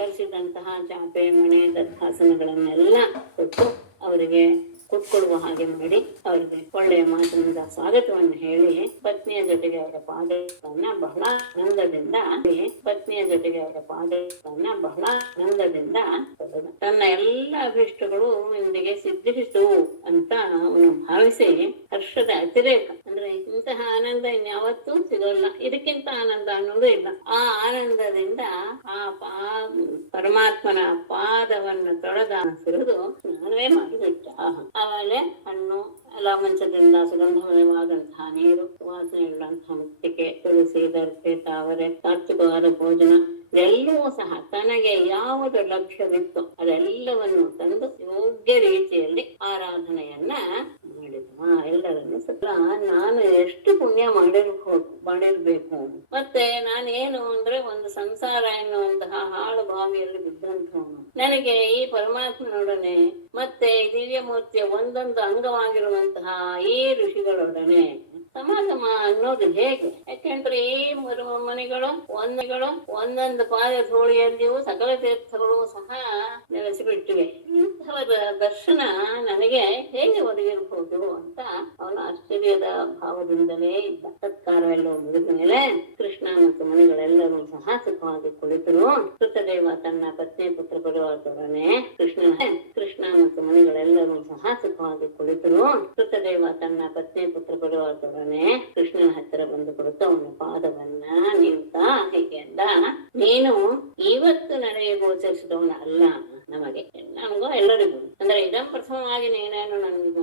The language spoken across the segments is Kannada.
ಕಲಿಸಿದಂತಹ ಚಾಪೆ ಮಣೆ ದರ್ಭಾಸನಗಳನ್ನೆಲ್ಲ ಕೊಟ್ಟು ಅವರಿಗೆ ಕೂತ್ಕೊಳ್ಳುವ ಹಾಗೆ ಮಾಡಿ ಅವರಿಗೆ ಒಳ್ಳೆಯ ಮಾತಿನಿಂದ ಸ್ವಾಗತವನ್ನು ಹೇಳಿ ಪತ್ನಿಯ ಜೊತೆಗೆ ಅವರ ಪಾದಗಳನ್ನ ಬಹಳ ಆನಂದದಿಂದ ತನ್ನ ಎಲ್ಲ ಅಭಿಷ್ಟಗಳು ಇಂದಿಗೆ ಸಿದ್ಧಿಸಿತು ಅಂತ ಅವನು ಭಾವಿಸಿ ಹರ್ಷದ ಅತಿರೇಕ ಅಂದ್ರೆ ಇಂತಹ ಆನಂದ ಇನ್ಯಾವತ್ತೂ ಸಿಗೋಲ್ಲ, ಇದಕ್ಕಿಂತ ಆನಂದ ಅನ್ನೋದು ಇಲ್ಲ. ಆ ಆನಂದದಿಂದ ಪರಮಾತ್ಮನ ಪಾದವನ್ನು ತೊಳೆದ ಸುರಿದು ಸ್ನಾನವೇ ಮಾಡಿಬಿಟ್ಟ. ಆಮೇಲೆ ಹಣ್ಣು ಎಲ್ಲ ಮಂಚದಿಂದ ಸುಗಂಧಮಯವಾದಂತಹ ನೀರು, ಸುವಾಸನೆ ಉಳ್ಳಂತಹ ಮುತ್ತಿಗೆ, ತುಳಸಿ, ದರ್ಪೆ, ತಾವರೆ, ಸಾತ್ವಿಕವಾದ ಭೋಜನ ಎಲ್ಲವೂ ಸಹ ತನಗೆ ಯಾವುದು ಲಭ್ಯವಿತ್ತು ಅದೆಲ್ಲವನ್ನು ತಂದು ಯೋಗ್ಯ ರೀತಿಯಲ್ಲಿ ಆರಾಧನೆಯನ್ನ ಮಾಡಿದ. ಎಲ್ಲರನ್ನು ನಾನು ಎಷ್ಟು ಪುಣ್ಯ ಮಾಡಿರ್ಬೇಕು, ಮತ್ತೆ ನಾನೇನು ಅಂದ್ರೆ ಒಂದು ಸಂಸಾರ ಎನ್ನುವಂತಹ ಹಾಳು ಬಾವಿಯಲ್ಲಿ ಬಿದ್ದಂಥವನು. ನನಗೆ ಈ ಪರಮಾತ್ಮನೊಡನೆ ಮತ್ತೆ ದಿವ್ಯಮೂರ್ತಿಯ ಒಂದೊಂದು ಅಂಗವಾಗಿರುವಂತಹ ಈ ಋಷಿಗಳೊಡನೆ ಸಮಾಗಮ ಅನ್ನೋದು ಹೇಗೆ? ಯಾಕೆಂದ್ರೆ ಈ ಮನೆಗಳು ಒಂದೊಂದು ಪಾದ ಧೂಳಿಯಲ್ಲಿಯೂ ಸಕಲ ತೀರ್ಥಗಳು ಸಹ ನೆಲೆಸಿಬಿಟ್ಟಿವೆ. ಇಂಥವರ ದರ್ಶನ ನನಗೆ ಹೇಗೆ ಒದಗಿರಬಹುದು ಅಂತ ಅವನು ಆಶ್ಚರ್ಯದ ಭಾವದಿಂದಲೇ ಇದ್ದ. ಸತ್ಕಾರವೆಲ್ಲ ಮುಗಿದ ಮೇಲೆ ಕೃಷ್ಣ ಮತ್ತು ಮಣಿಗಳೆಲ್ಲರೂ ಸಹ ಸುಖವಾಗಿ ಕುಳಿತರು. ಕೃತದೇವ ತನ್ನ ಪತ್ನಿ ಪುತ್ರ ಪರಿವಾರದೊಡನೆ ಕೃಷ್ಣ ಮತ್ತು ಮಣಿಗಳೆಲ್ಲರೂ ಸಹ ಸುಖವಾಗಿ ಕುಳಿತರು. ಕೃತದೇವ ತನ್ನ ಪತ್ನಿ ಪುತ್ರ ಪರಿವಾರದೊಡನೆ ಕೃಷ್ಣನ ಹತ್ತಿರ ಬಂದು ಕೊಡುತ್ತ ಅವನ ಪಾದವನ್ನ ನೀಡ್ತಾ ಹೀಗೆ ಅಂದ, ನೀನು ಇವತ್ತು ನನಗೆ ಗೋಚರಿಸಿದವನ ಅಲ್ಲ, ನಮಗೂ ಎಲ್ಲರಿಗೂ ಅಂದ್ರೆ ಇದಂ ಪ್ರಥಮವಾಗಿ ನೀನೇನು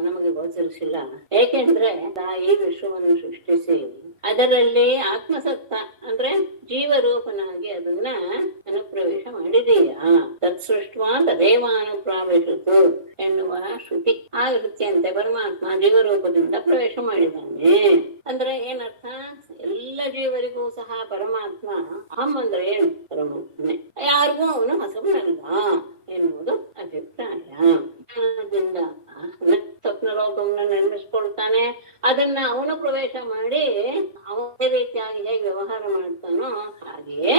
ನಮಗೆ ಗೋಚರಿಸಿಲ್ಲ. ಏಕೆಂದ್ರೆ ಈ ವಿಶ್ವವನ್ನು ಸೃಷ್ಟಿಸಿ ಅದರಲ್ಲಿ ಆತ್ಮಸತ್ತ ಅಂದ್ರೆ ಜೀವರೂಪನಾಗಿ ಅದನ್ನ ಅನುಪ್ರವೇಶ ಮಾಡಿದೀಯಾ. ತತ್ಸೃಷ್ಟ್ವಾ ತದೇವ ಅನುಪ್ರಾವೇಶಿತು ಎನ್ನುವ ಶ್ರುತಿ. ಆ ಶ್ರುತಿಯಂತೆ ಪರಮಾತ್ಮ ಜೀವರೂಪದಿಂದ ಪ್ರವೇಶ ಮಾಡಿದ್ದಾನೆ. ಅಂದ್ರೆ ಏನರ್ಥ? ಎಲ್ಲ ಜೀವರಿಗೂ ಸಹ ಪರಮಾತ್ಮ ಅಹಂ ಅಂದ್ರೆ ಏನು? ಪರಮಾತ್ಮನೆ. ಯಾರಿಗೂ ಅವನು ಹಸವನಲ್ಲ ಎನ್ನುವುದು ಅಭಿಪ್ರಾಯ. ಜ್ಞಾನದಿಂದ ಸ್ವಪ್ನ ಲೋಕವನ್ನು ನಿರ್ಮಿಸ್ಕೊಳ್ತಾನೆ, ಅದನ್ನ ಅವನು ಪ್ರವೇಶ ಮಾಡಿ ಅವನೇ ರೀತಿಯಾಗಿ ಹೇಗೆ ವ್ಯವಹಾರ ಮಾಡ್ತಾನೋ ಹಾಗೆಯೇ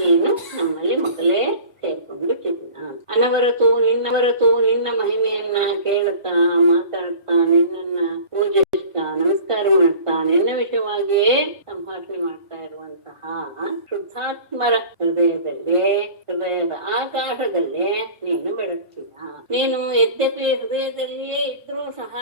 ನೀನು ನಮ್ಮಲ್ಲಿ ಮೊದಲೇ ಸೇರ್ಕೊಂಡು ಬಿಟ್ಟಿದ್ದೀನ. ಅನವರತು ನಿನ್ನ ಮಹಿಮೆಯನ್ನ ಕೇಳುತ್ತಾ ಮಾತಾಡ್ತಾ ನಿನ್ನನ್ನ ಪೂಜಿಸ್ತಾ ನಮಸ್ಕಾರ ಮಾಡ್ತಾ ನಿನ್ನ ವಿಷಯವಾಗಿಯೇ ಸಂಭಾಷಣೆ ಮಾಡ್ತಾ ಇರುವಂತಹ ಶುದ್ಧಾತ್ಮರ ಹೃದಯದ ಆಕಾಶದಲ್ಲೇ ನೀನು ಬೆಳಗ್ತೀಯ. ನೀನು ಯದ್ಯಪಿ ಹೃದಯದಲ್ಲಿಯೇ ಇದ್ರೂ ಸಹ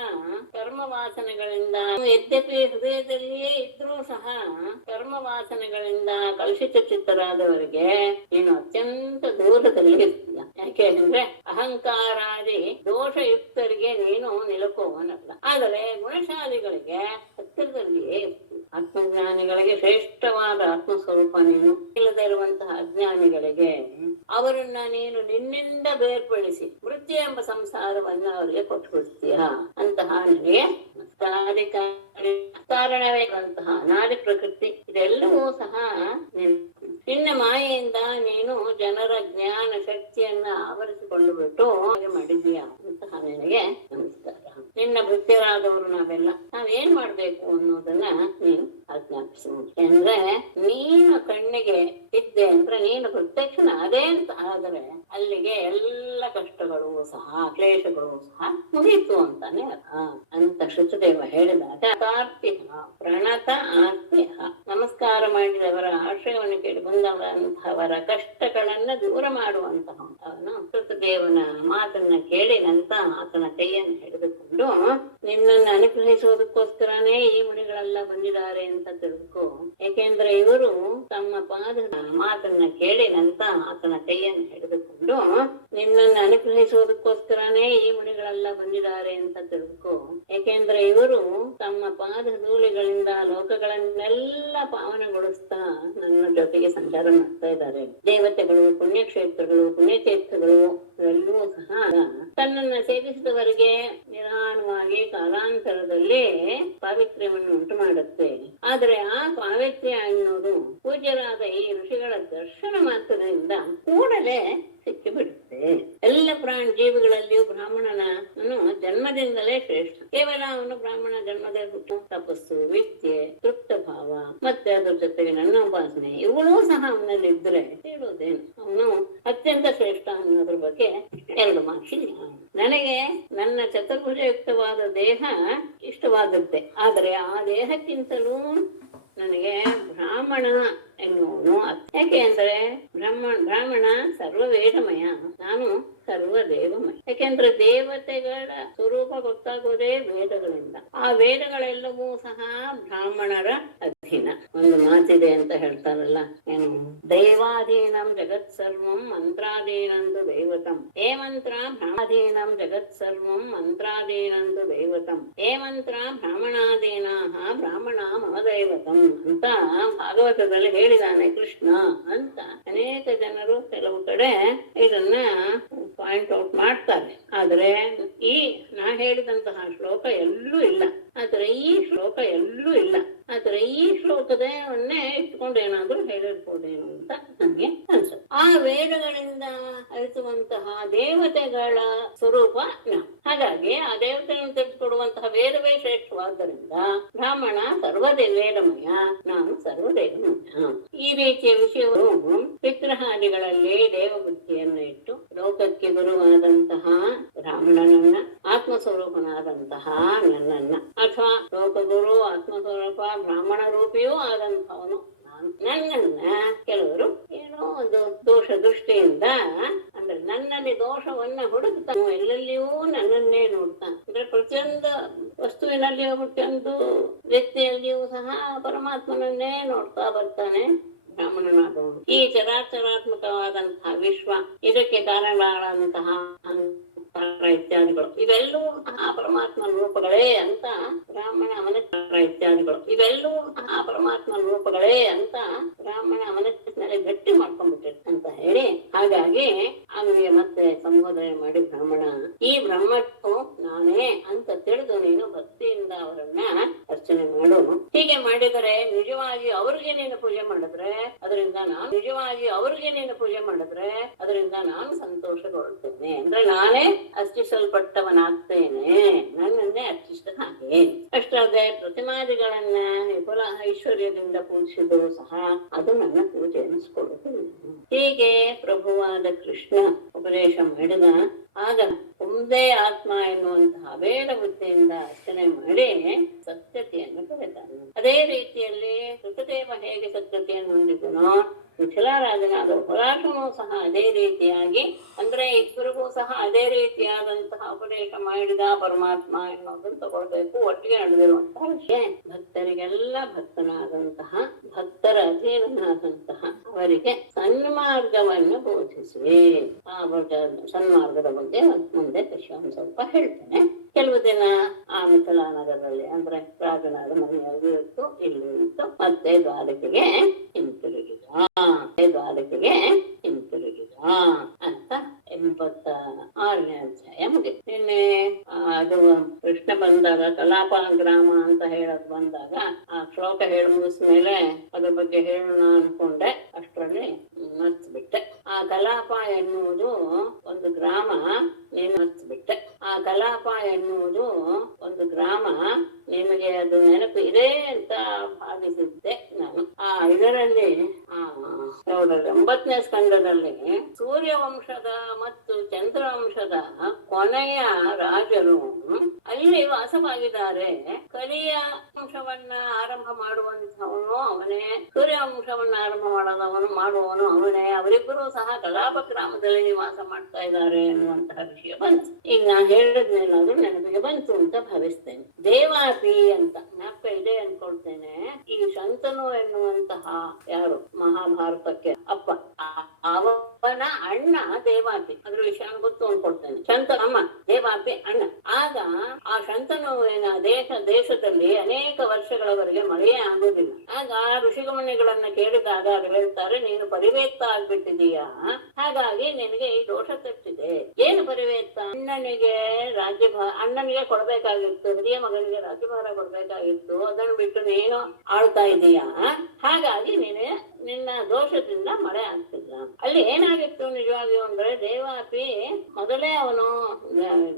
ಕರ್ಮವಾಸನೆಗಳಿಂದ ಕಲುಷಿತ ಚಿತ್ತರಾದವರಿಗೆ ನೀನು ಅತ್ಯಂತ ದೂರದಲ್ಲಿ ಇರ್ತೀಯ. ಯಾಕೆ ಅಂದ್ರೆ ಅಹಂಕಾರಾದಿ ದೋಷಯುಕ್ತರಿಗೆ ನೀನು ನಿಲುಕುವವನಲ್ಲ, ಆದರೆ ಗುಣಶಾಲಿಗಳಿಗೆ ಹತ್ತಿರದಲ್ಲಿಯೇ ಇರ್ತೀಯ. ಆತ್ಮಜ್ಞಾನಿಗಳಿಗೆ ಶ್ರೇಷ್ಠವಾದ ಆತ್ಮಸ್ವರೂಪ ನೀನು. ಇಲ್ಲದೆ ಇರುವಂತಹ ಅಜ್ಞಾನಿಗಳಿಗೆ ಅವರನ್ನ ನೀನು ನಿನ್ನಿಂದ ಬೇರ್ಪಡಿಸಿ ವೃತ್ತಿ ಎಂಬ ಸಂಸಾರವನ್ನ ಅವರಿಗೆ ಕೊಟ್ಬಿಡ್ತೀಯ. ಅಂತಹ ನನಗೆ ಕಾರಣವೇ ಇರುವಂತಹ ಅನಾದಿ ಪ್ರಕೃತಿ ಇದೆಲ್ಲವೂ ಸಹ ನಿನ್ನ ಮಾಯೆಯಿಂದ ನೀನು ಜನರ ಜ್ಞಾನ ಶಕ್ತಿಯನ್ನ ಆವರಿಸಿಕೊಂಡು ಬಿಟ್ಟು ಹಾಗೆ ಮಾಡಿದೀಯಾ. ಅಂತಹ ನಿನಗೆ ನಮಸ್ಕಾರ. ನಿನ್ನ ಭೃತ್ಯರಾದವರು ನಾವೇನ್ ಮಾಡ್ಬೇಕು ಅನ್ನೋದನ್ನ ನೀನು ಆಜ್ಞಾಪಿಸು. ಅಂದ್ರೆ ನೀನು ಕಣ್ಣಿಗೆ ಇದ್ದೆ ಅಂದ್ರೆ ನೀನು ಪ್ರತ್ಯಕ್ಷನ ಅದೇ ಅಂತ ಆದರೆ ಅಲ್ಲಿಗೆ ಎಲ್ಲ ಕಷ್ಟಗಳು ಸಹ ಕ್ಲೇಶಗಳು ಸಹ ಮುಗೀತು ಅಂತಾನೆ ಅಂತ ಶ್ರುತದೇವ ಹೇಳಿದಾಗ ಪ್ರಣತ ಆರ್ತಿಹ ನಮಸ್ಕಾರ ಮಾಡಿದವರ ಆಶ್ರಯವನ್ನು ಕೇಳಿ ಬಂದವರಂತಹವರ ಕಷ್ಟಗಳನ್ನ ದೂರ ಮಾಡುವಂತಹ ಅವನು ಶ್ರುತದೇವನ ಮಾತನ್ನ ಕೇಳಿ ನಂತ ಆತನ ಕೈಯನ್ನು ಹಿಡಿದುಕೊಂಡು ನಿನ್ನನ್ನು ಅನುಗ್ರಹಿಸುವುದಕ್ಕೋಸ್ಕರನೇ ಈ ಮುನಿಗಳೆಲ್ಲ ಬಂದಿದ್ದಾರೆ ಅಂತ ತಿಳಿದುಕೋ. ಏಕೆಂದ್ರೆ ಇವರು ತಮ್ಮ ಪಾದದ ಮಾತನ್ನ ಕೇಳಿ ನಂತ ಆತನ ಕೈಯನ್ನು ಹಿಡಿದುಕೊಂಡು ನಿನ್ನನ್ನು ಅನುಗ್ರಹಿಸುವುದಕ್ಕೋಸ್ಕರನೇ ಈ ಮುನಿಗಳೆಲ್ಲ ಬಂದಿದ್ದಾರೆ ಅಂತ ತಿಳಿದುಕೋ. ಏಕೆಂದ್ರೆ ಇವರು ತಮ್ಮ ಪಾದ ಧೂಳಿಗಳಿಂದ ಲೋಕಗಳನ್ನೆಲ್ಲ ಪಾವನಗೊಳಿಸ್ತಾ ನನ್ನ ಜೊತೆಗೆ ಸಂಚಾರ ಮಾಡ್ತಾ ಇದ್ದಾರೆ. ದೇವತೆಗಳು, ಪುಣ್ಯಕ್ಷೇತ್ರಗಳು, ಪುಣ್ಯತೀರ್ಥಗಳು ಎಲ್ಲವೂ ಸಹ ತನ್ನನ್ನ ಸೇವಿಸಿದವರಿಗೆ ನಿಧಾನವಾಗಿ ಕಾಲಾಂತರದಲ್ಲಿ ಪಾವಿತ್ರ್ಯವನ್ನು ಉಂಟು ಮಾಡುತ್ತೆ. ಆದರೆ ಆ ಪಾವಿತ್ರ್ಯ ಅನ್ನೋದು ಪೂಜ್ಯರಾದ ಈ ಋಷಿಗಳ ದರ್ಶನ ಮಾತ್ರದಿಂದ ಕೂಡಲೇ ಸಿಕ್ಕಿಬಿಡುತ್ತೆ. ಎಲ್ಲ ಜೀವಿಗಳಲ್ಲಿಯೂ ಬ್ರಾಹ್ಮಣನ ಜನ್ಮದಿಂದಲೇ ಶ್ರೇಷ್ಠ. ಕೇವಲ ಅವನು ಬ್ರಾಹ್ಮಣ ಜನ್ಮದೇ ಹುಟ್ಟು ತಪಸ್ಸು, ವಿದ್ಯೆ, ತೃಪ್ತ ಭಾವ, ಮತ್ತೆ ಅದ್ರ ಜೊತೆಗೆ ನನ್ನ ಉಪಾಸನೆ ಇವುಗಳೂ ಸಹ ಅವನಲ್ಲಿ ಇದ್ರೆ ಹೇಳೋದೇನು, ಅವನು ಅತ್ಯಂತ ಶ್ರೇಷ್ಠ ಅನ್ನೋದ್ರ ಬಗ್ಗೆ ಎರಡು ಮಾತಿಲ್ಲ. ನನಗೆ ನನ್ನ ಚತುರ್ಭುಜಯುಕ್ತವಾದ ದೇಹ ಇಷ್ಟವಾದದ್ದೇ, ಆದರೆ ಆ ದೇಹಕ್ಕಿಂತಲೂ ನನಗೆ ಬ್ರಾಹ್ಮಣ ಎನ್ನುವನು. ಯಾಕೆ ಅಂದ್ರೆ ಬ್ರಾಹ್ಮಣ ಸರ್ವ ವೇದಮಯ, ನಾನು ಸರ್ವ ದೇವಮಯ. ಯಾಕೆಂದ್ರೆ ದೇವತೆಗಳ ಸ್ವರೂಪ ಗೊತ್ತಾಗೋದೇ ವೇದಗಳಿಂದ. ಆ ವೇದಗಳೆಲ್ಲವೂ ಸಹ ಬ್ರಾಹ್ಮಣರ ಅಧೀನ. ಒಂದು ಮಾತಿದೆ ಅಂತ ಹೇಳ್ತಾರಲ್ಲ, ಏನು ದೈವಾಧೀನಂ ಜಗತ್ ಸರ್ವಂ ಮಂತ್ರಾಧೀನಂದು ದೈವತಂ, ಏ ಮಂತ್ರ ಬ್ರಾಹ್ಮಣಾಧೀನಂ ಜಗತ್ ಸರ್ವಂ ಮಂತ್ರಾಧೀನಂದು ದೈವತಂ, ಏ ಮಂತ್ರ ಬ್ರಾಹ್ಮಣಾಧೀನಾಹ ಬ್ರಾಹ್ಮಣ ಮಮ ದೈವತಂ ಅಂತ ಭಾಗವತದಲ್ಲಿ ಹೇಳಿದಾನೆ ಕೃಷ್ಣ ಅಂತ. ಅನೇಕ ಜನರು ಕೆಲವು ಕಡೆ ಇದನ್ನ ಪಾಯಿಂಟ್ ಔಟ್ ಮಾಡ್ತಾರೆ. ಆದ್ರೆ ಈ ನಾ ಹೇಳಿದಂತಹ ಶ್ಲೋಕ ಎಲ್ಲೂ ಇಲ್ಲ. ಆದ್ರೆ ಈ ಶ್ಲೋಕ ಎಲ್ಲೂ ಇಲ್ಲ. ಆದ್ರೆ ಈ ಶ್ಲೋಕದವನ್ನೇ ಇಟ್ಕೊಂಡು ಏನಾದ್ರೂ ಹೇಳಿರ್ಬೋದೇನೋ ಅಂತ ನನಗೆ ಅನ್ಸುತ್ತೆ. ಆ ವೇದಗಳಿಂದ ಅರಿಸುವಂತಹ ದೇವತೆಗಳ ಸ್ವರೂಪ ನಾವು. ಹಾಗಾಗಿ ಆ ದೇವತೆಗಳನ್ನು ತಿಳಿದುಕೊಡುವಂತಹ ವೇದವೇ ಶ್ರೇಷ್ಠವಾದ್ದರಿಂದ ಬ್ರಾಹ್ಮಣ ಸರ್ವದೇವೇದಮಯ, ನಾನು ಸರ್ವದೇವಮಯ. ಈ ರೀತಿಯ ವಿಷಯವು ವಿಗ್ರಹಾದಿಗಳಲ್ಲಿ ದೇವಬುದ್ಧಿಯನ್ನು ಇಟ್ಟು ಲೋಕಕ್ಕೆ ಗುರುವಾದಂತಹ ಬ್ರಾಹ್ಮಣನನ್ನ, ಆತ್ಮಸ್ವರೂಪನಾದಂತಹ ನನ್ನನ್ನ, ಅಥವಾ ಲೋಕಗುರು ಆತ್ಮಸ್ವರೂಪ ಬ್ರಾಹ್ಮಣ ರೂಪಿಯೂ ಆದಂತಹವನು ನನ್ನನ್ನ ಕೆಲವರು ಏನೋ ಒಂದು ದೋಷ ದೃಷ್ಟಿಯಿಂದ, ಅಂದ್ರೆ ನನ್ನಲ್ಲಿ ದೋಷವನ್ನ ಹುಡುಕ್ತಾನು, ಎಲ್ಲೆಲ್ಲಿಯೂ ನನ್ನನ್ನೇ ನೋಡ್ತಾನೆ. ಅಂದ್ರೆ ಪ್ರತಿಯೊಂದು ವಸ್ತುವಿನಲ್ಲಿಯೂ ಪ್ರತಿಯೊಂದು ವ್ಯಕ್ತಿಯಲ್ಲಿಯೂ ಸಹ ಪರಮಾತ್ಮನನ್ನೇ ನೋಡ್ತಾ ಬರ್ತಾನೆ ಬ್ರಾಹ್ಮಣನಾದವನು. ಈ ಚರಾಚರಾತ್ಮಕವಾದಂತಹ ವಿಶ್ವ, ಇದಕ್ಕೆ ಕಾರಣಗಳಾದಂತಹ ಇತ್ಯಾದಿಗಳು ಇವೆಲ್ಲವೂ ಆ ಪರಮಾತ್ಮನ ರೂಪಗಳೇ ಅಂತ ಬ್ರಾಹ್ಮಣ ಮನಸ್ಸಿನ ಇತ್ಯಾದಿಗಳು ಇವೆಲ್ಲವೂ ಆ ಪರಮಾತ್ಮನ ರೂಪಗಳೇ ಅಂತ ಬ್ರಾಹ್ಮಣ ಮನಸ್ಸಿನಲ್ಲಿ ಗಟ್ಟಿ ಮಾಡ್ಕೊಂಡ್ಬಿಟ್ಟಿರ್ತ ಅಂತ ಹೇಳಿ, ಹಾಗಾಗಿ ಅವನಿಗೆ ಮತ್ತೆ ಸಂಬೋಧನೆ ಮಾಡಿ ಬ್ರಾಹ್ಮಣ, ಈ ಬ್ರಹ್ಮಕ್ಕೂ ನಾನೇ ಅಂತ ತಿಳಿದು ನೀನು ಭಕ್ತಿಯಿಂದ ಅವರನ್ನ ಅರ್ಚನೆ ಮಾಡು. ಹೀಗೆ ಮಾಡಿದರೆ ನಿಜವಾಗಿ ಅವ್ರಿಗೆ ನೀನು ಪೂಜೆ ಮಾಡಿದ್ರೆ ಅದರಿಂದ ನಾನು ನಿಜವಾಗಿ ಅವ್ರಿಗೆ ನೀನು ಪೂಜೆ ಮಾಡಿದ್ರೆ ಅದರಿಂದ ನಾನು ಸಂತೋಷಗೊಳ್ತೇನೆ. ಅಂದ್ರೆ ನಾನೇ ಅರ್ಚಿಸಲ್ಪಟ್ಟವನಾಗ್ತೇನೆ, ನನ್ನನ್ನೇ ಅರ್ಚಿಸಿದ ಹಾಗೆ. ಅಷ್ಟಲ್ಲದೆ ಪ್ರತಿಮಾದಿಗಳನ್ನ ವಿಪುಲ ಐಶ್ವರ್ಯದಿಂದ ಪೂಜಿಸಿದರೂ ಸಹ ಅದು ನನ್ನ ಪೂಜೆ ಅನಿಸ್ಕೊಳ್ಳುತ್ತಿಲ್ಲ. ಹೀಗೆ ಪ್ರಭುವಾದ ಕೃಷ್ಣ ಉಪದೇಶ ಮಾಡಿದ ಆಗ ಒಂದೇ ಆತ್ಮ ಎನ್ನುವಂತಹ ಅಭೇದ ಬುದ್ಧಿಯಿಂದ ಅರ್ಚನೆ ಮಾಡಿ ಸತ್ಯತೆಯನ್ನು ಪಡೆದಾನು. ಅದೇ ರೀತಿಯಲ್ಲಿ ಕೃತದೇವ ಹೇಗೆ ಸತ್ಯತೆಯನ್ನು ಹೊಂದಿದನೋ, ವಿಠಲರಾಜನಾದ ಉಪರಾಶನೂ ಸಹ ಅದೇ ರೀತಿಯಾಗಿ, ಅಂದ್ರೆ ಇಬ್ಬರಿಗೂ ಸಹ ಅದೇ ರೀತಿಯಾದಂತಹ ಉಪದೇಶ ಮಾಡಿದ ಪರಮಾತ್ಮ ಎನ್ನುವುದನ್ನು ತಗೊಳ್ಬೇಕು. ಒಟ್ಟಿಗೆ ನಡೆದಿರುವಂತಹ ವಿಷಯ ಭಕ್ತರಿಗೆಲ್ಲ ಭಕ್ತನಾದಂತಹ, ಭಕ್ತರ ಅಧೀನನಾದಂತಹ ಅವರಿಗೆ ಸನ್ಮಾರ್ಗವನ್ನು ಬೋಧಿಸುವೆ. ಆ ಸನ್ಮಾರ್ಗದ ಬಗ್ಗೆ ಮುಂದೆ ಒಂದು ಸ್ವಲ್ಪ ಹೇಳ್ತೇನೆ. ಕೆಲವು ದಿನ ಆ ಮಿಥಿಲಾನಗರದಲ್ಲಿ, ಅಂದ್ರೆ ರಾಜನಾದ ಮನೆಯಲ್ಲಿ ಇತ್ತು, ಇಲ್ಲಿ ಇತ್ತು, ಮತ್ತೆ ದ್ವಾರಕೆಗೆ ಹಿಂತಿರುಗಿದ ಅಂತ 86ನೇ ಅಧ್ಯಾಯ ಮುಗಿತು. ನಿನ್ನೆ ಅದು ಕೃಷ್ಣ ಬಂದಾಗ ಕಲಾಪ ಗ್ರಾಮ ಅಂತ ಹೇಳಕ್ ಬಂದಾಗ ಆ ಶ್ಲೋಕ ಹೇಳಿ ಮುಗಿಸ್ಮೇಲೆ ಅದ್ರ ಬಗ್ಗೆ ಹೇಳೋಣ ಅನ್ಕೊಂಡೆ, ಅಷ್ಟರಲ್ಲಿ ಮರ್ತ್ಬಿಟ್ಟೆ. ಆ ಕಲಾಪ ಎನ್ನುವುದು ಒಂದು ಗ್ರಾಮ, ನೀನು ಮರ್ತ್ಬಿಟ್ಟೆ. ಆ ಕಲಾಪ ಎನ್ನುವುದು ಒಂದು ಗ್ರಾಮ, ನಿಮಗೆ ಅದು ನೆನಪು ಇದೆ ಅಂತ ಭಾವಿಸಿದ್ದೆ ನಾನು. ಇದರಲ್ಲಿ 9ನೇ ಸ್ಕಂದದಲ್ಲಿ ಸೂರ್ಯವಂಶದ ಮತ್ತು ಚಂದ್ರವಂಶದ ಕೊನೆಯ ರಾಜರು ಅಲ್ಲಿ ವಾಸವಾಗಿದ್ದಾರೆ. ಕಲಿಯ ವಂಶವನ್ನ ಆರಂಭ ಮಾಡುವಂತವನು ಅವನೇ, ಸೂರ್ಯವಂಶವನ್ನ ಆರಂಭ ಮಾಡುವವನು ಅವನೇ. ಅವರಿಬ್ಬರು ಸಹ ಕಲಾಪ ಗ್ರಾಮದಲ್ಲಿ ವಾಸ ಮಾಡ್ತಾ ಇದ್ದಾರೆ ಅನ್ನುವಂತಹ ವಿಷಯ ಬಂತು. ಈಗ ನಾ ಹೇಳಿದ್ನೇನಾದ್ರೂ ನೆನಪಿಗೆ ಬಂತು ಅಂತ ಭಾವಿಸ್ತೇನೆ. ದೇವಾಪಿ ಅಂತ ಜ್ಞಾಪಕ ಇದೆ ಅನ್ಕೊಳ್ತೇನೆ. ಈ ಶಂತನು ಎನ್ನುವಂತಹ ಯಾರು ಮಹಾಭಾರತಕ್ಕೆ ಅಪ್ಪ, ಅವನ ಅಣ್ಣ ದೇವಾಪಿ, ಅದ್ರ ವಿಷಯ ಗೊತ್ತು ಅನ್ಕೊಳ್ತೇನೆ. ಶಂತನಮ್ಮ, ದೇವಾಪಿ ಅಣ್ಣ. ಆಗ ಆ ಶಂತನು ದೇಶದಲ್ಲಿ ಅನೇಕ ವರ್ಷಗಳವರೆಗೆ ಮಳೆಯೇ ಆಗುವುದಿಲ್ಲ. ಆಗ ಋಷಿಗಮನಿಗಳನ್ನ ಕೇಳಿದಾಗ ಅದು ಹೇಳ್ತಾರೆ, ನೀನು ಪರಿವೇತ್ತ ಆಗ್ಬಿಟ್ಟಿದೀಯಾ, ಹಾಗಾಗಿ ನಿನಗೆ ಈ ದೋಷ ತಪ್ಪಿದೆ. ಏನು ಪರಿವೇತ್ತ? ಅಣ್ಣನಿಗೆ ಕೊಡ್ಬೇಕಾಗಿತ್ತು, ಹಿರಿಯ ಮಗನಿಗೆ ರಾಜ್ಯಭಾರ ಕೊಡ್ಬೇಕಾಗಿತ್ತು, ಅದನ್ನು ಬಿಟ್ಟು ನೀನು ಆಳ್ತಾ ಇದೀಯಾ, ಹಾಗಾಗಿ ನೀನು ನಿನ್ನ ದೋಷದಿಂದ ಮಳೆ ಆಗ್ತಿಲ್ಲ. ಅಲ್ಲಿ ಏನಾಗಿತ್ತು ನಿಜವಾಗಿಯೂ ಅಂದ್ರೆ ದೇವಾಪಿ ಮೊದಲೇ ಅವನು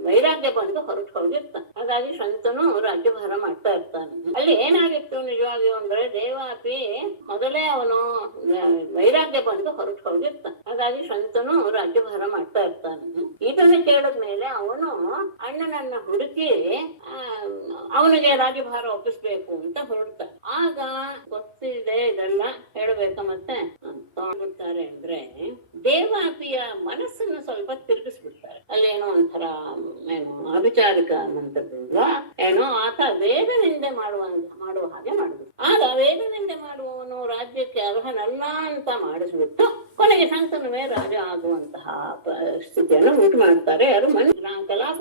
ವೈರಾಗ್ಯ ಬಂದು ಹೊರಟು ಹೋಗಿರ್ತಾನೆ. ಹಾಗಾಗಿ ಶಂತನು ರಾಜ್ಯಭಾರ ಮಾಡ್ತಾ ಇರ್ತಾನೆ. ಅಲ್ಲಿ ಏನಾಗಿತ್ತು ನಿಜವಾಗಿಯೂ ಅಂದ್ರೆ ದೇವಾಪಿ ಮೊದಲೇ ಅವನು ವೈರಾಗ್ಯ ಬಂದು ಹೊರಟು ಹೋಗಿರ್ತಾನೆ. ಹಾಗಾಗಿ ಶಂತನು ರಾಜ್ಯಭಾರ ಮಾಡ್ತಾ ಇರ್ತಾನೆ. ಇದನ್ನ ಕೇಳಿದ್ಮೇಲೆ ಅವನು ಅಣ್ಣನನ್ನ ಹುಡುಕಿ ಅವನಿಗೆ ರಾಜ್ಯಭಾರ ಒಪ್ಪಿಸ್ಬೇಕು ಅಂತ ಹೊರಡ್ತಾರೆ. ಆಗ ಗೊತ್ತಿದೆ ಇದೆಲ್ಲ ಹೇಳ್ಬೇಕ ಮತ್ತೆ ತಗೊಂಡ್ಬಿಡ್ತಾರೆ ಅಂದ್ರೆ ದೇವಾಪಿಯ ಮನಸ್ಸನ್ನು ಸ್ವಲ್ಪ ತಿರುಗಿಸ್ಬಿಡ್ತಾರೆ. ಅಲ್ಲೇನೋ ಒಂಥರ ಏನು ಅಭಿಚಾರಿಕ ಮಂತ್ರದಿಂದ ಏನೋ ಆತ ವೇದನಿಂದೆ ಮಾಡುವ ಹಾಗೆ ಮಾಡಿದ್ರು. ಆಗ ವೇದನಿಂದೆ ಮಾಡುವವನು ರಾಜ್ಯಕ್ಕೆ ಅರ್ಹನಲ್ಲ ಅಂತ ಮಾಡಿಸ್ಬಿಟ್ಟು ಕೊನೆಗೆ ಶಂತನುವೇ ರಾಜ ಆಗುವಂತಹ ಸ್ಥಿತಿಯನ್ನು ಉಂಟು ಮಾಡ್ತಾರೆ. ಯಾರು ಕಲಾಪ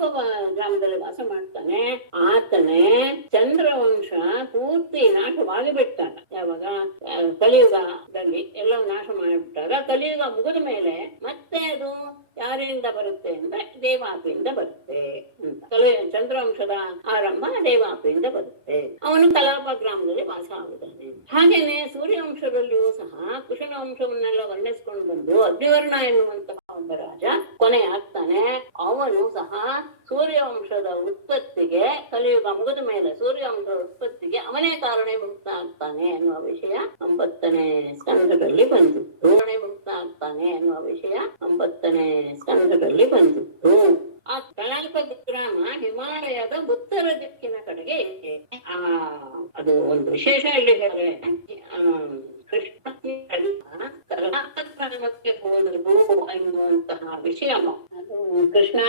ಗ್ರಾಮದಲ್ಲಿ ವಾಸ ಮಾಡ್ತಾನೆ. ಆತನೇ ಚಂದ್ರವಂಶ ಪೂರ್ತಿ ನಾಶವಾಗಿ ಬಿಟ್ಟಾಗ, ಯಾವಾಗ ಕಲಿಯುಗದಲ್ಲಿ ಎಲ್ಲವೂ ನಾಶ ಮಾಡಿಬಿಟ್ಟಾಗ ಕಲಿಯುಗ ಮುಗಿದ ಮೇಲೆ ಮತ್ತೆ ಅದು ಯಾರಿಂದ ಬರುತ್ತೆ ಅಂದ್ರೆ ದೇವಾಪಿಯಿಂದ ಬರುತ್ತೆ ಅಂತ. ಚಂದ್ರವಂಶದ ಆರಂಭ ದೇವಾಪಿಯಿಂದ ಬರುತ್ತೆ. ಅವನು ಕಲಾಪ ಗ್ರಾಮದಲ್ಲಿ ವಾಸ ಆಗುತ್ತಾನೆ. ಹಾಗೇನೆ ಸೂರ್ಯವಂಶದಲ್ಲಿಯೂ ಸಹ ಕುಶನ ವಂಶವನ್ನೆಲ್ಲ ವರ್ಣಿಸ್ಕೊಂಡು ಬಂದು ಅಗ್ನಿವರ್ಣ ಎನ್ನುವಂತಹ ಒಬ್ಬ ರಾಜ ಕೊನೆ ಆಗ್ತಾನೆ. ಅವನು ಸಹ ಸೂರ್ಯವಂಶದ ಉತ್ಪತ್ತಿಗೆ ಕಲಿಯುಗ ಮುಗಿದ ಮೇಲೆ ಸೂರ್ಯವಂಶದ ಉತ್ಪತ್ತಿಗೆ ಅವನೇ ಕಾರಣೀಭೂತ ಆಗ್ತಾನೆ ಎನ್ನುವ ವಿಷಯ 9ನೇ ಸ್ಕಂಧದಲ್ಲಿ ಬಂದಿತ್ತು. ಕಾರಣೀಭೂತ ಆಗ್ತಾನೆ ಎನ್ನುವ ವಿಷಯ 9ನೇ ಸ್ಕಂಧದಲ್ಲಿ ಬಂದಿತ್ತು. ಆ ಕಲಾಪ ಗ್ರಾಮ ಹಿಮಾಲಯದ ಉತ್ತರ ದಿಕ್ಕಿನ ಕಡೆಗೆ ಇದೆ. ಅದು ಒಂದು ವಿಶೇಷ ಇಲ್ಲಿ ಹೇಳಿದ್ರೆ ಕೃಷ್ಣ ಕಲಾಪ ಗ್ರಾಮಕ್ಕೆ ಹೋದರು ಎನ್ನುವಂತಹ ವಿಷಯ. ಅದು ಕೃಷ್ಣ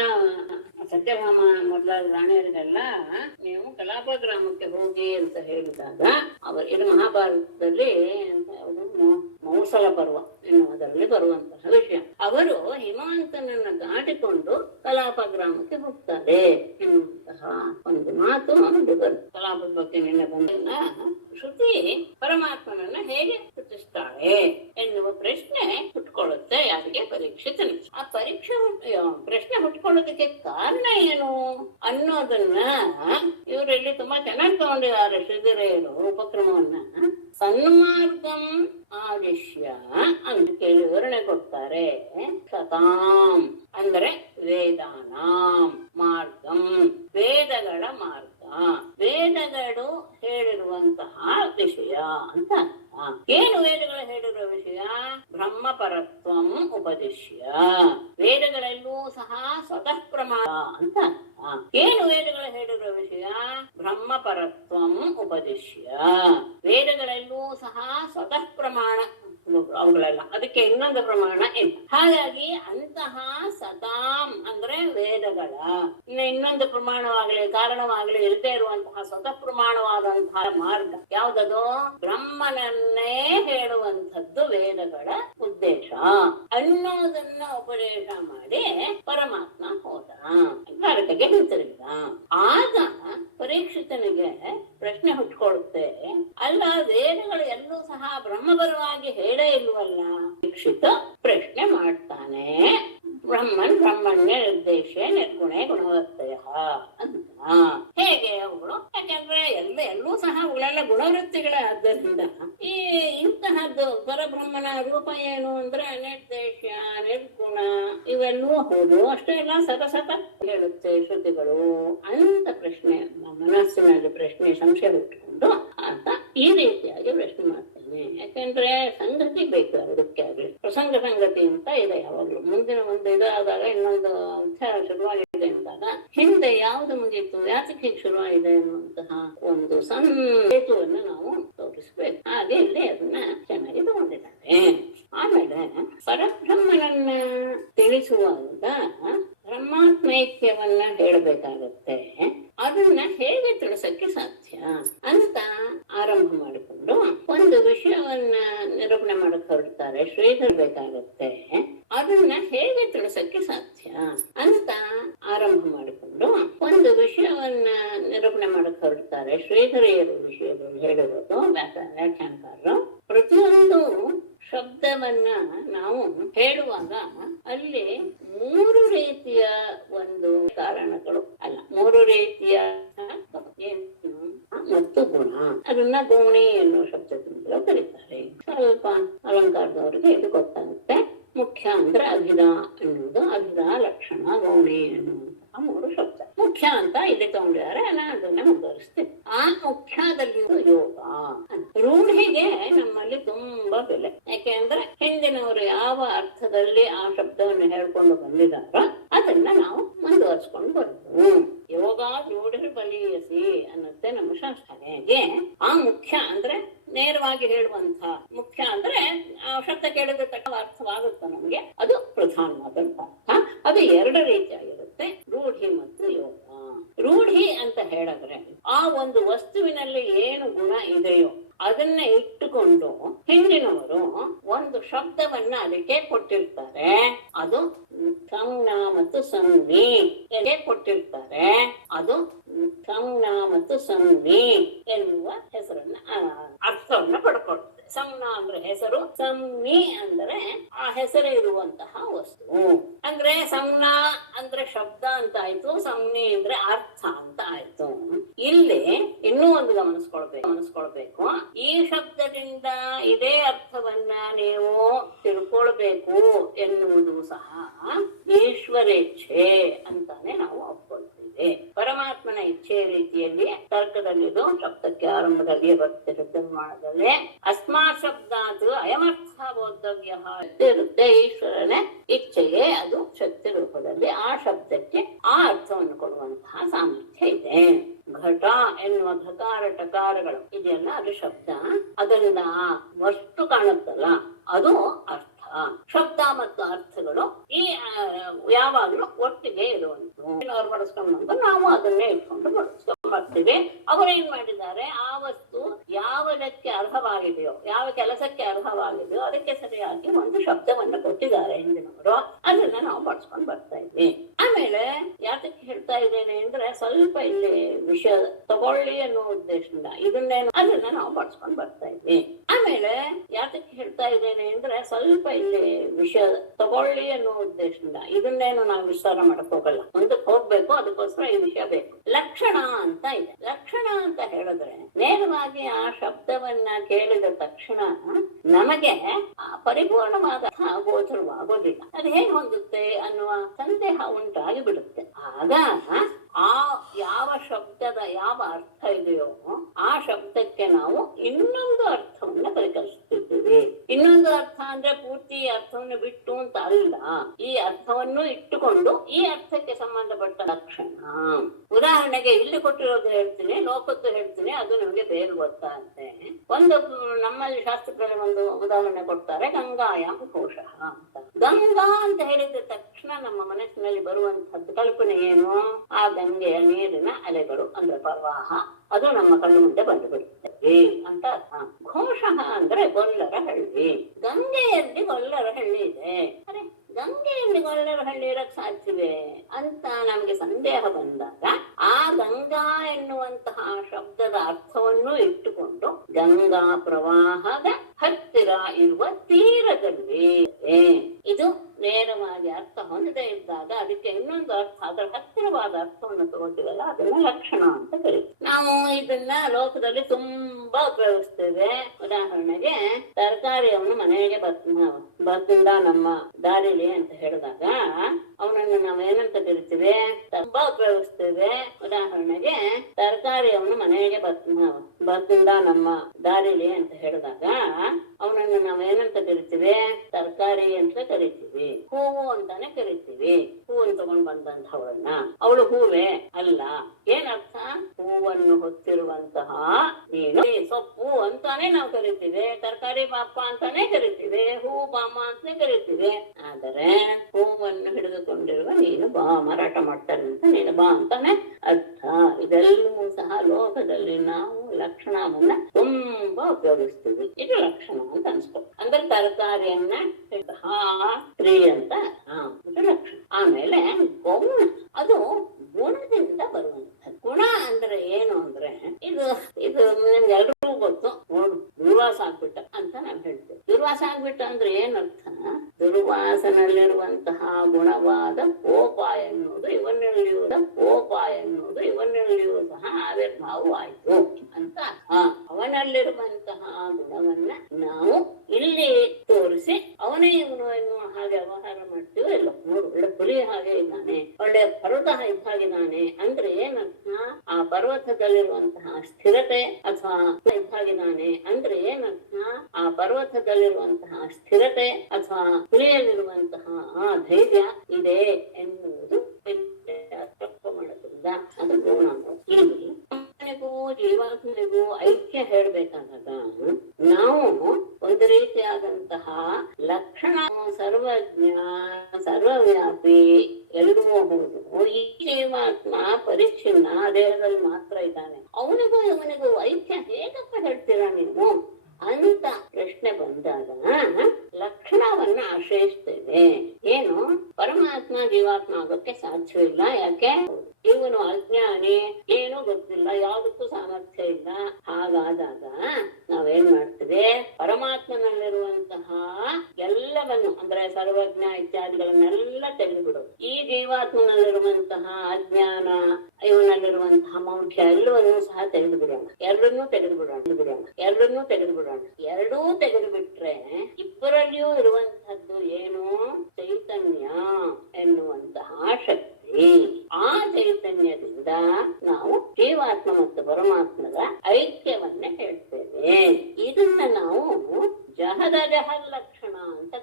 ಸತ್ಯಭಾಮ ಮೊದಲಾದ ರಾಣಿಯರಿಗೆಲ್ಲ ನೀವು ಕಲಾಪ ಗ್ರಾಮಕ್ಕೆ ಹೋಗಿ ಅಂತ ಹೇಳಿದಾಗ ಇದು ಮಹಾಭಾರತದಲ್ಲಿ ಮೌಸಲ ಪರ್ವ ಎನ್ನುವುದರಲ್ಲಿ ಬರುವಂತಹ ವಿಷಯ. ಅವರು ಹಿಮಾಂತನನ್ನ ದಾಟಿಕೊಂಡು ಕಲಾಪ ಗ್ರಾಮಕ್ಕೆ ಹೋಗ್ತಾರೆ ಎನ್ನುವಂತಹ ಒಂದು ಮಾತು ಬರುತ್ತೆ. ಕಲಾಪದ ಬಗ್ಗೆ ನಿನ್ನೆ ಬಂದ ಶ್ರುತಿ ಪರಮಾತ್ಮನನ್ನ ಹೇಗೆ ಸ್ತುತಿಸ್ತಾಳೆ ಎನ್ನುವ ಪ್ರಶ್ನೆ ಹುಟ್ಕೊಳ್ಳುತ್ತೆ ಯಾರಿಗೆ? ಪರೀಕ್ಷಿತನ. ಆ ಪ್ರಶ್ನೆ ಹುಟ್ಕೊಳ್ಳೋದಕ್ಕೆ ಕಾರಣ ಏನು ಅನ್ನೋದನ್ನ ಇವರಲ್ಲಿ ತುಂಬಾ ಚೆನ್ನಾಗಿ ತಗೊಂಡಿದ್ದಾರೆ ಶ್ರೀಧರೆಯರು ಉಪಕ್ರಮವನ್ನ. ಸನ್ಮಾರ್ಗಂ ಆದಿಶ್ಯ ಅಂತ ಕೇಳಿ ವಿವರಣೆ ಕೊಡ್ತಾರೆ. ಸತಾಂ ಅಂದ್ರೆ ವೇದಾನಾಂ ಮಾರ್ಗಂ, ವೇದಗಳ ಮಾರ್ಗ, ವೇದಗಳು ಹೇಳಿರುವಂತಹ ವಿಷಯ ಅಂತ. ಏನು ವೇದಗಳು ಹೇಳಿರುವ ವಿಷಯ? ಬ್ರಹ್ಮಪರತ್ವಂ ಉಪದಿಶ್ಯ, ವೇದಗಳೆಲ್ಲೂ ಸಹ ಸ್ವತಃ ಪ್ರಮಾಣ ಅಂತ. ಏನು ವೇದಗಳು ಹೇಳಿರುವ ವಿಷಯ? ಬ್ರಹ್ಮಪರತ್ವಂ ಉಪದಿಶ್ಯ, ವೇದಗಳೆಲ್ಲೂ ಸಹ ಸ್ವತಃ ಪ್ರಮಾಣ ಅವುಗಳೆಲ್ಲ. ಅದಕ್ಕೆ ಇನ್ನೊಂದು ಪ್ರಮಾಣ ಇಲ್ಲ. ಹಾಗಾಗಿ ಅಂತಹ ಸತಾಂ ಅಂದ್ರೆ ವೇದಗಳ ಇನ್ನೊಂದು ಪ್ರಮಾಣವಾಗಲಿ ಕಾರಣವಾಗಲಿ ಇಲ್ಲದೆ ಇರುವಂತಹ ಸ್ವತಃ ಪ್ರಮಾಣವಾದಂತಹ ಮಾರ್ಗ ಯಾವ್ದದು? ಬ್ರಹ್ಮನನ್ನೇ ಹೇಳುವಂಥದ್ದು ವೇದಗಳ ಉದ್ದೇಶ ಅನ್ನೋದನ್ನ ಉಪದೇಶ ಮಾಡಿ ಪರಮಾತ್ಮ ಹೋದ, ಭಾರತಕ್ಕೆ ಹಿಂತಿರುಗಿದ. ಆಗ ಪರೀಕ್ಷಿತನಿಗೆ ಪ್ರಶ್ನೆ ಹುಟ್ಕೊಳುತ್ತೆ, ಅಲ್ಲ ವೇದಗಳು ಎಲ್ಲೂ ಸಹ ಬ್ರಹ್ಮಪರವಾಗಿ ಹೇಳೇ ಇಲ್ವಲ್ಲ? ಪರೀಕ್ಷಿತ ಪ್ರಶ್ನೆ ಮಾಡ್ತಾನೆ. ಬ್ರಹ್ಮಣ್ಯ ನಿರ್ದೇಶ ನಿರ್ಗುಣೆ ಗುಣವರ್ತಯ ಅಂತ. ಹೇಗೆ ಅವುಗಳು? ಯಾಕಂದ್ರೆ ಎಲ್ಲೂ ಸಹ ಅವುಗಳೆಲ್ಲ ಗುಣವೃತ್ತಿಗಳೇ. ಆದ್ದರಿಂದ ಈ ಇಂತಹದ್ದು ಪರಬ್ರಹ್ಮನ ರೂಪ ಏನು ಅಂದ್ರೆ ನಿರ್ದೇಶ ನಿರ್ಗುಣ ಇವೆಲ್ಲವೂ ಹೌದು, ಅಷ್ಟೇ ಎಲ್ಲ ಸತಸತ ಹೇಳುತ್ತೆ ಶ್ರುತಿಗಳು ಅಂತ ಪ್ರಶ್ನೆ ಮನಸ್ಸಿನಲ್ಲಿ ಪ್ರಶ್ನೆ ಸಂಶಯ ಹುಟ್ಟುಕೊಂಡು ಅಂತ ಈ ರೀತಿಯಾಗಿ ಪ್ರಶ್ನೆ ಮಾಡ್ತಾನೆ. ಯಾಕಂದ್ರೆ ಸಂಗತಿ ಬೇಕು, ಅದಕ್ಕೆ ಆಗ್ಲಿ ಪ್ರಸಂಗ ಸಂಗತಿ ಅಂತ ಇದೆ ಯಾವಾಗ್ಲೂ. ಮುಂದಿನ ಒಂದು ಇದಾದಾಗ ಇನ್ನೊಂದು ವಿಚಾರ ಶುರುವಾಗಿದೆ ಅಂದಾಗ ಹಿಂದೆ ಯಾವ್ದು ಮುಗೀತು, ಯಾತಕ್ಕೆ ಶುರುವಾಗಿದೆ ಅನ್ನುವಂತಹ ಒಂದು ಸಂಕೇತವನ್ನು ನಾವು ತೋರಿಸ್ಬೇಕು. ಹಾಗೆ ಇಲ್ಲಿ ಅದನ್ನ ಚೆನ್ನಾಗಿ ತಗೊಂಡಿದ್ದಾರೆ. ಆಮೇಲೆ ಪರಬ್ರಹ್ಮನನ್ನ ತಿಳಿಸುವಾಗ ಬ್ರಹ್ಮಾತ್ಮೈಕ್ಯವನ್ನ ಹೇಳಬೇಕಾಗತ್ತೆ. ಅದನ್ನ ಹೇಗೆ ತಿಳಿಸಕ್ಕೆ ಸಾಧ್ಯ ಅಂತ ಆರಂಭ ಮಾಡಿಕೊಂಡು ಒಂದು ವಿಷಯವನ್ನ ನಿರೂಪಣೆ ಮಾಡಕ್ ಹೊರಡ್ತಾರೆ. ಶ್ರೀಧರ್ ಬೇಕಾಗತ್ತೆ. ಅದನ್ನ ಹೇಗೆ ತಿಳಿಸಕ್ಕೆ ಸಾಧ್ಯ ಅಂತ ಆರಂಭ ಮಾಡಿಕೊಂಡು ಒಂದು ವಿಷಯವನ್ನ ನಿರೂಪಣೆ ಮಾಡಕ್ ಹೊರಡ್ತಾರೆ. ಶ್ರೀಧರಿಯರು ವಿಷಯದಲ್ಲಿ ಹೇಳಿರೋದು ವ್ಯಾಖ್ಯಾನಕಾರರು. ಪ್ರತಿಯೊಂದು ಶಬ್ದವನ್ನ ನಾವು ಹೇಳುವಾಗ ಅಲ್ಲಿ 3 ರೀತಿಯ ಒಂದು ಕಾರಣಗಳು ಅಲ್ಲ, 3 ರೀತಿಯ ಮತ್ತು ಗುಣ. ಅದನ್ನ ಗೋಣಿ ಎನ್ನುವ ಶಬ್ದದಿಂದ ಕರೀತಾರೆ. ಸ್ವಲ್ಪ ಅಲಂಕಾರದವರಿಗೆ ಇದು ಗೊತ್ತಾಗುತ್ತೆ. ಮುಖ್ಯ ಅಂದ್ರೆ ಅಭಿಧಾ ಅನ್ನೋದು, ಅಭಿಧಾ ಲಕ್ಷಣ ಗೌಣಿ ಅನ್ನುವಂತಹ 3 ಶಬ್ದ. ಮುಖ್ಯ ಅಂತ ಇಲ್ಲಿ ತಗೊಂಡಿದ್ದಾರೆ, ನಾನು ಅದನ್ನ ಮುಂದುವರಿಸ್ತೇನೆ. ಆ ಮುಖ್ಯದಲ್ಲಿಯೂ ಯೋಗ. ರೂಢಿಗೆ ನಮ್ಮಲ್ಲಿ ತುಂಬಾ ಬೆಲೆ. ಯಾಕೆಂದ್ರೆ ಹಿಂದಿನವರು ಯಾವ ಅರ್ಥದಲ್ಲಿ ಆ ಶಬ್ದವನ್ನು ಹೇಳ್ಕೊಂಡು ಬಂದಿದಾರೋ ಅದನ್ನ ನಾವು ಮುಂದುವರ್ಸ್ಕೊಂಡು ಬರ್ಬೋದು. ಯೋಗ ರೂಢಿ ಬಲಿಯಸಿ ಅನ್ನತ್ತೆ ನಮ್ಮ ಶಾಸ್ತ್ರ. ಹೇಗೆ ಆ ಮುಖ್ಯ ಅಂದ್ರೆ ನೇರವಾಗಿ ಹೇಳುವಂತ ಮುಖ್ಯ ಅಂದ್ರೆ ಆ ಶಬ್ದ ಕೇಳಿದ ತಕ್ಕ ಅರ್ಥವಾಗುತ್ತ ನಮ್ಗೆ, ಅದು ಪ್ರಧಾನವಾದಂತ ಅರ್ಥ. ಅದು 2 ರೀತಿಯಾಗಿರುತ್ತೆ, ರೂಢಿ ಮತ್ತು ಯೋಗ. ರೂಢಿ ಅಂತ ಹೇಳಿದ್ರೆ ಆ ಒಂದು ವಸ್ತುವಿನಲ್ಲಿ ಏನು ಗುಣ ಇದೆಯೋ ಅದನ್ನ ಇಟ್ಟುಕೊಂಡು ಹಿಂದಿನವರು ಒಂದು ಶಬ್ದವನ್ನ ಅದಕ್ಕೆ ಕೊಟ್ಟಿರ್ತಾರೆ. ಅದು ಸಂಜ್ಞಾ ಮತ್ತು ಸಂಜ್ಞಿ ಕೊಟ್ಟಿರ್ತಾರೆ. ಅದು ಸಂಜ್ಞಾ ಮತ್ತು ಸಂಜ್ಞಿ ಎನ್ನುವ ಹೆಸರನ್ನ ಅರ್ಥವನ್ನ ಪಡ್ಕೊಳ್ತದೆ. ಸಂಜ್ಞಾ ಅಂದ್ರೆ ಹೆಸರು, ಸಂಜ್ಞಿ ಅಂದ್ರೆ ಆ ಹೆಸರು ಇರುವಂತಹ ವಸ್ತು. ಅಂದ್ರೆ ಸಂಜ್ಞಾ ಅಂದ್ರೆ ಶಬ್ದ ಅಂತ ಆಯ್ತು, ಸಂಜ್ಞಿ ಅಂದ್ರೆ ಅರ್ಥ ಅಂತ ಆಯ್ತು. ಇಲ್ಲಿ ಇನ್ನೂ ಒಂದು ಗಮನಿಸ್ಕೊಳ್ಬೇಕು. ಈ ಶಬ್ದದಿಂದ ಇದೇ ಅರ್ಥವನ್ನ ನೀವು ತಿಳ್ಕೊಳ್ಬೇಕು ಎನ್ನುವುದು ಸಹ ಈಶ್ವರೇಚ್ಛೆ ಅಂತಾನೆ ನಾವು ಒಪ್ಕೊಳ್ತೀವಿ. ಪರಮಾತ್ಮನ ಇಚ್ಛೆ ರೀತಿಯಲ್ಲಿ ತರ್ಕದಲ್ಲಿದು ಶಬ್ದಕ್ಕೆ ಆರಂಭದಲ್ಲಿ ಬರ್ತಿರುತ್ತೆ ನಿರ್ಮಾಣದಲ್ಲಿ ಅಸ್ಮಾತ್ ಶಬ್ದಾತ್ ಅಯಮರ್ಥ ಬೋಧವ್ಯ ಇರುತ್ತೆ. ಈಶ್ವರನ ಇಚ್ಛೆಗೆ ಅದು ಶಕ್ತಿ ರೂಪದಲ್ಲಿ ಆ ಶಬ್ದಕ್ಕೆ ಆ ಅರ್ಥವನ್ನು ಕೊಡುವಂತಹ ಸಾಮರ್ಥ್ಯ ಇದೆ. ಘಟ ಎನ್ನುವ ಘಕಾರ ಟಕಾರಗಳು ಇದೆಯಲ್ಲ, ಅದು ಶಬ್ದ. ಅದರಿಂದ ಆ ವಸ್ತು ಕಾಣುತ್ತಲ್ಲ ಅದು ಅರ್ಥ. ಶಬ್ದ ಮತ್ತು ಅರ್ಥಗಳು ಈ ಯಾವಾಗ್ಲೂ ಒಟ್ಟಿಗೆ ಇರುವಂತ ಅವ್ರು ಬಳಸ್ಕೊಂಡು ನಾವು ಅದನ್ನೇ ಇಟ್ಕೊಂಡು ಬಳಸ್ಕೊಂಡು ಬರ್ತೀವಿ. ಅವರೇನ್ ಮಾಡಿದ್ದಾರೆ, ಆ ವಸ್ತು ಯಾವುದಕ್ಕೆ ಅರ್ಹವಾಗಿದೆಯೋ, ಯಾವ ಕೆಲಸಕ್ಕೆ ಅರ್ಹವಾಗಿದೆಯೋ ಅದಕ್ಕೆ ಸರಿಯಾಗಿ ಒಂದು ಶಬ್ದವನ್ನ ಕೊಟ್ಟಿದ್ದಾರೆ ಹಿಂದಿನವರು. ಅದನ್ನ ನಾವು ಬಳಸ್ಕೊಂಡು ಬರ್ತಾ ಇದ್ವಿ. ಆಮೇಲೆ ಯಾತಕ್ಕೆ ಹೇಳ್ತಾ ಇದ್ದೇನೆ ಅಂದ್ರೆ ಸ್ವಲ್ಪ ಇಲ್ಲಿ ವಿಷಯ ತಗೊಳ್ಳಿ ಅನ್ನೋ ಉದ್ದೇಶದಿಂದ ಅದನ್ನ ನಾವು ಬಳಸ್ಕೊಂಡು ಬರ್ತಾ ಇದ್ವಿ. ಆಮೇಲೆ ಯಾತಕ್ಕೆ ಹೇಳ್ತಾ ಇದ್ದೇನೆ ಅಂದ್ರೆ ಸ್ವಲ್ಪ ಇಲ್ಲಿ ವಿಷಯ ತಗೊಳ್ಳಿ ಅನ್ನೋ ಉದ್ದೇಶದಿಂದ ಇದನ್ನೇನು ನಾವು ವಿಸ್ತಾರ ಮಾಡಕ್ ಹೋಗಲ್ಲ, ಮುಂದಕ್ಕೆ ಹೋಗ್ಬೇಕು. ಅದಕ್ಕೋಸ್ಕರ ಈ ವಿಷಯ ಬೇಕು. ಲಕ್ಷಣ ಅಂತ ಇದೆ. ಲಕ್ಷಣ ಅಂತ ಹೇಳಿದ್ರೆ ನೇರವಾಗಿ ಆ ಶಬ್ದವನ್ನ ಕೇಳಿದ ತಕ್ಷಣ ನಮಗೆ ಪರಿಪೂರ್ಣವಾದ ಗೋಚರವಾಗೋದಿಲ್ಲ. ಅದು ಹೇಗೆ ಹೊಂದುತ್ತೆ ಅನ್ನುವ ಸಂದೇಹ ಉಂಟಾಗಿ ಬಿಡುತ್ತೆ. ಆಗ ಆ ಯಾವ ಶಬ್ದದ ಯಾವ ಅರ್ಥ ಇದೆಯೋ ಆ ಶಬ್ದಕ್ಕೆ ನಾವು ಇನ್ನೊಂದು ಅರ್ಥವನ್ನ ಪರಿಕಲ್ಪಿಸ್ತಿದ್ದೀವಿ. ಇನ್ನೊಂದು ಅರ್ಥ ಅಂದ್ರೆ ಪೂರ್ತಿ ಅರ್ಥವನ್ನು ಬಿಟ್ಟು ಅಂತ ಅಲ್ಲ, ಈ ಅರ್ಥವನ್ನು ಇಟ್ಟುಕೊಂಡು ಈ ಅರ್ಥಕ್ಕೆ ಸಂಬಂಧಪಟ್ಟ ಲಕ್ಷಣ. ಉದಾಹರಣೆಗೆ ಇಲ್ಲಿ ಕೊಟ್ಟಿರೋದು ಹೇಳ್ತೀನಿ, ಲೋಕದ್ದು ಹೇಳ್ತೀನಿ, ಅದು ನಿಮಗೆ ಬೇಗ ಗೊತ್ತಾಗುತ್ತೆ. ಒಂದು ನಮ್ಮಲ್ಲಿ ಶಾಸ್ತ್ರದಲ್ಲಿ ಒಂದು ಉದಾಹರಣೆ ಕೊಡ್ತಾರೆ, ಗಂಗಾಯಾಮ ಕೋಶ ಅಂತ. ಗಂಗಾ ಅಂತ ಹೇಳಿದ ತಕ್ಷಣ ನಮ್ಮ ಮನಸ್ಸಿನಲ್ಲಿ ಬರುವಂತಹದ್ದು ಕಲ್ಪನೆ ಏನು? ಆ ಗಂಗೆಯ ನೀರಿನ ಅಲೆಗಳು ಅಂದ್ರೆ ಪ್ರವಾಹ, ಅದು ನಮ್ಮ ಕಣ್ಣು ಮುಂದೆ ಬಂದು ಬಿಡುತ್ತದೆ ಅಂತ ಅರ್ಥ. ಘೋಷ ಅಂದ್ರೆ ಗೊಲ್ಲರ ಹಳ್ಳಿ. ಗಂಗೆಯಲ್ಲಿ ಗೊಲ್ಲರ ಹಳ್ಳಿ ಇದೆ. ಅರೆ, ಗಂಗೆಯಲ್ಲಿ ಗೊಲ್ಲರ ಹಳ್ಳಿ ಇರಕ್ ಸಾಧ್ಯವೇ ಅಂತ ನಮ್ಗೆ ಸಂದೇಹ ಬಂದಾಗ ಆ ಗಂಗಾ ಎನ್ನುವಂತಹ ಶಬ್ದದ ಅರ್ಥವನ್ನು ಇಟ್ಟುಕೊಂಡು ಗಂಗಾ ಪ್ರವಾಹದ ಹತ್ತಿರ ಇರುವ ತೀರದಲ್ಲಿ ಇದು ನೇರವಾಗಿ ಅರ್ಥ ಹೊಂದದೇ ಇದ್ದಾಗ ಅದಕ್ಕೆ ಇನ್ನೊಂದು ಅರ್ಥ, ಅದರ ಹತ್ತಿರವಾದ ಅರ್ಥವನ್ನು ತಗೋತೀವಲ್ಲ, ಅದನ್ನ ಲಕ್ಷಣ ಅಂತ ಕರೀತೀವಿ. ನಾವು ಇದನ್ನ ಲೋಕದಲ್ಲಿ ತುಂಬಾ ಉಪಯೋಗಿಸ್ತೇವೆ. ಉದಾಹರಣೆಗೆ ತರಕಾರಿಯವನು ಮನೆಗೆ ಬಂದ ನಮ್ಮ ದಾರಿಲಿ ಅಂತ ಹೇಳಿದಾಗ ಅವನನ್ನು ನಾವು ಏನಂತ ಕರಿತೀವಿ? ತುಂಬಾ ಉಪಯೋಗಿಸ್ತೇವೆ. ಉದಾಹರಣೆಗೆ ತರಕಾರಿಯವನು ಮನೆಗೆ ಬಂದ ನಮ್ಮ ದಾರಿಲಿ ಅಂತ ಹೇಳಿದಾಗ ಅವನನ್ನು ನಾವು ಏನಂತ ಕರಿತೀವಿ? ತರಕಾರಿ ಅಂತ ಕರಿತೀವಿ. ಹೂವು ಅಂತಾನೆ ಕರಿತೀವಿ. ಹೂವನ್ನು ತಗೊಂಡ್ ಬಂದಂತಹವಳನ್ನ ಅವಳು ಹೂವೇ ಅಲ್ಲ. ಏನರ್ಥ? ಹೂವನ್ನು ಹೊತ್ತಿರುವಂತಹ ನೀನು ಸೊಪ್ಪು ಅಂತಾನೆ ನಾವು ಕರಿತೀವಿ. ತರಕಾರಿ ಬಾಪ ಅಂತಾನೆ ಕರಿತೀವಿ. ಹೂವು ಬಾಮ ಅಂತಾನೆ ಕರಿತೀವಿ. ಆದರೆ ಹೂವನ್ನು ಹಿಡಿದುಕೊಂಡಿರುವ ನೀನು ಬಾ, ಮಾರಾಟ ಮಾಡ್ತಾರೆ ಅಂತ ನೀನು ಬಾ ಅಂತಾನೆ ಅರ್ಥ. ಇದೆಲ್ಲವೂ ಸಹ ಲೋಕದಲ್ಲಿ ನಾವು ಲಕ್ಷಣವನ್ನ ತುಂಬಾ ಉಪಯೋಗಿಸ್ತೀವಿ. ಇದು ಲಕ್ಷಣ ಅಂತ ಅನ್ಸ್ಕೊ. ಅಂದ್ರೆ ತರಕಾರಿಯನ್ನ ಸ್ತ್ರೀ ಅಂತ ಲಕ್ಷಣ. ಆಮೇಲೆ ಗೌಣ, ಅದು ಗುಣದಿಂದ ಬರುವಂಥದ್ದು. ಗುಣ ಅಂದ್ರೆ ಏನು ಅಂದ್ರೆ ಇದು ನಿಮ್ಗೆ ಎಲ್ರಿಗೂ ಗೊತ್ತು. ನೋಡು, ದುರ್ವಾಸ ಆಗ್ಬಿಟ್ಟ ಅಂತ ನಾವ್ ಹೇಳ್ತೇವೆ. ದುರ್ವಾಸ ಆಗ್ಬಿಟ್ಟ ಅಂದ್ರೆ ಏನರ್ಥ? ದುರ್ವಾಸನಲ್ಲಿರುವಂತಹ ಗುಣವಾದ ಕೋಪ ಎನ್ನುವುದು ಇವನಲ್ಲಿಯೂ ಸಹ ಆವಿರ್ಭಾವವಾಯಿತು ಅಂತ. ಅವನಲ್ಲಿರುವಂತಹ ಗುಣವನ್ನ ನಾವು ಒಳ್ಳೆಯ ಪರ್ವತ ಇದ್ದಾಗಿದ್ದಾನೆ ಅಂದ್ರೆ ಏನರ್ಥ? ಆ ಪರ್ವತದಲ್ಲಿರುವಂತಹ ಸ್ಥಿರತೆ ಅಥವಾ ಇದ್ದಾಗಿದ್ದಾನೆ ಅಂದ್ರೆ ಏನರ್ಥ? ಆ ಪರ್ವತದಲ್ಲಿರುವಂತಹ ಸ್ಥಿರತೆ ಅಥವಾ ಹುಲಿಯಲ್ಲಿರುವಂತಹ ಆ ಧೈರ್ಯ ಇದೆ ಎನ್ನುವುದು ತಪ್ಪು ಮಾಡೋದ್ರಿಂದ ಅದು ಗುಣ. ಇಲ್ಲಿ ಜೀವಾತ್ಮನಿಗೂ ಐಕ್ಯ ಹೇಳ್ಬೇಕಾದಾಗ ನಾವು ಒಂದು ರೀತಿಯಾದಂತಹ ಲಕ್ಷಣ ಸರ್ವಜ್ಞ ಸರ್ವವ್ಯಾಪಿ ಎಲ್ಲವೂ ಹೌದು. ಈ ಜೀವಾತ್ಮ ಪರಿಚ್ಛಿನ್ನ ದೇಹದಲ್ಲಿ ಮಾತ್ರ ಇದ್ದಾನೆ, ಅವನಿಗೂ ಇವನಿಗೂ ಐಕ್ಯ ಹೇಗಪ್ಪ ಹೇಳ್ತೀರಾ ನೀವು ಅಂತ ಪ್ರಶ್ನೆ ಬಂದಾಗ ಲಕ್ಷಣವನ್ನ ಆಶ್ರಯಿಸ್ತೇವೆ. ಏನು? ಪರಮಾತ್ಮ ಜೀವಾತ್ಮ ಆಗೋಕ್ಕೆ ಸಾಧ್ಯವಿಲ್ಲ. ಯಾಕೆ? ಇವನು ಅಜ್ಞಾನಿ, ಏನೂ ಗೊತ್ತಿಲ್ಲ, ಯಾವುದಕ್ಕೂ ಸಾಮರ್ಥ್ಯ ಇಲ್ಲ. ಹಾಗಾದಾಗ ನಾವೇನ್ ಮಾಡ್ತೇವೆ? ಪರಮಾತ್ಮನಲ್ಲಿರುವಂತಹ ಎಲ್ಲವನ್ನು ಅಂದ್ರೆ ಸರ್ವಜ್ಞ ಇತ್ಯಾದಿಗಳನ್ನೆಲ್ಲ ತೆಗೆದುಬಿಡೋದು. ಈ ಜೀವಾತ್ಮನಲ್ಲಿರುವಂತಹ ಅಜ್ಞಾನ, ಇವನಲ್ಲಿರುವಂತಹ ಮೌಢ್ಯ ಎಲ್ಲವನ್ನೂ ಸಹ ತೆಗೆದುಬಿಡೋಣ. ಎರಡನ್ನೂ ತೆಗೆದುಬಿಡೋಣ. ಎರಡೂ ತೆಗೆದುಬಿಟ್ರೆ ಇಬ್ಬರಲ್ಲಿಯೂ ಇರುವಂತಹದ್ದು ಏನು? ಚೈತನ್ಯ ಎನ್ನುವಂತಹ ಶಕ್ತಿ. ಆ ಚೈತನ್ಯದಿಂದ ನಾವು ಜೀವಾತ್ಮ ಮತ್ತು ಪರಮಾತ್ಮದ ಐಕ್ಯವನ್ನೇ ಹೇಳ್ತೇವೆ. ಇದನ್ನ ನಾವು ಜಹದ ಜಹದ್ ಲಕ್ಷಣ ಅಂತ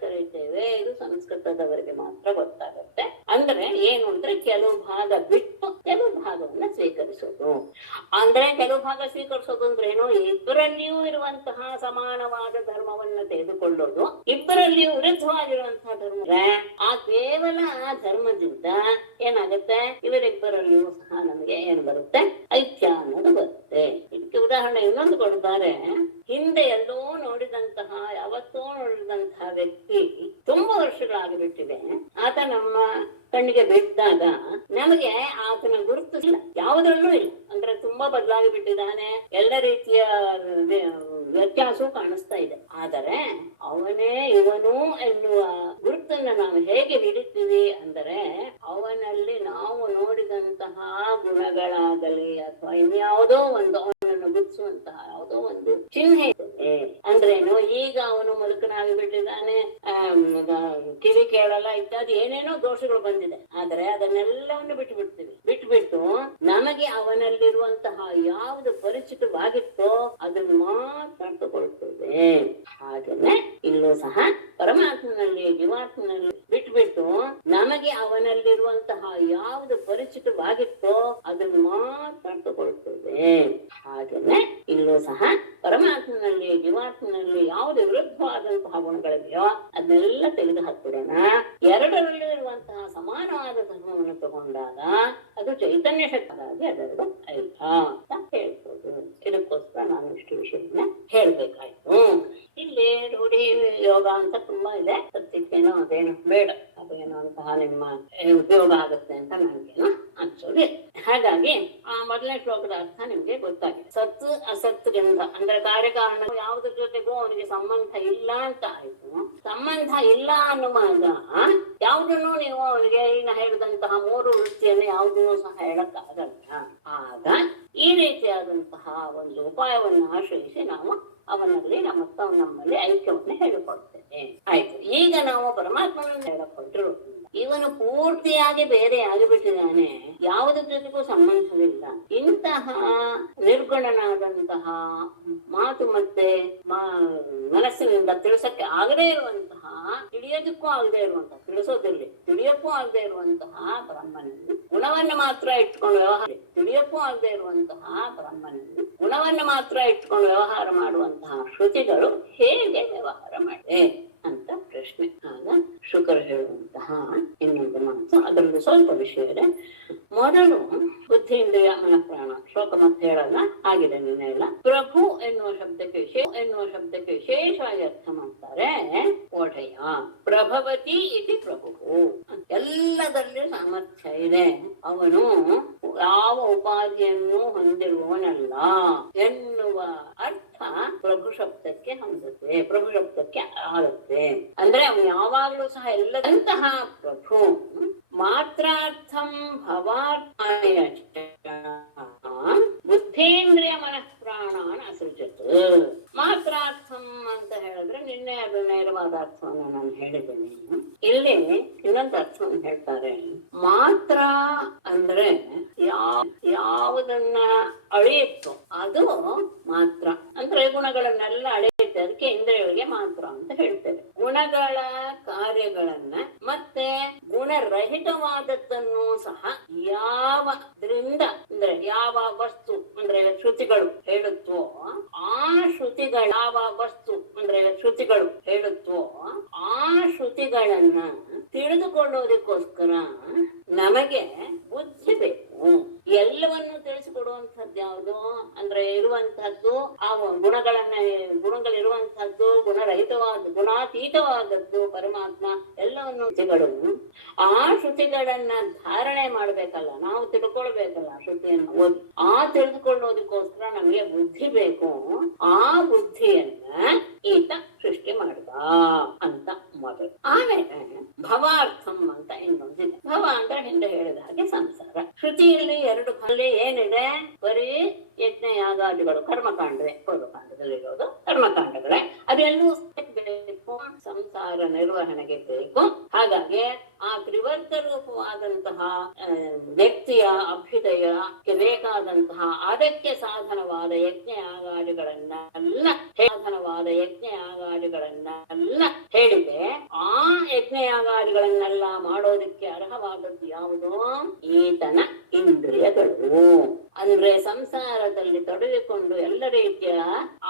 ಕರೀತೇವೆ. ಇದು ಸಂಸ್ಕೃತದವರಿಗೆ ಮಾತ್ರ ಗೊತ್ತಾಗುತ್ತೆ. ಅಂದ್ರೆ ಏನು ಅಂದ್ರೆ ಕೆಲವು ಭಾಗ ಬಿಟ್ಟು ಕೆಲವು ಭಾಗವನ್ನ ಸ್ವೀಕರಿಸೋದು. ಅಂದ್ರೆ ಕೆಲವು ಭಾಗ ಸ್ವೀಕರಿಸೋದು ಅಂದ್ರೆ ಏನು? ಇಬ್ಬರಲ್ಲಿಯೂ ಇರುವಂತಹ ಸಮಾನವಾದ ಧರ್ಮವನ್ನ ತೆಗೆದುಕೊಳ್ಳೋದು, ಇಬ್ಬರಲ್ಲಿಯೂ ವಿರುದ್ಧವಾಗಿರುವಂತಹ ಧರ್ಮ. ಆ ಕೇವಲ ಆ ಧರ್ಮದಿಂದ ಏನಾಗುತ್ತೆ? ಇವರಿಬ್ಬರಲ್ಲಿಯೂ ಸಹ ನಮಗೆ ಏನ್ ಬರುತ್ತೆ? ಐಕ್ಯ ಅನ್ನೋದು ಬರುತ್ತೆ. ಇದಕ್ಕೆ ಉದಾಹರಣೆ ಇನ್ನೊಂದು ಕೊಡ್ತಾರೆ. ಹಿಂದೆ ಎಲ್ಲೋ ನೋಡಿದಂತಹ, ಯಾವತ್ತೋ ನೋಡಿದಂತಹ ವ್ಯಕ್ತಿ ತುಂಬಾ ವರ್ಷಗಳಾಗಿಬಿಟ್ಟಿದೆ. ಆತ ನಮ್ಮ ಕಣ್ಣಿಗೆ ಬಿದ್ದಾಗ ನಮಗೆ ಆತನ ಗುರುತು ಇಲ್ಲ, ಯಾವುದ್ರಲ್ಲೂ ಇಲ್ಲ. ಅಂದ್ರೆ ತುಂಬಾ ಬದಲಾಗಿ ಬಿಟ್ಟಿದ್ದಾನೆ, ಎಲ್ಲ ರೀತಿಯ ವ್ಯತ್ಯಾಸವೂ ಕಾಣಿಸ್ತಾ ಇದೆ. ಆದರೆ ಅವನೇ ಇವನು ಎನ್ನುವ ಗುರುತನ್ನ ನಾವು ಹೇಗೆ ಹಿಡಿತೀವಿ ಅಂದರೆ, ಅವನಲ್ಲಿ ನಾವು ನೋಡಿದಂತಹ ಗುಣಗಳಾಗಲಿ ಅಥವಾ ಇನ್ಯಾವುದೋ ಒಂದು ಅವನನ್ನು ಗುರುತಿಸುವಂತಹ ಯಾವುದೋ ಒಂದು ಚಿಹ್ನೆ ಇದೆ. ಅಂದ್ರೇನು? ಈಗ ಅವನು ಮುದುಕನಾಗಿ ಬಿಟ್ಟಿದ್ದಾನೆ, ಕಿವಿ ಕೇಳಲ್ಲ ಇತ್ಯಾದಿ ಏನೇನೋ ದೋಷಗಳು ಬಂದಿದೆ. ಆದರೆ ಅದನ್ನೆಲ್ಲವನ್ನು ಬಿಟ್ಟು ನಮಗೆ ಅವನಲ್ಲಿರುವಂತಹ ಯಾವುದು ಪರಿಚಿತವಾಗಿತ್ತೋ ಅದನ್ನು ಮಾತ್ರ ತಗೊಳ್ತೇವೆ. ಹಾಗೇನೆ ಇಲ್ಲೂ ಸಹ ಪರಮಾತ್ಮನಲ್ಲಿ ಜೀವಾತ್ಮನಲ್ಲಿ ಬಿಟ್ಟು ನಮಗೆ ಅವನಲ್ಲಿರುವಂತಹ ಯಾವುದು ಪರಿಚಿತವಾಗಿತ್ತೋ ಅದನ್ನು ಮಾತ್ರ ತಗೊಳ್ತೇವೆ. ಹಾಗೇನೆ ಇಲ್ಲೂ ಸಹ ಪರಮಾತ್ಮನಲ್ಲಿ ಜೀವಾತ್ಮನಲ್ಲಿ ಯಾವುದು ವಿರುದ್ಧವಾದಂತಹ ಗುಣಗಳಿದೆಯೋ ಅದನ್ನೆಲ್ಲ ತೆಗೆದು ಹಾಕ್ಬಿಡೋಣ. ಎರಡರಲ್ಲೂ ಇರುವಂತಹ ಸಮಾನವಾದ ಧರ್ಮವನ್ನು ತಗೊಂಡಾಗ ಅದು ಚೈತನ್ಯ ಶಕ್ತಿಯಾಗಿ ಅದೆರಡು ಐಕ ಅಂತ ಹೇಳ್ಬೋದು. ಇದಕ್ಕೋಸ್ಕರ ನಾನು ಇಷ್ಟು ವಿಷಯವನ್ನ ಹೇಳ್ಬೇಕಾಯ್ತು. ಇಲ್ಲಿ ರೂಢಿ ಯೋಗ ಅಂತ ತುಂಬಾ ಇದೆ. ಸತ್ಯಕ್ಕೇನೋ ಅದೇನು ಬೇಡ, ಅದೇನೋ ಅಂತಹ ನಿಮ್ಮ ಉಪಯೋಗ ಆಗುತ್ತೆ ಅಂತ ನನಗೇನೋ ಅನ್ಸೋದಿಲ್ಲ. ಹಾಗಾಗಿ ಆ ಮೊದಲನೇ ಶ್ಲೋಕದ ಅರ್ಥ ನಿಮ್ಗೆ ಗೊತ್ತಾಗಿದೆ. ಸತ್ತು ಅಸತ್ತು ಗಂಧ ಅಂದ್ರೆ ಕಾರ್ಯಕಾರಣ ಯಾವುದ್ರ ಜೊತೆಗೂ ಅವನಿಗೆ ಸಂಬಂಧ ಇಲ್ಲ ಅಂತ ಆಯ್ತು. ಸಂಬಂಧ ಇಲ್ಲ ಅನ್ನುವಾಗ ಯಾವುದನ್ನು ನೀವು ಅವನಿಗೆ ಈಗ ಹೇಳಿದಂತಹ ಮೂರು ವೃತ್ತಿಯನ್ನು ಯಾವುದನ್ನು ಸಹ ಹೇಳಕ್ಕಾಗಲ್ಲ. ಆಗ ಈ ರೀತಿಯಾದಂತಹ ಒಂದು ಉಪಾಯವನ್ನು ಆಶ್ರಯಿಸಿ ನಾವು ಅವನಲ್ಲಿ ನಮ್ಮಲ್ಲಿ ಐಕ್ಯವನ್ನು ಹೇಳಿಕೊಡ್ತೇವೆ. ಆಯ್ತು. ಈಗ ನಾವು ಪರಮಾತ್ಮನನ್ನು ಹೇಳಿಕೊಟ್ರು, ಇವನು ಪೂರ್ತಿಯಾಗಿ ಬೇರೆ ಆಗಿಬಿಟ್ಟಿದ್ದಾನೆ, ಯಾವುದ್ರ ಜೊತೆಗೂ ಸಂಬಂಧವಿಲ್ಲ. ಇಂತಹ ನಿರ್ಗುಣನಾದಂತಹ ಮಾತು ಮತ್ತೆ ಮನಸ್ಸಿನಿಂದ ತಿಳಿಸಕ್ಕೆ ಆಗದೇ ಇರುವಂತಹ, ತಿಳಿಯೋದಕ್ಕೂ ಆಗದೆ ಇರುವಂತಹ, ತಿಳಿಯೋಕ್ಕೂ ಆಗದೆ ಇರುವಂತಹ ಬ್ರಹ್ಮನನ್ನು ಗುಣವನ್ನು ಮಾತ್ರ ಇಟ್ಕೊಂಡು ವ್ಯವಹಾರ ಮಾಡುವಂತಹ ಶ್ರುತಿಗಳು ಹೇಗೆ ವ್ಯವಹಾರ ಮಾಡಿದೆ ಅಂತ ಪ್ರಶ್ನೆ. ಆಗ ಶುಕರು ಹೇಳುವಂತಹ ಇನ್ನೊಂದು ಮಾತು, ಅದರಲ್ಲಿ ಸ್ವಲ್ಪ ವಿಷಯ ಇದೆ. ಮೊದಲು ಬುದ್ಧಿ ಇಂದ್ರಿಯ ಮನಃಪ್ರಾಣ ಶ್ಲೋಕ ಮತ್ತೆ ಹೇಳಲ್ಲ, ಆಗಿದೆ ನಿನ್ನೆ ಎಲ್ಲ. ಪ್ರಭು ಎನ್ನುವ ಶಬ್ದಕ್ಕೆ ವಿಶೇಷವಾಗಿ ಅರ್ಥ ಮಾಡ್ತಾರೆ ಒಡೆಯ. ಪ್ರಭವತಿ ಇತಿ ಪ್ರಭು, ಎಲ್ಲದರಲ್ಲಿ ಸಾಮರ್ಥ್ಯ ಇದೆ, ಅವನು ಯಾವ ಉಪಾಧಿಯನ್ನು ಹೊಂದಿರುವವನಲ್ಲ ಎನ್ನುವ ಅರ್ಥ ಪ್ರಭು ಶಬ್ದಕ್ಕೆ ಹೊಂದುತ್ತೆ, ಪ್ರಭು ಶಬ್ದಕ್ಕೆ ಆಗುತ್ತೆ. ಅಂದ್ರೆ ಅವನು ಯಾವಾಗ್ಲೂ ಸಹ ಎಲ್ಲದಂತಹ ಪ್ರಭು. ಮಾತ್ರಾರ್ಥಂ ಭವಾರ್ಥಾಯ ಬುದ್ಧೇಂದ್ರಿಯ ಮನಃಪ್ರಾಣಾನ್ ಅಸೃಜತ್. ಮಾತ್ರಾರ್ಥಂ ಅಂತ ಹೇಳಿದ್ರೆ ನಿನ್ನೆ ಅದು ನೇರವಾಗಿ ಸ್ಪಷ್ಟವಾದ ಅರ್ಥವನ್ನು ನಾನು ಹೇಳಿದ್ದೇನೆ. ಇಲ್ಲಿ ಇನ್ನೊಂದು ಅರ್ಥವನ್ನು ಹೇಳ್ತಾರೆ. ಮಾತ್ರ ಅಂದ್ರೆ ಯಾವುದನ್ನ ಅಳೆಯುತ್ತೋ ಅದು ಮಾತ್ರ ಅಂದ್ರೆ ಗುಣಗಳನ್ನೆಲ್ಲ ಅಳೆಯುತ್ತೆ. ಅದಕ್ಕೆ ಇಂದ್ರಿಯಗಳಿಗೆ ಮಾತ್ರ ಅಂತ ಹೇಳ್ತೇವೆ. ಗುಣಗಳ ಕಾರ್ಯಗಳನ್ನ ಮತ್ತೆ ಗುಣರಹಿತವಾದದ್ದನ್ನು ಸಹ ಯಾವದ್ರಿಂದ ಅಂದ್ರೆ ಯಾವ ವಸ್ತು ಅಂದ್ರೆ ಶ್ರುತಿಗಳು ಹೇಳುತ್ತೋ ಆ ಶ್ರುತಿಗಳ ಯಾವ ವಸ್ತು ಅಂದ್ರೆ ಶ್ರುತಿಗಳು ಹೇಳುತ್ತೋ ಆ ಶ್ರುತಿಗಳನ್ನ ತಿಳಿದುಕೊಳ್ಳೋದಕ್ಕೋಸ್ಕರ ನಮಗೆ ಬುದ್ಧಿ ಬೇಕು. ಎಲ್ಲವನ್ನು ತಿಳಿಸಿಕೊಡುವಂತಹದ್ದು ಯಾವುದು ಅಂದ್ರೆ ಇರುವಂತಹದ್ದು ಆ ಗುಣಗಳಿರುವಂತಹದ್ದು ಗುಣಾತೀತವಾದದ್ದು ಪರಮಾತ್ಮ. ಎಲ್ಲವನ್ನು ಶ್ರುತಿಗಳು ಆ ಶ್ರುತಿಗಳನ್ನ ಧಾರಣೆ ಮಾಡ್ಬೇಕಲ್ಲ, ನಾವು ತಿಳ್ಕೊಳ್ಬೇಕಲ್ಲ ಶ್ರುತಿಯನ್ನು ಓದಿ. ಆ ತಿಳಿದುಕೊಳ್ಳೋದಕ್ಕೋಸ್ಕರ ನಮಗೆ ಬುದ್ಧಿ ಬೇಕು. ಆ ಬುದ್ಧಿಯನ್ನ ಈತ ಸೃಷ್ಟಿ ಮಾಡ್ದ ಅಂತ ಮೊದಲು. ಆಮೇಲೆ ಭವಾರ್ಥಂ ಅಂತ ಇನ್ನೊಂದಿದೆ. ಭವ ಅಂದ್ರೆ ಹಿಂದೆ ಹೇಳಿದ ಹಾಗೆ ಸಂಸಾರ. ಶ್ರುತಿಯಲ್ಲಿ ಎರಡು ಭಾಗ ಏನಿದೆ? ಬರೀ ಯಜ್ಞ ಯಾಗಾದಿಗಳು ಕರ್ಮಕಾಂಡವೇ. ಪೂರ್ವಕಾಂಡದಲ್ಲಿರೋದು ಕರ್ಮಕಾಂಡಗಳೇ. ಅದೆಲ್ಲೂ ಬೇಕು, ಸಂಸಾರ ನಿರ್ವಹಣೆಗೆ ಬೇಕು. ಹಾಗಾಗಿ ಆ ತ್ರಿವರ್ಗ ರೂಪವಾದಂತಹ ವ್ಯಕ್ತಿಯ ಅಭ್ಯುದಯಕ್ಕೆ ಬೇಕಾದಂತಹ ಅದಕ್ಕೆ ಸಾಧನವಾದ ಯಜ್ಞಯಾಗಾದಿಗಳನ್ನೆಲ್ಲ ಹೇಳಿದೆ. ಆ ಯಜ್ಞಯಾಗಾದಿಗಳನ್ನೆಲ್ಲ ಮಾಡೋದಕ್ಕೆ ಅರ್ಹವಾದದ್ದು ಯಾವುದು? ಈತನ ಇಂದ್ರಿಯಗಳು. ಅಂದ್ರೆ ಸಂಸಾರದಲ್ಲಿ ತೊಡಗಿಕೊಂಡು ಎಲ್ಲ ರೀತಿಯ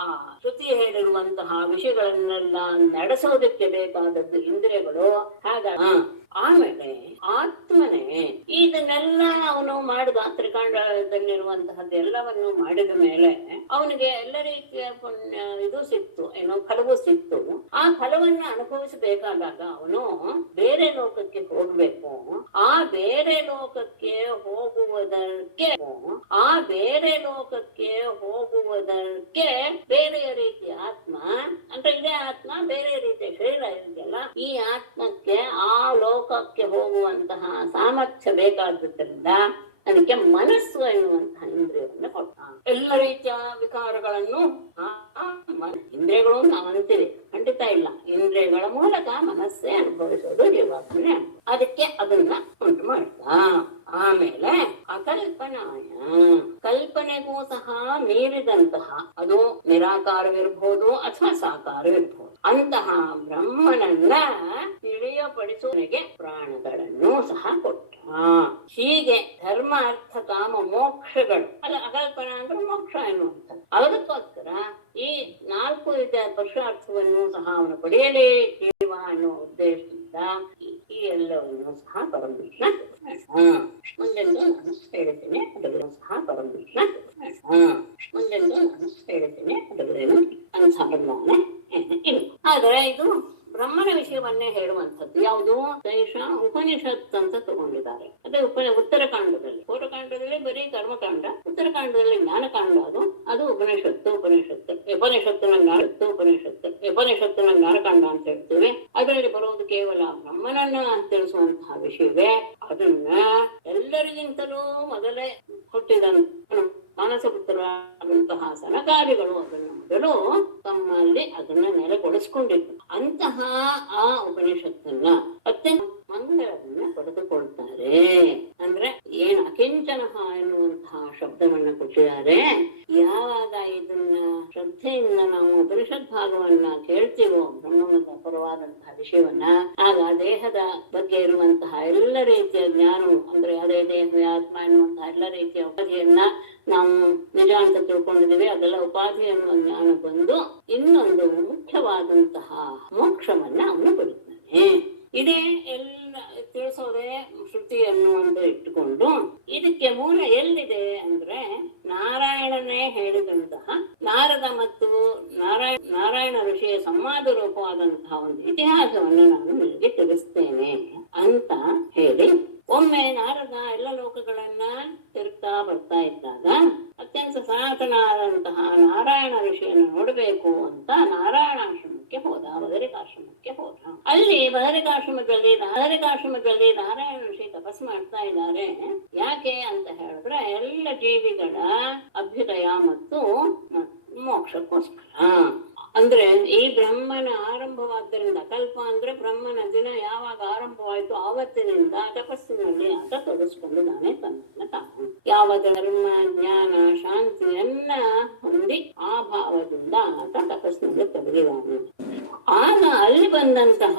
ಆ ಶ್ರುತಿ ಹೇಳಿರುವಂತಹ ವಿಷಯಗಳನ್ನೆಲ್ಲ ನಡೆಸೋದಕ್ಕೆ ಬೇಕಾದದ್ದು ಇಂದ್ರಿಯಗಳು. ಹಾಗಾಗಿ ಆಮೇಲೆ ಆತ್ಮನೇ ಇದನ್ನೆಲ್ಲ ಅವನು ಮಾಡಿದ ತ್ರಿಕಾಂಡದಲ್ಲಿರುವಂತಹದ್ದು ಎಲ್ಲವನ್ನು ಮಾಡಿದ ಮೇಲೆ ಅವನಿಗೆ ಎಲ್ಲ ರೀತಿಯ ಪುಣ್ಯ ಇದು ಸಿಕ್ತು, ಏನೋ ಫಲವೂ ಸಿಕ್ತು. ಆ ಫಲವನ್ನ ಅನುಭವಿಸಬೇಕಾದಾಗ ಅವನು ಬೇರೆ ಲೋಕಕ್ಕೆ ಹೋಗ್ಬೇಕು. ಆ ಬೇರೆ ಲೋಕಕ್ಕೆ ಹೋಗುವುದಕ್ಕೆ ಬೇರೆಯ ರೀತಿಯ ಆತ್ಮ ಅಂದ್ರೆ ಇದೇ ಆತ್ಮ ಬೇರೆ ರೀತಿಯ ಶರೀರ ಇದೆಯಲ್ಲ, ಈ ಆತ್ಮಕ್ಕೆ ಆ ಲೋಕಕ್ಕೆ ಹೋಗುವಂತಹ ಸಾಮರ್ಥ್ಯ ಬೇಕಾದ್ದರಿಂದ ಅದಕ್ಕೆ ಮನಸ್ಸು ಎನ್ನುವಂತಹ ಇಂದ್ರಿಯವನ್ನು ಕೊಟ್ಟ. ಎಲ್ಲ ರೀತಿಯ ವಿಕಾರಗಳನ್ನು ಇಂದ್ರಿಯಗಳು ನಾವು ಅಂತೀವಿ, ಖಂಡಿತ ಇಲ್ಲ. ಇಂದ್ರಿಯಗಳ ಮೂಲಕ ಮನಸ್ಸೇ ಅನುಭವಿಸೋದು ಜೀವಾತ್ಮನೆ. ಅದಕ್ಕೆ ಅದನ್ನ ಉಂಟು ಮಾಡ್ತ. ಆಮೇಲೆ ಅಕಲ್ಪನಾಯ, ಕಲ್ಪನೆಗೂ ಸಹ ಮೀರಿದಂತಹ, ಅದು ನಿರಾಕಾರವಿರ್ಬೋದು ಅಥವಾ ಸಾಕಾರವಿರ್ಬೋದು, ಅಂತಹ ಬ್ರಹ್ಮನನ್ನ ತಿಳಿಯಪಡಿಸುವನಿಗೆ ಪ್ರಾಣಗಳನ್ನು ಸಹ ಕೊಟ್ಟ. ಹೀಗೆ ಧರ್ಮ ಅರ್ಥ ಕಾಮ ಮೋಕ್ಷಗಳು ಅಲ್ಲ, ಅಕಲ್ಪನಾ ಅಂದ್ರೆ ಮೋಕ್ಷ ಎನ್ನುವಂಥದ್ದು. ಅದಕ್ಕೋಸ್ಕರ ಈ 4 ರೀತಿಯ ಪುರುಷಾರ್ಥವನ್ನು ಸಹ ಅವನು ಪಡೆಯಲೇ ಜೀವ ಅನ್ನೋ ಉದ್ದೇಶದಿಂದ ಈ ಎಲ್ಲವನ್ನು ಸಹ ಪರಮೇಶ್ವರ ಮುಂದೆಂದು ನಾನು ಹೇಳ್ತೇನೆ. ಅದನ್ನು ಸಹ ಪರಮೇಶ್ವರ ಮುಂದೆಂದು ನಾನು ಹೇಳ್ತೇನೆ. ಅದನ್ನು ಅನುಸಾರನಾನೆ ಇಲ್ಲ. ಆದ್ರೆ ಇದು ಬ್ರಹ್ಮನ ವಿಷಯವನ್ನೇ ಹೇಳುವಂಥದ್ದು. ಯಾವುದು? ಉಪನಿಷತ್ ಅಂತ ತಗೊಂಡಿದ್ದಾರೆ. ಅದೇ ಉತ್ತರಕಾಂಡದಲ್ಲಿ. ಪೂರ್ವಕಾಂಡದಲ್ಲಿ ಬರೀ ಕರ್ಮಕಾಂಡ, ಉತ್ತರಕಾಂಡದಲ್ಲಿ ಜ್ಞಾನಕಾಂಡ. ಅದು ಉಪನಿಷತ್ತಿನ ಜ್ಞಾನಕಾಂಡ ಅಂತ ಹೇಳ್ತೀವಿ. ಅದರಲ್ಲಿ ಬರೋದು ಕೇವಲ ಬ್ರಹ್ಮನನ್ನ ತಿಳಿಸುವಂತಹ ವಿಷಯವೇ. ಅದನ್ನ ಎಲ್ಲರಿಗಿಂತಲೂ ಮೊದಲೇ ಹುಟ್ಟಿದ ಮಾನಸಪುತ್ರರಾದಂತಹ ಸನಕಾದಿಗಳು ಅದನ್ನು ಮೊದಲು ತಮ್ಮಲ್ಲಿ ಅದನ್ನ ನೆಲೆಗೊಳಿಸಿಕೊಂಡಿದ್ರು. ಅಂತಹ ಆ ಉಪನಿಷತ್ತನ್ನ ಅತ್ಯಂತ ಮಂಗಳವನ್ನ ಪಡೆದುಕೊಳ್ತಾರೆ. ಅಂದ್ರೆ ಏನು ಅಕಿಂಚನ ಎನ್ನುವಂತಹ ಶಬ್ದವನ್ನ ಕೊಟ್ಟಿದ್ದಾರೆ. ಯಾವಾಗ ಇದನ್ನ ಶ್ರದ್ಧೆಯಿಂದ ನಾವು ಉಪನಿಷತ್ ಭಾಗವನ್ನ ಕೇಳ್ತೀವೋ, ಬ್ರಹ್ಮದ ಪರವಾದಂತಹ ವಿಷಯವನ್ನ, ಆಗ ದೇಹದ ಬಗ್ಗೆ ಇರುವಂತಹ ಎಲ್ಲ ರೀತಿಯ ಜ್ಞಾನವು ಅಂದ್ರೆ ಅದೇ ದೇಹವೇ ಆತ್ಮ ಎನ್ನುವಂತಹ ಎಲ್ಲ ರೀತಿಯ ಉಪಾಧಿಯನ್ನ ನಾವು ನಿಜ ಅಂತ ತಿಳ್ಕೊಂಡಿದ್ದೀವಿ. ಅದೆಲ್ಲ ಉಪಾಧಿ ಎನ್ನುವ ಜ್ಞಾನ ಬಂದು ಇನ್ನೊಂದು ಮುಖ್ಯವಾದಂತಹ ಮೋಕ್ಷವನ್ನ ಅವನು ಪಡಿತಾನೆ. ಇದೇ ಎಲ್ಲ ತಿಳಿಸೋದೇ ಶ್ರುತಿ ಅನ್ನುವಂತ ಇಟ್ಟುಕೊಂಡು ಇದಕ್ಕೆ ಮೂಲ ಎಲ್ಲಿದೆ ಅಂದ್ರೆ ನಾರಾಯಣನೇ ಹೇಳಿದಂತಹ ನಾರದ ಮತ್ತು ನಾರಾಯಣ ಋಷಿಯ ಸಂವಾದ ರೂಪವಾದಂತಹ ಒಂದು ಇತಿಹಾಸವನ್ನು ನಾನು ನಿಮಗೆ ತಿಳಿಸ್ತೇನೆ ಅಂತ ಹೇಳಿ, ಒಮ್ಮೆ ನಾರದ ಎಲ್ಲ ಲೋಕಗಳನ್ನ ತಿರುಗ್ತಾ ಬರ್ತಾ ಇದ್ದಾಗ ಅತ್ಯಂತ ಸನಾತನಾದಂತಹ ನಾರಾಯಣ ಋಷಿಯನ್ನು ನೋಡಬೇಕು ಅಂತ ನಾರಾಯಣಾಶ್ರಮಕ್ಕೆ ಹೋದ. ಬದರಿಕಾಶ್ರಮಕ್ಕೆ ಹೋದ. ಅಲ್ಲಿ ಬದರಿಕಾಶ್ರಮದಲ್ಲಿ ನಾರಾಯಣ ಋಷಿ ತಪಸ್ ಮಾಡ್ತಾ ಇದ್ದಾರೆ. ಯಾಕೆ ಅಂತ ಹೇಳಿದ್ರೆ ಎಲ್ಲ ಜೀವಿಗಳ ಅಭ್ಯುದಯ ಮತ್ತು ಮೋಕ್ಷಕ್ಕೋಸ್ಕರ. ಅಂದ್ರೆ ಈ ಬ್ರಹ್ಮನ ಆರಂಭವಾದ್ದರಿಂದ, ಕಲ್ಪ ಅಂದ್ರೆ ಬ್ರಹ್ಮನ ದಿನ ಯಾವಾಗ ಆರಂಭವಾಯಿತು ಆವತ್ತಿನಿಂದ ತಪಸ್ಸಿನಲ್ಲಿ ಆತ ತೊಡಗಿಸ್ಕೊಂಡಿದ್ದಾನೆ ತನ್ನನ್ನ ತಾನು. ಯಾವ ಧರ್ಮ ಜ್ಞಾನ ಶಾಂತಿಯನ್ನ ಹೊಂದಿ ಆ ಭಾವದಿಂದ ಆತ ತಪಸ್ಸಿನಲ್ಲಿ ತೊಡಗಿದ್ದಾನೆ. ಆಗ ಅಲ್ಲಿ ಬಂದಂತಹ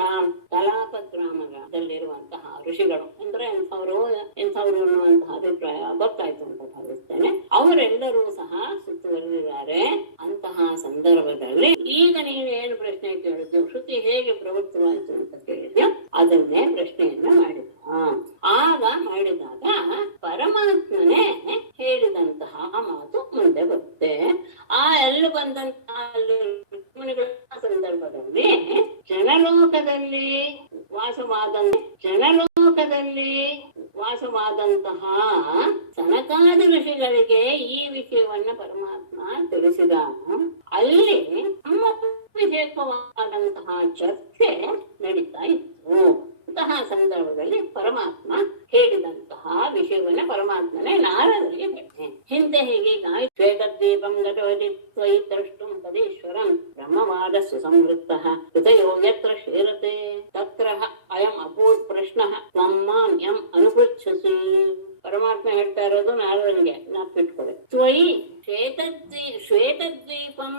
ಕಲಾಪಗ್ರಾಮದಲ್ಲಿರುವಂತಹ ಋಷಿಗಳು, ಅಂದ್ರೆ ಎಂಥವ್ರು ಅನ್ನುವಂತಹ ಅಭಿಪ್ರಾಯ ಗೊತ್ತಾಯ್ತು ಅಂತ ಭಾವಿಸ್ತೇನೆ. ಅವರೆಲ್ಲರೂ ಸಹ ಸುತ್ತುವರಿದಿದ್ದಾರೆ. ಅಂತಹ ಸಂದರ್ಭದಲ್ಲಿ ಈಗ ನೀನು ಏನು ಪ್ರಶ್ನೆ ಕೇಳಿದ್ಯೋ, ಶ್ರುತಿ ಹೇಗೆ ಪ್ರವೃತ್ತವಾಯಿತು ಅಂತ ಕೇಳಿದ್ಯೋ, ಅದನ್ನೇ ಪ್ರಶ್ನೆಯನ್ನ ಮಾಡಿದ. ಮಾಡಿದಾಗ ಪರಮಾತ್ಮನೇ ಹೇಳಿದಂತಹ ಮಾತು ಮುಂದೆ ಬರುತ್ತೆ. ಎಲ್ಲಿ ಬಂದಂತಹ ಸಂದರ್ಭದಲ್ಲಿ ಜನಲೋಕದಲ್ಲಿ ವಾಸವಾದಂತಹ ಸನಕಾದಿ ಋಷಿಗಳಿಗೆ ಈ ವಿಷಯವನ್ನ ಪರಮಾತ್ಮ ತಿಳಿಸಿದ. ಅಲ್ಲಿ ನಮ್ಮ ವಿಷಯಕವಾದಂತಹ ಚರ್ಚೆ ನಡೀತಾ ಇತ್ತು. ಅಂತಹ ಸಂದರ್ಭದಲ್ಲಿ ಪರಮಾತ್ಮ ಹೇಳಿದಂತಹ ವಿಷಯವನ್ನ ಪರಮಾತ್ಮನೇ ನಾರದರಿಗೆ ಹೇಳಿದೆ. ಹಿಂದೆ ಹೀಗೆ ಶ್ವೇತದ್ವೀಪಂ ಗತವತಿ ತ್ವಯಿ ದ್ರಷ್ಟುಂ ತದೀಶ್ವರಂ ಬ್ರಹ್ಮವಾದಸ್ಯ ಸಂವೃತ್ತಃ ಹೃದಯೋ ಯತ್ರ ಕ್ಷೀರತೆ ತತ್ರ ಅಯಂ ಅಭೂತ್ ಪ್ರಶ್ನಃ ತ್ವಂ ಮಾಂ ಯಂ ಅನುಪೃಚ್ಛಸಿ. ಪರಮಾತ್ಮ ಹೇಳ್ತಾ ಇರೋದು ನಾರದನಿಗೆ, ನಾಪಿಟ್ಕೊಳ್ಳಿ. ತ್ವಯಿ ಶ್ವೇತದ್ವೀಪಂ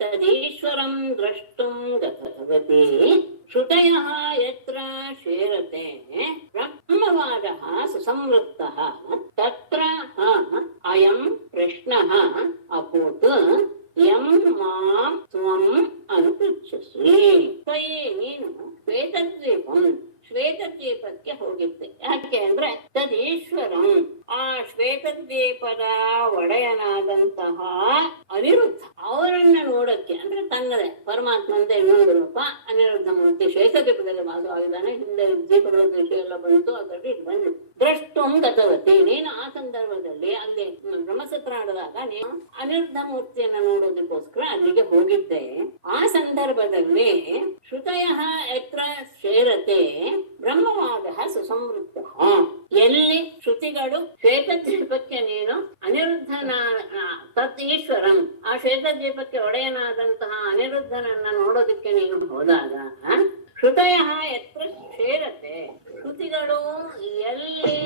ತದೀಶ್ವರಂ ದ್ರಷ್ಟುಂ ಗತವತಿ ಶ್ರುತಯಃ ಯತ್ರ ಕ್ಷೀರತೆ ಬ್ರಹ್ಮವಾದಃ ಸುಸಂವೃತ್ತಃ ತತ್ರ ಅಯಂ ಪ್ರಶ್ನಃ ಅಭೂತ್ ಯಂ ಮಾಂ ತ್ವಂ ಅನುಪೃಚ್ಛಸಿ. ತ್ವಯಿ ನೀನು ಶ್ವೇತದ್ವೀಪಕ್ಕೆ ಹೋಗಿದ್ದೆ. ಯಾಕೆ ಅಂದ್ರೆ ತದೀಶ್ವರಂ, ಆ ಶ್ವೇತದ್ವೀಪದ ಒಡೆಯನಾದಂತಹ ಅನಿರುದ್ಧ ಅವರನ್ನ ನೋಡಕ್ಕೆ, ಅಂದ್ರೆ ತನ್ನದೇ ಪರಮಾತ್ಮಂದ ಇನ್ನೊಂದು ರೂಪ ಅನಿರುದ್ಧ ಮೂರ್ತಿ ಶ್ವೇತದ್ವೀಪದಲ್ಲಿ ವಾಸವಾಗಿದ್ದಾನೆ. ಹಿಂದೆ ದ್ವೀಪಗಳ ವಿಷಯ ಎಲ್ಲ ಬಂತು, ಅದರಲ್ಲಿ ಬಂದಿತ್ತು. ದ್ರಷ್ಟುಂ ಗತವತಿ, ನೀನು ಆ ಸಂದರ್ಭದಲ್ಲಿ ಅಲ್ಲಿ ಬ್ರಹ್ಮಸತ್ರ ಆಡಿದಾಗ ನೀನು ಅನಿರುದ್ಧ ಮೂರ್ತಿಯನ್ನ ನೋಡೋದಕ್ಕೋಸ್ಕರ ಅಲ್ಲಿಗೆ ಹೋಗಿದ್ದೆ. ಆ ಸಂದರ್ಭದಲ್ಲಿ ಶ್ರುತಯಃ ಯತ್ರ ಕ್ಷೀರತೆ ಬ್ರಹ್ಮವಾದಃ ಸುಸಂವೃತ್ತಃ, ಎಲ್ಲಿ ಶ್ರುತಿಗಳು ಶ್ವೇತದ್ವೀಪಕ್ಕೆ ನೀನು ಅನಿರುದ್ಧನ ತತ್ ಈಶ್ವರಂ, ಆ ಶ್ವೇತದ್ವೀಪಕ್ಕೆ ಒಡೆಯನಾದಂತಹ ಅನಿರುದ್ಧನನ್ನ ನೋಡೋದಕ್ಕೆ ನೀನು ಹೋದಾಗ ಶ್ರುತಯಃ ಯತ್ರ ಕ್ಷೀರತೆ, ಶ್ರುತಿಗಳು ಎಲ್ಲಿ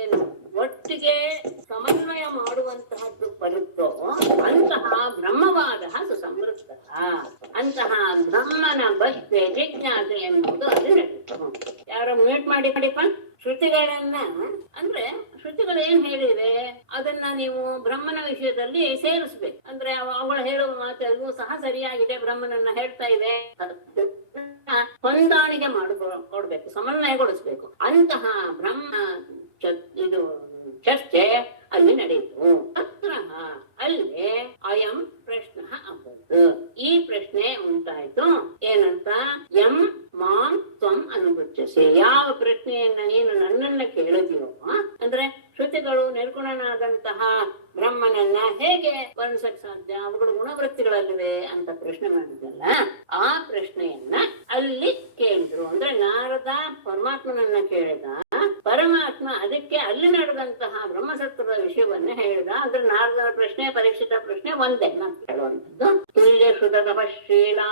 ಏನು ಒಟ್ಟಿಗೆ ಸಮನ್ವಯ ಮಾಡುವಂತಹದ್ದು ಬರುತ್ತೋ ಅಂತಹ ಬ್ರಹ್ಮವಾದ ಸುಸಮೃದ್ಧ, ಅಂತಹ ಬ್ರಹ್ಮನ ಬಗ್ಗೆ ಜಿಜ್ಞಾಸೆ ಎನ್ನುವುದು ಅದು ನಡೆಯುತ್ತೆ. ಯಾರೋ ಮ್ಯೂಟ್ ಮಾಡಿಪ್ಪ. ಶ್ರುತಿಗಳನ್ನ ಅಂದ್ರೆ ಶ್ರುತಿಗಳು ಏನ್ ಹೇಳಿವೆ ಅದನ್ನ ನೀವು ಬ್ರಹ್ಮನ ವಿಷಯದಲ್ಲಿ ಸೇರಿಸ್ಬೇಕು. ಅಂದ್ರೆ ಅವಳು ಹೇಳುವ ಮಾತೆಲ್ಲೂ ಸಹ ಸರಿಯಾಗಿದೆ, ಬ್ರಹ್ಮನನ್ನ ಹೇಳ್ತಾ ಇದೆ, ಹೊಂದಾಣಿಕೆ ಕೊಡ್ಬೇಕು, ಸಮನ್ವಯಗೊಳಿಸ್ಬೇಕು. ಅಂತಹ ಬ್ರಹ್ಮ ಇದು ಚರ್ಚೆ ಅಲ್ಲಿ ನಡೆಯಿತು. ತತ್ರ ಅಲ್ಲಿ ಅಯಂ ಪ್ರಶ್ನ ಅಭೂತ್, ಈ ಪ್ರಶ್ನೆ ಉಂಟಾಯ್ತು. ಏನಂತ? ಯಂ ಮಾಂ ತ್ವಂ ಅನುಪೃಚ್ಛಸಿ, ಯಾವ ಪ್ರಶ್ನೆಯನ್ನ ನೀನು ನನ್ನನ್ನ ಕೇಳಿದೆಯೋ, ಅಂದ್ರೆ ಶ್ರುತಿಗಳು ನಿರ್ಗುಣನಾದಂತಹ ಬ್ರಹ್ಮನನ್ನ ಹೇಗೆ ವರ್ಣಿಸಕ್ ಸಾಧ್ಯ, ಅವುಗಳು ಗುಣವೃತ್ತಿಗಳಲ್ಲಿವೆ ಅಂತ ಪ್ರಶ್ನೆ ಮಾಡಿದಲ್ಲ, ಆ ಪ್ರಶ್ನೆಯನ್ನ ಅಲ್ಲಿ ಕೇಳಿದ್ರು. ಅಂದ್ರೆ ನಾರದ ಪರಮಾತ್ಮನನ್ನ ಕೇಳಿದ, ಪರಮಾತ್ಮ ಅದಕ್ಕೆ ಅಲ್ಲಿ ನಡೆದಂತಹ ಬ್ರಹ್ಮಸತ್ವದ ವಿಷಯವನ್ನ ಹೇಳಿದ. ಅಂದ್ರೆ ನಾರದರ ಪ್ರಶ್ನೆ ಪರೀಕ್ಷಿತ ಪ್ರಶ್ನೆ ಒಂದೇ ನಾನು ಹೇಳುವಂಥದ್ದು. ತುಲ್ಯ ಶ್ರುತ ತಪಶೀಲಾ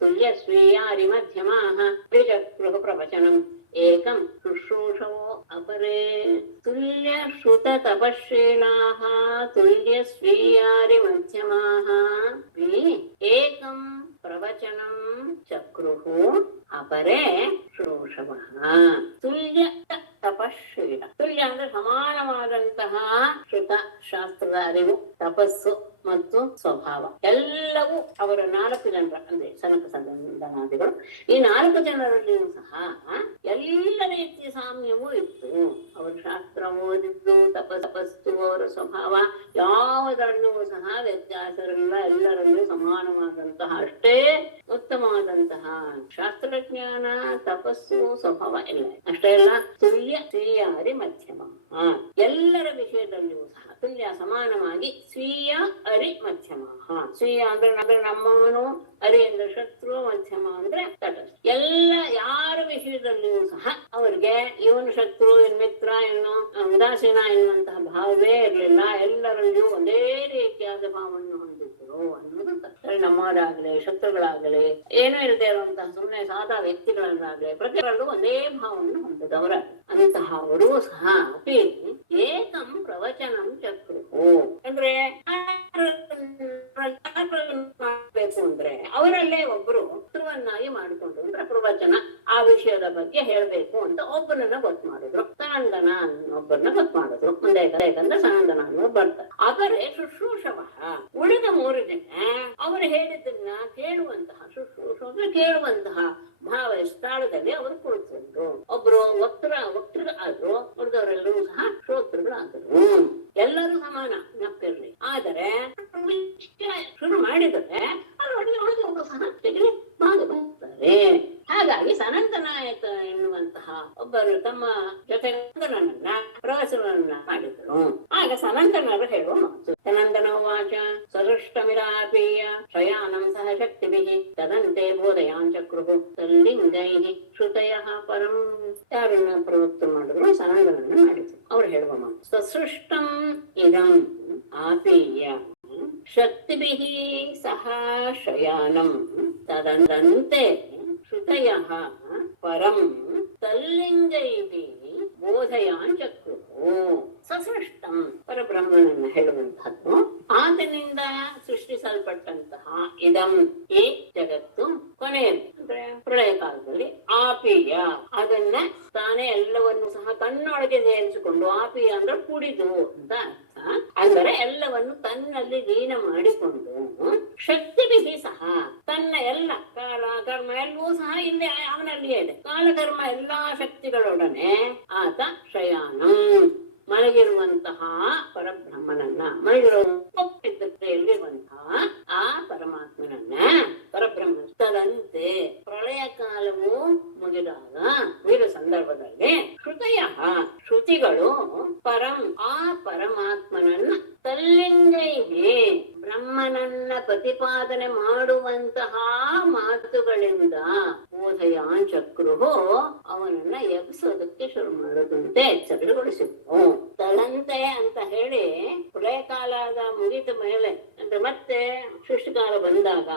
ತುಲ್ಯ ಸ್ವೀಯಾರಿ ಮಧ್ಯಮಾ ತ್ರಿಚಕ್ರು ಪ್ರವಚನಂ ಏಕಂ ಶುಶ್ರೂಷವೋ ಅಪರೇ. ತುಲ್ಯ ಶ್ರುತ ತಪಶೀಲಾ ತುಲ್ಯ ಸ್ವೀಯಾರಿ ಮಧ್ಯಮಾ ಏಕಂ ಪ್ರವಚನಂ ಚಕ್ರುಃ ಅಪರೇ ಶುಶ್ರೂಷವಃ. ತುಲ್ಯ ತಪಶೀಲ, ತುಲ್ಯ ಅಂದ್ರೆ ಸಮಾನವಾದಂತಹ ಶ್ರುತ ಶಾಸ್ತ್ರದ ಅರಿವು, ತಪಸ್ಸು ಮತ್ತು ಸ್ವಭಾವ ಎಲ್ಲವೂ ಅವರ 4 ಜನರ ಅಂದ್ರೆ ಸನಕ ಸನಂದನಾದಿಗಳು, ಈ 4 ಜನರಲ್ಲಿಯೂ ಸಹ ಎಲ್ಲ ರೀತಿಯ ಸಾಮ್ಯವೂ ಇತ್ತು. ಅವರು ಶಾಸ್ತ್ರ ಓದಿದ್ದು, ತಪಸ್ಸು, ಅವರ ಸ್ವಭಾವ ಯಾವುದರಲ್ಲೂ ಸಹ ವ್ಯತ್ಯಾಸವಿಲ್ಲ. ಎಲ್ಲರಲ್ಲೂ ಸಮಾನವಾದಂತಹ ಅಷ್ಟೇ ಉತ್ತಮವಾದಂತಹ ಶಾಸ್ತ್ರಜ್ಞಾನ, ತಪಸ್ಸು, ಸ್ವಭಾವ ಎಲ್ಲ ಅಷ್ಟೇ ಅಲ್ಲ. ತುಲ್ಯ ಸ್ವೀಯಾರಿ ಮಧ್ಯಮ, ಎಲ್ಲರ ವಿಷಯದಲ್ಲಿಯೂ ಸಹ ತುಲ್ಯ ಸಮಾನವಾಗಿ ಸ್ವೀಯ ಅರಿ ಮಧ್ಯಮ. ಸ್ವೀಯ ಅಂದ್ರೆ ನಮ್ಮವನು, ಅರಿ ಅಂದ್ರೆ ಶತ್ರು, ಮಧ್ಯಮ ಅಂದ್ರೆ ತಟಸ್ಥ. ಎಲ್ಲ ಯಾರ ವಿಷಯದಲ್ಲಿಯೂ ಸಹ ಅವರಿಗೆ ಇವನು ಶತ್ರು, ಇನ್ ಮಿತ್ರ, ಇನ್ನು ಉದಾಸೀನ ಎನ್ನುವಂತಹ ಭಾವವೇ ಇರಲಿಲ್ಲ. ಎಲ್ಲರಲ್ಲಿಯೂ ಒಂದೇ ರೀತಿಯಾದ ಭಾವವನ್ನು ಹೊಂದಿದ್ರು. ಶತ್ರುಗಳು ಅನ್ನೋದು ನಮ್ಮವರಾಗ್ಲಿ ಶತ್ರುಗಳಾಗಲಿ ಏನೂ ಇಲ್ಲದೆ ಇರುವಂತಹ ಸುಮ್ಮನೆ ಸಾದಾ ವ್ಯಕ್ತಿಗಳನ್ನಾಗ್ಲಿ ಪ್ರತಿಯೊಂದು ಒಂದೇ ಭಾವವನ್ನು ಹೊಂದಿದವರ ಅಂತಹ ಅವರು ಸಹ ಅಪಿ ಏಕಂ ಪ್ರವಚನಂ ಚಕ್ರು ಅಂದ್ರೆ ಮಾಡ್ಬೇಕು ಅಂದ್ರೆ ಅವರಲ್ಲೇ ಒಬ್ರು ಶತ್ರುವನ್ನಾಗಿ ಮಾಡಿಕೊಂಡು ಅಂದ್ರೆ ಪ್ರವಚನ ಆ ವಿಷಯದ ಬಗ್ಗೆ ಹೇಳ್ಬೇಕು ಅಂತ ಒಬ್ಬನನ್ನ ಗೊತ್ತು ಮಾಡಿದ್ರು. ಸನಂದನ ಒಬ್ಬರನ್ನ ಗೊತ್ತು ಮಾಡಿದ್ರು. ಮುಂದೆ ಯಾಕಂದ್ರೆ ಸನಂದನ ಅನ್ನೋರು ಬರ್ತಾರೆ. ಆದರೆ ಶುಶ್ರೂಷವ ಉಳಿದ 3 ಜನ ಅವರು ಹೇಳಿದ್ದನ್ನ ಕೇಳುವಂತಹ ಶುಶ್ರೂಷ ಕೇಳುವಂತಹ ಭಾವ ಸ್ಥಳದಲ್ಲಿ ಅವರು ಕುಳಿತುಕೊಂಡು ಒಬ್ರು ವಕ್ತೃ ಆದ್ರು, ಉಳಿದವರೆಲ್ಲರೂ ಸಹ ಶ್ರೋತೃಗಳಾದರು. ಎಲ್ಲರೂ ಸಮಾನ ನಪ್ಪಿರ್ಲಿ. ಆದರೆ ಶುರು ಮಾಡಿದರೆ ಉಳಿದವರು ಸಹ ಭಾಗವಹಿಸ್ತಾರೆ. ಹಾಗಾಗಿ ಸನಂತ ನಾಯಕ ಎನ್ನುವಂತಹ ಒಬ್ಬರು ತಮ್ಮ ಜೊತೆಗನನ್ನ ಪ್ರವಾಸವನ್ನ ಮಾಡಿದರು. ಆಗ ಸನಂತನರು ಹೇಳುವ ಮಾತು ಸನಂದನ ವಾಚ ಸದೃಷ್ಟಮಿರಾಪೀಯ ಶಯಾನಂ ಸಹ ಶಕ್ತಿಭಿಃ ತದಂತೆ ಬೋಧಯಾಂಚಕ್ರುಃ ತಲ್ಲಿಂಗೈಃ ಶ್ರುತಯಃ ಪರಂ. ಯಾರನ್ನ ಪ್ರವೃತ್ತ ಮಾಡಿದ್ರು? ಸನಂದನನ್ನ ಮಾಡಿದ್ರು. ಅವ್ರು ಹೇಳುವ ಮಾತು ಸಸೃಷ್ಟಂ ಇದಂ ಆಪೀಯ ಶಕ್ತಿಭಿಃ ಸಹ ಶಯಾನಂ ತದಂತೆ ಶ್ರುತಯಃ ಪರಂ ತಲ್ಲಿಂಗೈಃ ಬೋಧಯಾಂಚಕ್ರುಃ. ಸಸೃಷ್ಟಂ ಪರಬ್ರಹ್ಮನನ್ನ ಹೇಳುವಂತಹದ್ದು, ಆತನಿಂದ ಸೃಷ್ಟಿಸಲ್ಪಟ್ಟಂತಹ ಇದಂ ಈ ಜಗತ್ತು ಕೊನೆಯಲ್ಲಿ ಅಂದ್ರೆ ಪ್ರಳಯ ಕಾಲದಲ್ಲಿ ಆಪೀಯ ಅದನ್ನ ತಾನೇ ಎಲ್ಲವನ್ನು ಸಹ ತನ್ನೊಳಗೆ ಸೇರಿಸಿಕೊಂಡು, ಆಪೀಯ ಅಂದ್ರೆ ಕುಡಿದು ಅಂತ ಅರ್ಥ. ಅಂದರೆ ಎಲ್ಲವನ್ನು ತನ್ನಲ್ಲಿ ಲೀನ ಮಾಡಿಕೊಂಡು ಶಕ್ತಿಭಿಃ ಸಹ ತನ್ನ ಎಲ್ಲ ಕಾಲ ಕರ್ಮ ಎಲ್ಲವೂ ಸಹ ಇಲ್ಲಿ ಅವನಲ್ಲಿಯೇ ಇದೆ. ಕಾಲಕರ್ಮ ಎಲ್ಲಾ ಶಕ್ತಿಗಳೊಡನೆ ಆತ ಶಯಾನಂ ಮಲಗಿರುವಂತಹ ಪರಬ್ರಹ್ಮನನ್ನ ಮಲಗಿರುವಂತಹ ಆ ಪರಮಾತ್ಮನನ್ನ ಪರಬ್ರಹ್ಮ ತದಂತೆ ಪ್ರಳಯ ಕಾಲವು ಮುಗಿದ ಸಂದರ್ಭದಲ್ಲಿ ಶ್ರುತಿಗಳು ಪರಂ ಆ ಪರಮಾತ್ಮನನ್ನ ತಲ್ಲಿಂಗೈಗೆ ಬ್ರಹ್ಮನನ್ನ ಪ್ರತಿಪಾದನೆ ಮಾಡುವಂತಹ ಮಾತುಗಳಿಂದ ಬೋಧಯಾಂಚಕ್ರುಹು ಅವನನ್ನ ಎಬ್ಬಿಸೋದಕ್ಕೆ ಶುರು ಮಾಡೋದಂತೆ ಎಚ್ಚರಗೊಳಿಸಿದ್ರು. ತದಂತೆ ಅಂತ ಹೇಳಿ ಪ್ರಳಯ ಕಾಲದ ಮುಗಿದ ಮೇಲೆ ಅಂದ್ರೆ ಮತ್ತೆ ಸೃಷ್ಟಿಕಾಲ ಬಂದಾಗ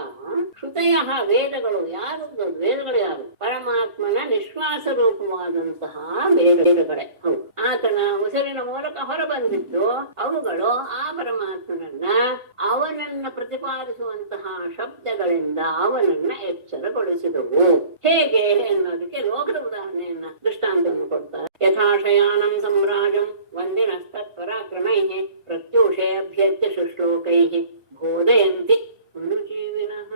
ಶ್ರುತಯ ವೇದಗಳು ಯಾರು? ಪರಮಾತ್ಮನ ನಿಶ್ವಾಸ ರೂಪವಾದಂತಹ ವೇದಗಳೇ. ಹೌದು, ಆತನ ಉಸಿರಿನ ಮೂಲಕ ಹೊರಬಂದಿದ್ದು ಅವುಗಳು ಆ ಪರಮಾತ್ಮನನ್ನ ಅವನನ್ನ ಪ್ರತಿಪಾದಿಸುವಂತಹ ಶಬ್ದಗಳಿಂದ ಅವನನ್ನ ಎಚ್ಚರಗೊಳಿಸಿದವು. ಹೇಗೆ ಅನ್ನೋದಕ್ಕೆ ಲೋಕದ ಉದಾಹರಣೆಯನ್ನ ದೃಷ್ಟಾಂತವನ್ನು ಕೊಡ್ತಾರೆ. ಯಥಾಶಯಾನಂ ಸಮ್ರಾಜಂ ವಂದಿನಸ್ತತ್ಪರಾಕ್ರಮೈಃ ಪ್ರತ್ಯೂಷೇ ಅಭ್ಯರ್ಥ ಶುಶ್ಲೋಕೈಃ ಬೋಧಯಂತಿ ಅನುಜೀವಿನಃ.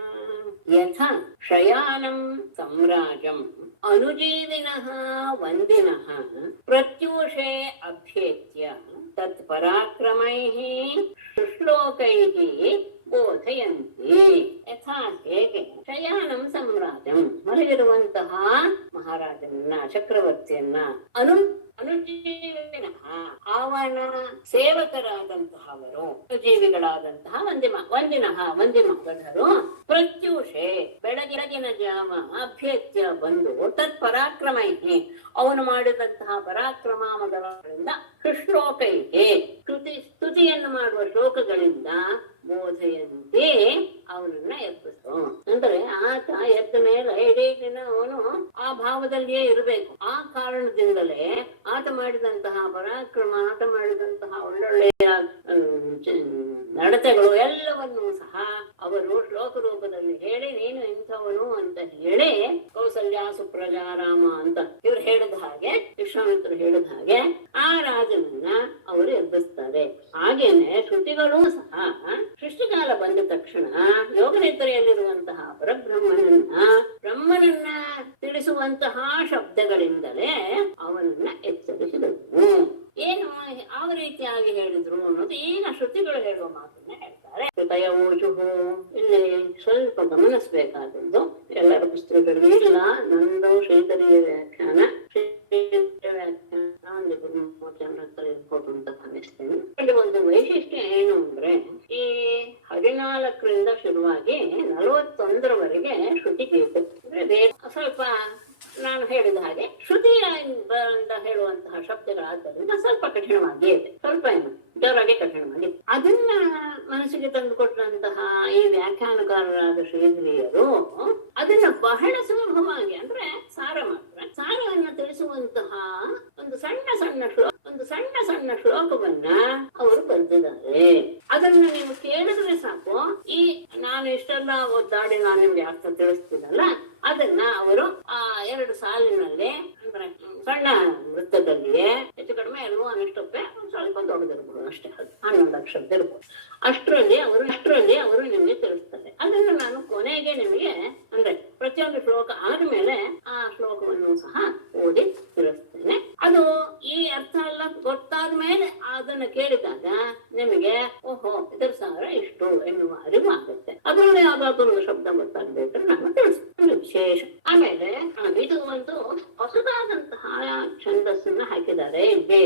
ಯಥಾ ಶಯಾನಂ ಸಮ್ರಾಜಂ ಅನುಜೀವಿನಃ ವಂದಿನಃ ಪ್ರತ್ಯೂಷೇ ಅಭ್ಯೇತ್ಯ ತತ್ಪರಾಕ್ರಮೈಃ ಶುಶ್ಲೋಕೈಃ ಬೋಧಯಂತಿ. ಯಥಾ ಹೇಗೆ ಶಯಾನಂ ಸಮ್ರಾಜಂ ಮಲಗಿರುವಂತಹ ಮಹಾರಾಜನನ್ನ ಚಕ್ರವರ್ತಿಯನ್ನ ಅನುಜೀವಿನಃ ಅವನ ಸೇವಕರಾದಂತಹವರು ಜೀವಿಗಳಾದಂತಹ ವಂದಿಮಗಧರು ಪ್ರತ್ಯೂಷೆ ಬೆಳಗಿನ ಜಾವ ಅಭ್ಯತ್ಯ ಬಂದು ತತ್ಪರಾಕ್ರಮೈಹಿ ಅವನು ಮಾಡಿದಂತಹ ಪರಾಕ್ರಮಗಳಿಂದ ಶುಶ್ಲೋಕೈಹಿ ಸ್ತುತಿಯನ್ನು ಮಾಡುವ ಶ್ಲೋಕಗಳಿಂದ ಬೋಧೆಯಂತೆ ಅವನನ್ನ ಎಬ್ಬಿಸು. ಅಂದ್ರೆ ಆತ ಎದ್ದ ಮೇಲೆ ಇಡೀ ದಿನ ಅವನು ಆ ಭಾವದಲ್ಲಿಯೇ ಇರಬೇಕು. ಆ ಕಾರಣದಿಂದಲೇ ಆತ ಮಾಡಿದಂತಹ ಪರಾಕ್ರಮ, ಆತ ಮಾಡಿದಂತಹ ಒಳ್ಳೊಳ್ಳೆಯ ನಡತೆಗಳು ಎಲ್ಲವನ್ನೂ ಸಹ ಅವರು ಶ್ಲೋಕ ರೂಪದಲ್ಲಿ ಹೇಳಿ ನೀನು ಇಂಥವನು ಅಂತ ಹೇಳಿ ಕೌಸಲ್ಯ ಸುಪ್ರಜಾ ರಾಮ ಅಂತ ಇವ್ರು ಹೇಳಿದ ಹಾಗೆ, ವಿಶ್ವಾಮಿತ್ರರು ಹೇಳಿದ ಹಾಗೆ ಆ ರಾಜನನ್ನ ಅವರು ಎಬ್ಬಿಸ್ತಾರೆ. ಹಾಗೇನೆ ಶ್ರುತಿಗಳೂ ಸಹ ಸೃಷ್ಟಿಕಾಲ ಬಂದ ತಕ್ಷಣ ಯೋಗನಿದ್ರೆಯಲ್ಲಿರುವಂತಹ ಬ್ರಹ್ಮನನ್ನ ತಿಳಿಸುವಂತಹ ಶಬ್ದಗಳಿಂದಲೇ ಅವನನ್ನ ಎಚ್ಚರಿಸಿದವು. ಏನು ಯಾವ ರೀತಿಯಾಗಿ ಹೇಳಿದ್ರು ಅನ್ನೋದು ಈಗ ಶ್ರುತಿಗಳು ಹೇಳುವ ಮಾತನ್ನ ಹೇಳ್ತಾರೆ. ಶ್ರುತಯ ಊಚುಹು ಇಲ್ಲಿ ಸ್ವಲ್ಪ ಗಮನಿಸಬೇಕಾದದ್ದು, ಎಲ್ಲರ ಪುಸ್ತಕಗಳು ಇಲ್ಲ, ನಂದು ಶ್ರೀಧರಿಯ ವ್ಯಾಖ್ಯಾನ ಇರ್ಬೋದು ಅಂತ ಭಾವಿಸ್ತೇನೆ. ಇಲ್ಲಿ ಒಂದು ವೈಶಿಷ್ಟ್ಯ ಏನು ಅಂದ್ರೆ ಈ 14ರಿಂದ ಶುರುವಾಗಿ 41ರವರೆಗೆ ಶ್ರುತಿ ಗೀತೆ ಅಂದ್ರೆ ಸ್ವಲ್ಪ ನಾನು ಹೇಳಿದ ಹಾಗೆ ಶ್ರುತಿಯಿಂದ ಹೇಳುವಂತಹ ಶಬ್ದಗಳಾದ್ದರಿಂದ ಸ್ವಲ್ಪ ಕಠಿಣವಾಗಿಯೇ ಇದೆ, ಸ್ವಲ್ಪ ಏನು ಜೋರಾಗಿ ಕಠಿಣವಾಗಿದೆ. ಅದನ್ನ ಮನಸ್ಸಿಗೆ ತಂದುಕೊಟ್ಟಂತಹ ಈ ವ್ಯಾಖ್ಯಾನಕಾರರಾದ ಶ್ರೀಧರಿಯರು ಅದನ್ನ ಬಹಳ ಸುಲಭವಾಗಿ, ಅಂದ್ರೆ ಸಾರ ಮಾತ್ರ, ಸಾರವನ್ನು ತಿಳಿಸುವಂತಹ ಒಂದು ಸಣ್ಣ ಸಣ್ಣ ಶ್ಲೋಕವನ್ನ ಅವರು ಬರೆದಿದ್ದಾರೆ. ಅದನ್ನ ನೀವು ಕೇಳಿದ್ರೆ ಸಾಕು, ಈ ನಾನು ಇಷ್ಟೆಲ್ಲ ಓದಾಡಿ ನಾನು ನಿಮ್ಗೆ ಅರ್ಥ ತಿಳಿಸ್ತೀನಲ್ಲ, ಅದನ್ನ ಅವರು ಆ 2 ಸಾಲಿನಲ್ಲಿ, ಅಂದ್ರೆ ಸಣ್ಣ ವೃತ್ತದಲ್ಲಿಯೇ ಹೆಚ್ಚು ಕಡಿಮೆ ಎಲ್ಲವೂ ಅನಿಷ್ಟೊಪ್ಪೆ ಸ್ವಲ್ಪ ದೊಡ್ಡದಿರ್ಬೋದು ಅಷ್ಟೇ, 11 ಅಕ್ಷರದ್ದು ಇರ್ಬೋದು, ಅಷ್ಟರಲ್ಲಿ ಅವರು ನಿಮಗೆ ತಿಳಿಸ್ತಾರೆ. ಅದನ್ನು ನಾನು ಕೊನೆಗೆ ನಿಮಗೆ, ಅಂದ್ರೆ ಪ್ರತಿಯೊಂದು ಶ್ಲೋಕ ಆದ್ಮೇಲೆ ಆ ಶ್ಲೋಕವನ್ನು ಸಹ ಓದಿ ತಿಳಿಸ್ತೇನೆ. ಅದು ಈ ಅರ್ಥ ಎಲ್ಲ ಗೊತ್ತಾದ್ಮೇಲೆ ಅದನ್ನ ಕೇಳಿದಾಗ ನಿಮಗೆ ಓಹೋ ಇದರ ಸಾರ ಇಷ್ಟು ಎನ್ನುವ ಅರಿವು ಆಗುತ್ತೆ. ಅದರಲ್ಲಿ ಯಾವ್ದಾದ್ರು ಶಬ್ದ ಗೊತ್ತಾಗ್ಬೇಕಾದ್ರೆ ನಾನು ತಿಳಿಸ್ತೇನೆ ವಿಶೇಷ. ಆಮೇಲೆ ಇದು ಒಂದು ಹೊಸದಾದಂತಹ ಛಂದಸ್ಸನ್ನ ಹಾಕಿದ್ದಾರೆ. ಇದೇ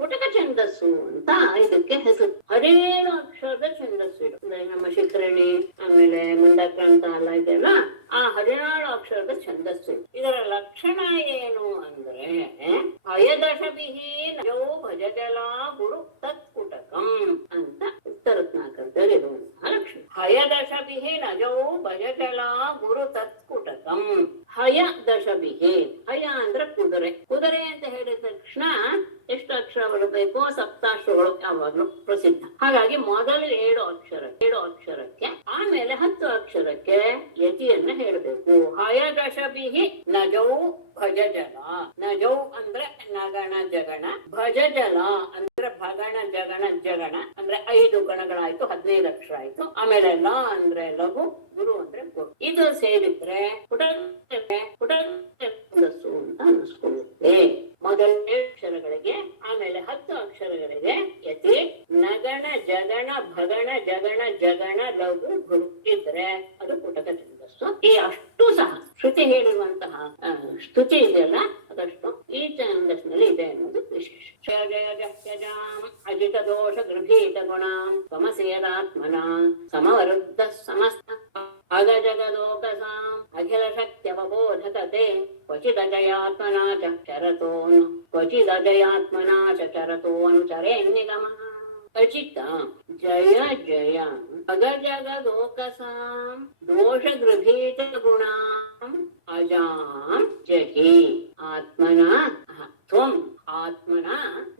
ಕುಟಕ ಛಂದಸ್ಸು ಅಂತ ಇದಕ್ಕೆ ಹೆಸರು. 17 ಅಕ್ಷರದ ಛಂದಸ್ಸು ಇದು. ನಮ್ಮ ಶಿಖರಣಿ ಆಮೇಲೆ ಮುಂದಕ್ರಾಂತ ಎಲ್ಲ ಇದೆಯಲ್ಲ, ಆ 17 ಅಕ್ಷರದ ಛಂದಸ್ಸು. ಇದರ ಲಕ್ಷಣ ಏನು ಅಂದ್ರೆ ಅಯದಶಭಿಹಿ ನಜೋ ಭಜಜಲ ಗುರು ತತ್ಕುಟಕಂ ಅಂತ ಉತ್ತರತ್ನಾಕರದಲ್ಲಿ ಇರುವಂತಹ ಲಕ್ಷಣ. ಹಯದಶಭಿಹಿ ನಜೋ ಭಜಜಲ ಗುರು ತತ್ಕುಟಕಂ. ಹಯ ದಶಭಿಹಿ, ಹಯ ಅಂದ್ರೆ ಕುದುರೆ ಅಂತ ಹೇಳಿದ ತಕ್ಷಣ ಎಷ್ಟು ಅಕ್ಷರ ಬರಬೇಕು? ಸಪ್ತಾಕ್ಷರಗಳು ಯಾವಾಗ್ಲೂ ಪ್ರಸಿದ್ಧ. ಹಾಗಾಗಿ ಮೊದಲು 7 ಅಕ್ಷರಕ್ಕೆ, ಆಮೇಲೆ 10 ಅಕ್ಷರಕ್ಕೆ ಯತಿಯನ್ನ ಹೇಳಬೇಕು. ಹಯದಶಭಿಹಿ ನಜೌ ಭಜಜಲ. ನಜೌ ಅಂದ್ರೆ ನಗಣ ಜಗಣ, ಭಜಜಲ ಅಂದ್ರೆ ಭಗಣ ಜಗಣ ಜಗಣ ಅಂದ್ರೆ 5 ಗಣಗಳಾಯ್ತು, 15 ಅಕ್ಷರ ಆಯ್ತು. ಆಮೇಲೆ ಲ ಅಂದ್ರೆ ಲಘು, ಗುರು ಅಂದ್ರೆ ಗುರು. ಇದು ಸೇರಿದ್ರೆ ಪುಟಸ್ಸು ಅಂತ ಅನಿಸ್ಕೊಳ್ಳುತ್ತೆ. ಮೊದಲ 7 ಅಕ್ಷರಗಳಿಗೆ, ಆಮೇಲೆ 10 ಅಕ್ಷರಗಳಿಗೆ ಯತಿ, ನಗಣ ಜಗಣ ಭಗಣ ಜಗಣ ಜಗಣ ಲಘು ಗುರು ಇದ್ರೆ ಅದು ಪುಟಕ ಛಂದಸ್ಸು. ಈ ಅಷ್ಟು ಸಹ ಶ್ರುತಿ ಹೇಳಿರುವಂತಹ ಸ್ತುತಿ ಇದೆಯಲ್ಲ, ಅದಷ್ಟು ಈ ಛಂದಸ್ಸಿನಲ್ಲಿ ಇದೆ ಅನ್ನೋದು ವಿಶೇಷ. ಅಜಿತ ದೋಷ ಗೃಹೀತ ಗುಣ ಸಮಸೇದಾತ್ಮನ ಸಮವರುದ್ಧ ಸಮಸ್ತ ಅಗ ಜಗದೋಕಸಾಂ ಅಖಿಲ ಶಕ್ತ್ಯವಬೋಧಕತೆ ಕ್ವಚಿದಜಯಾತ್ಮನಾ ಚರತೋನುಚರೇ ನಿಗಮಃ. ಅಜಿತ ಜಯ ಜಯ ಅಗ ಜಗದೋಕಸಾಂ ದೋಷ ಗೃಹೀತ ಗುಣಾಂ ಅಜಾಂ ಜಹಿ ಆತ್ಮನಾ ತ್ವಂ ಆತ್ಮನ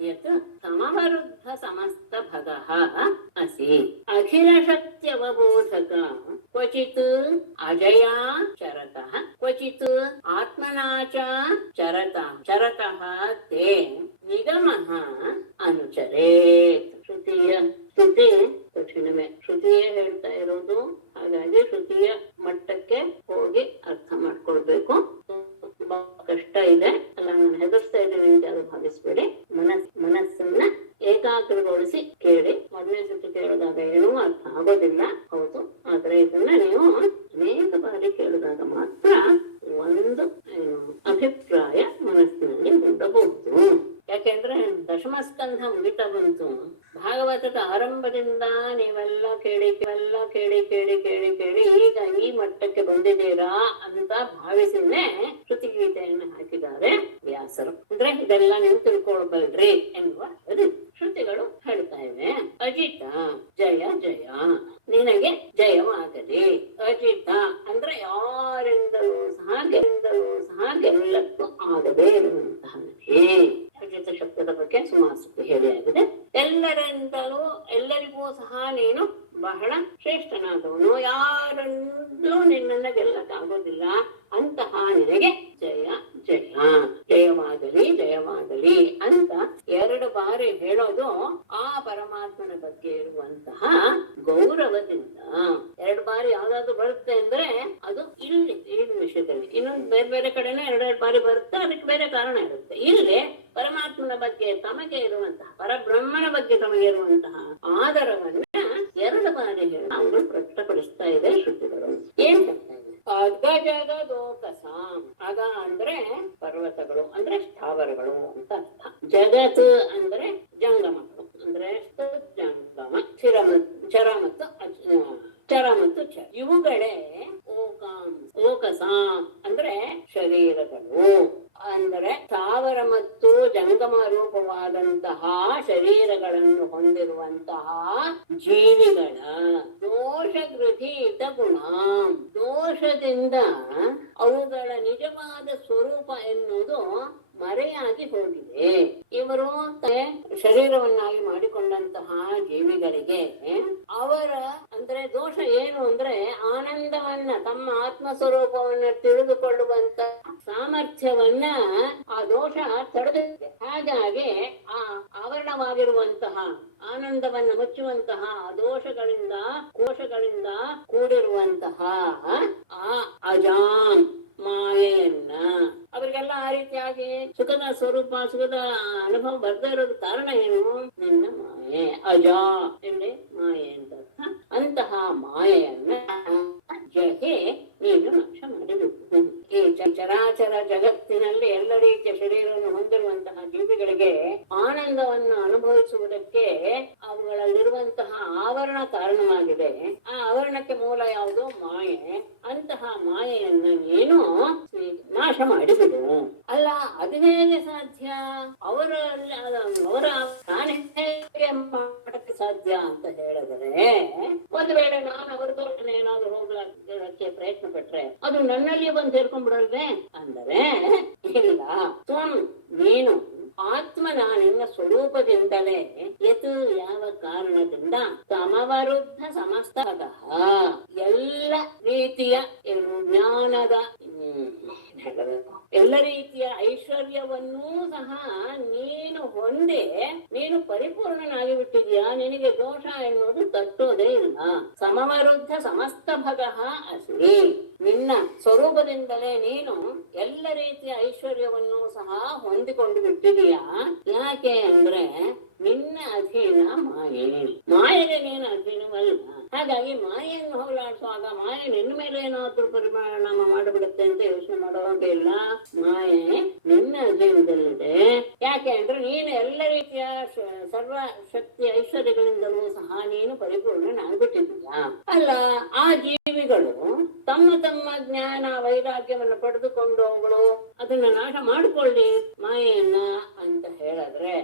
ಯತ್ ಸಮವರುದ್ಧ ಸಮಸ್ತ ಭಗಃ ಅಸಿ ಅಖಿಲ ಶಕ್ತ್ಯವಬೋಧಕ ಕ್ವಚಿತ್ ಅಜಯಾ ಚರತಃ ಕ್ವಚಿತ್ ಆತ್ಮನಾ ಚ ಚರತಃ ತೇ ನಿಗಮಃ ಅನುಚರೇತ್. ಶ್ರುತಿ ಕಠಿಣವೇ, ಶ್ರುತಿಯೇ ಹೇಳ್ತಾ ಇರೋದು. ಹಾಗಾಗಿ ಶ್ರುತಿಯ ಮಟ್ಟಕ್ಕೆ ಹೋಗಿ ಅರ್ಥ ಮಾಡ್ಕೊಳ್ಬೇಕು. ತುಂಬಾ ಕಷ್ಟ ಇದೆ ಅಲ್ಲ, ನಾನು ಹೆದರ್ಸ್ತಾ ಇದ್ದೀನಿ ಅಂತ ಅದು ಭಾವಿಸ್ಬೇಡಿ. ಮನಸ್ಸನ್ನ ಏಕಾಗ್ರಗೊಳಿಸಿ ಕೇಳಿ. ಮೊದಲನೇ ಸತಿ ಕೇಳಿದಾಗ ಏನೂ ಅರ್ಥ ಆಗೋದಿಲ್ಲ, ಹೌದು. ಆದ್ರೆ ಇದನ್ನ ನೀವು ಅನೇಕ ಬಾರಿ ಕೇಳಿದಾಗ ಮಾತ್ರ ಒಂದು ಅಭಿಪ್ರಾಯ ಮನಸ್ಸಿನಲ್ಲಿ ಮೂಡಬಹುದು. ಯಾಕೆಂದ್ರೆ ದಶಮಸ್ಕಂಧ ಮುಗಿತಾ ಬಂತು. ಭಾಗವತದ ಆರಂಭದಿಂದ ನೀವೆಲ್ಲ ಕೇಳಿ ಈಗ ಈ ಮಟ್ಟಕ್ಕೆ ಬಂದಿದ್ದೀರಾ ಅಂತ ಭಾವಿಸಿನೇ ಶ್ರುತಿ ಗೀತೆಯನ್ನು ಹಾಕಿದ್ದಾರೆ ವ್ಯಾಸರು. ಅಂದ್ರೆ ಇದೆಲ್ಲ ನೀವು ತಿಳ್ಕೊಳ್ಬಲ್ರಿ ಎನ್ನುವ ಶ್ರುತಿಗಳು ಹೇಳ್ತಾ ಇವೆ. ಅಜಿತ ಜಯ ಜಯ, ನಿನಗೆ ಜಯವಾಗಲಿ. ಅಜಿತ ಅಂದ್ರೆ ಯಾರಿಂದಲೂ ಸಹ ಗೆಲ್ಲಕ್ಕೂ ಆಗದೇ ಇರುವಂತಹ ಅಜಿತ ಶಬ್ದದ ಬಗ್ಗೆ ಸುಮಾರು ಹೇಳಿ ಆಗಿದೆ. ಎಲ್ಲರಿಗೂ ಸಹ ನೀನು ಬಹಳ ಶ್ರೇಷ್ಠನಾದವನು, ಯಾರನ್ನೂ ನಿನ್ನನ್ನ ಗೆಲ್ಲಕ್ಕಾಗೋದಿಲ್ಲ. ಅಂತಹ ನಿನಗೆ ಜಯ ಜಯ, ಜಯವಾಗಲಿ ಅಂತ 2 ಬಾರಿ ಹೇಳೋದು ಆ ಪರಮಾತ್ಮನ ಬಗ್ಗೆ ಇರುವಂತಹ ಗೌರವದಿಂದ. 2 ಬಾರಿ ಯಾವ್ದಾದ್ರು ಬರುತ್ತೆ ಅಂದ್ರೆ ಅದು ಇಲ್ಲಿ ಈ ವಿಷಯದಲ್ಲಿ. ಇನ್ನೊಂದು ಬೇರೆ ಕಡೆನೇ 2 ಬಾರಿ ಬರುತ್ತೆ, ಅದಕ್ಕೆ ಬೇರೆ ಕಾರಣ ಇರುತ್ತೆ. ಇಲ್ಲಿ ಪರಮಾತ್ಮನ ಬಗ್ಗೆ ತಮಗೆ ಇರುವಂತಹ, ಪರಬ್ರಹ್ಮನ ಬಗ್ಗೆ ತಮಗೆ ಇರುವಂತಹ ಆದರವನ್ನ 2 ಬಾರಿ ಹೇಳಿ ಅವರು ಪ್ರಕಟಪಡಿಸ್ತಾ ಇದೆ ಶ್ರುತಿಗಳು. ಏನ್ ಹೇಳ್ತಾ ಇದೆ? ಅಗ ಜಗದೋಕಸಾಂ. ಅಗ ಅಂದ್ರೆ ಪರ್ವತಗಳು, ಅಂದ್ರೆ ಸ್ಥಾವರಗಳು ಅಂತ ಅರ್ಥ. ಜಗತ್ ಅಂದ್ರೆ ಜಂಗಮಗಳು, ಅಂದ್ರೆ ಜಂಗಮ, ಚರ ಮತ್ತು ಚರ. ಇವುಗಳೇ ಓಕಸಾಂ ಅಂದ್ರೆ ಶರೀರಗಳು. ಜೀವಿಗಳು ಅಂದರೆ ಸ್ಥಾವರ ಮತ್ತು ಜಂಗಮ ರೂಪವಾದಂತಹ ಶರೀರಗಳನ್ನು ಹೊಂದಿರುವಂತಹ ಜೀವಿಗಳ ದೋಷಗೃಹೀತ ಗುಣ, ದೋಷದಿಂದ ಅವುಗಳ ನಿಜವಾದ ಸ್ವರೂಪ ಎನ್ನುವುದು ಮರೆಯಾಗಿ ಹೋಗಿದೆ. ಇವರು ಶರೀರವನ್ನಾಗಿ ಮಾಡಿಕೊಂಡಂತಹ ಜೀವಿಗಳಿಗೆ ಅವರ ಅಂದ್ರೆ ದೋಷ ಏನು ಅಂದ್ರೆ ಆನಂದವನ್ನ, ತಮ್ಮ ಆತ್ಮ ಸ್ವರೂಪವನ್ನ ತಿಳಿದುಕೊಳ್ಳುವಂತ ಸಾಮರ್ಥ್ಯವನ್ನ ಆ ದೋಷ ತಡೆದಿದೆ. ಹಾಗಾಗಿ ಆ ಆವರಣವಾಗಿರುವಂತಹ ಆನಂದವನ್ನ ಮುಚ್ಚುವಂತಹ ದೋಷಗಳಿಂದ ಕೋಶಗಳಿಂದ ಕೂಡಿರುವಂತಹ ಆ ಅಜಾನ್ ಮಾಯೆಯನ್ನ ಅವರಿಗೆಲ್ಲ ಆ ರೀತಿಯಾಗಿ ಸುಖದ ಸ್ವರೂಪ, ಸುಖದ ಅನುಭವ ಬರ್ದೇ ಇರೋದು ಕಾರಣ ಏನು? ನಿನ್ನ ಮಾಯೆ, ಅಜಾ ಎಂದೇ ಮಾಯೆ ಅಂತ. ಅಂತಹ ಮಾಯೆಯನ್ನ ಜಹೆ ನೀನು ನಾಶ ಮಾಡಬೇಕು. ಈ ಚರಾಚರ ಜಗತ್ತಿನಲ್ಲಿ ಎಲ್ಲ ರೀತಿಯ ಶರೀರವನ್ನು ಹೊಂದಿರುವಂತಹ ಜೀವಿಗಳಿಗೆ ಆನಂದವನ್ನು ಅನುಭವಿಸುವುದಕ್ಕೆ ಅವುಗಳಲ್ಲಿರುವಂತಹ ಆವರಣ ಕಾರಣವಾಗಿದೆ. ಆ ಆವರಣಕ್ಕೆ ಮೂಲ ಯಾವುದು? ಮಾಯೆ. ಅಂತಹ ಮಾಯೆಯನ್ನ ನೀನು ನಾಶ ಮಾಡಿಬಿಡು. ಅಲ್ಲ, ಅದು ಹೇಗೆ ಸಾಧ್ಯ? ಅವರ ನಾನೇ ಹೇಗೆ ಮಾಡಕ್ಕೆ ಸಾಧ್ಯ ಅಂತ ಹೇಳಿದ್ರೆ, ಒಂದು ವೇಳೆ ನಾನು ಅವರ ದೋಷನ ಏನಾದ್ರು ಹೋಗ್ಲಿಕ್ಕೆ ಪ್ರಯತ್ನ ಪಟ್ರೆ ಅದು ನನ್ನಲ್ಲಿ ಬಂದು ಸೇರ್ಕೊಂಡ್ಬಿಡಲ್ವೇ ಅಂದರೆ, ಇಲ್ಲ, ನೀನು ಆತ್ಮನ ನಿನ್ನ ಸ್ವರೂಪದಿಂದಲೇ ಯತು ಯಾವ ಕಾರಣದಿಂದ ಸಮವರುದ್ಧ ಸಮಸ್ತಃ ಎಲ್ಲ ರೀತಿಯ ಜ್ಞಾನದ ಎಲ್ಲ ರೀತಿಯ ಐಶ್ವರ್ಯವನ್ನೂ ಸಹ ನೀನು ಹೊಂದಿ ನೀನು ಪರಿಪೂರ್ಣನಾಗಿ ಬಿಟ್ಟಿದ್ಯಾ. ನಿನಗೆ ದೋಷ ಎನ್ನುವುದು ತಟ್ಟೋದೇ ಇಲ್ಲ. ಸಮವರುದ್ಧ ಸಮಸ್ತ ಭಗಃ ಅಸಿ. ನಿನ್ನ ಸ್ವರೂಪದಿಂದಲೇ ನೀನು ಎಲ್ಲ ರೀತಿಯ ಐಶ್ವರ್ಯವನ್ನು ಸಹ ಹೊಂದಿಕೊಂಡು ಬಿಟ್ಟಿದೀಯಾ. ಯಾಕೆ ಅಂದ್ರೆ ನಿನ್ನ ಅಧೀನ ಮಾಯೆ. ಮಾಯೆಗೆ ನೀನು ಅಧೀನವಲ್ಲ. ಹಾಗಾಗಿ ಮಾಯೆಯನ್ನು ಹೋಗಲಾಡಿಸುವಾಗ ಮಾಯೆ ನಿನ್ನ ಮೇಲೆ ಏನಾದ್ರೂ ಪರಿಣಾಮ ಮಾಡಿಬಿಡುತ್ತೆ ಅಂತ ಯೋಚನೆ ಮಾಡುವಾಗಿಲ್ಲ. ಮಾಯೆ ನಿನ್ನ ಅಧೀನದಲ್ಲಿದೆ. ಯಾಕೆ ಅಂದ್ರೆ ನೀನು ಎಲ್ಲ ರೀತಿಯ ಸರ್ವ ಶಕ್ತಿ ಐಶ್ವರ್ಯಗಳಿಂದಲೂ ಸಹ ನೀನು ಪರಿಪೂರ್ಣನಾಗ್ಬಿಟ್ಟಿದ್ದೀಯ. ಅಲ್ಲ, ಆ ಜೀವಿಗಳು ತಮ್ಮ ತಮ್ಮ ಜ್ಞಾನ ವೈರಾಗ್ಯವನ್ನು ಪಡೆದುಕೊಂಡು ಅವುಗಳು ಅದನ್ನ ನಾಶ ಮಾಡಿಕೊಳ್ಳಿ ಮಾಯೆಯನ್ನ ಅಂತ ಹೇಳಿದ್ರೆ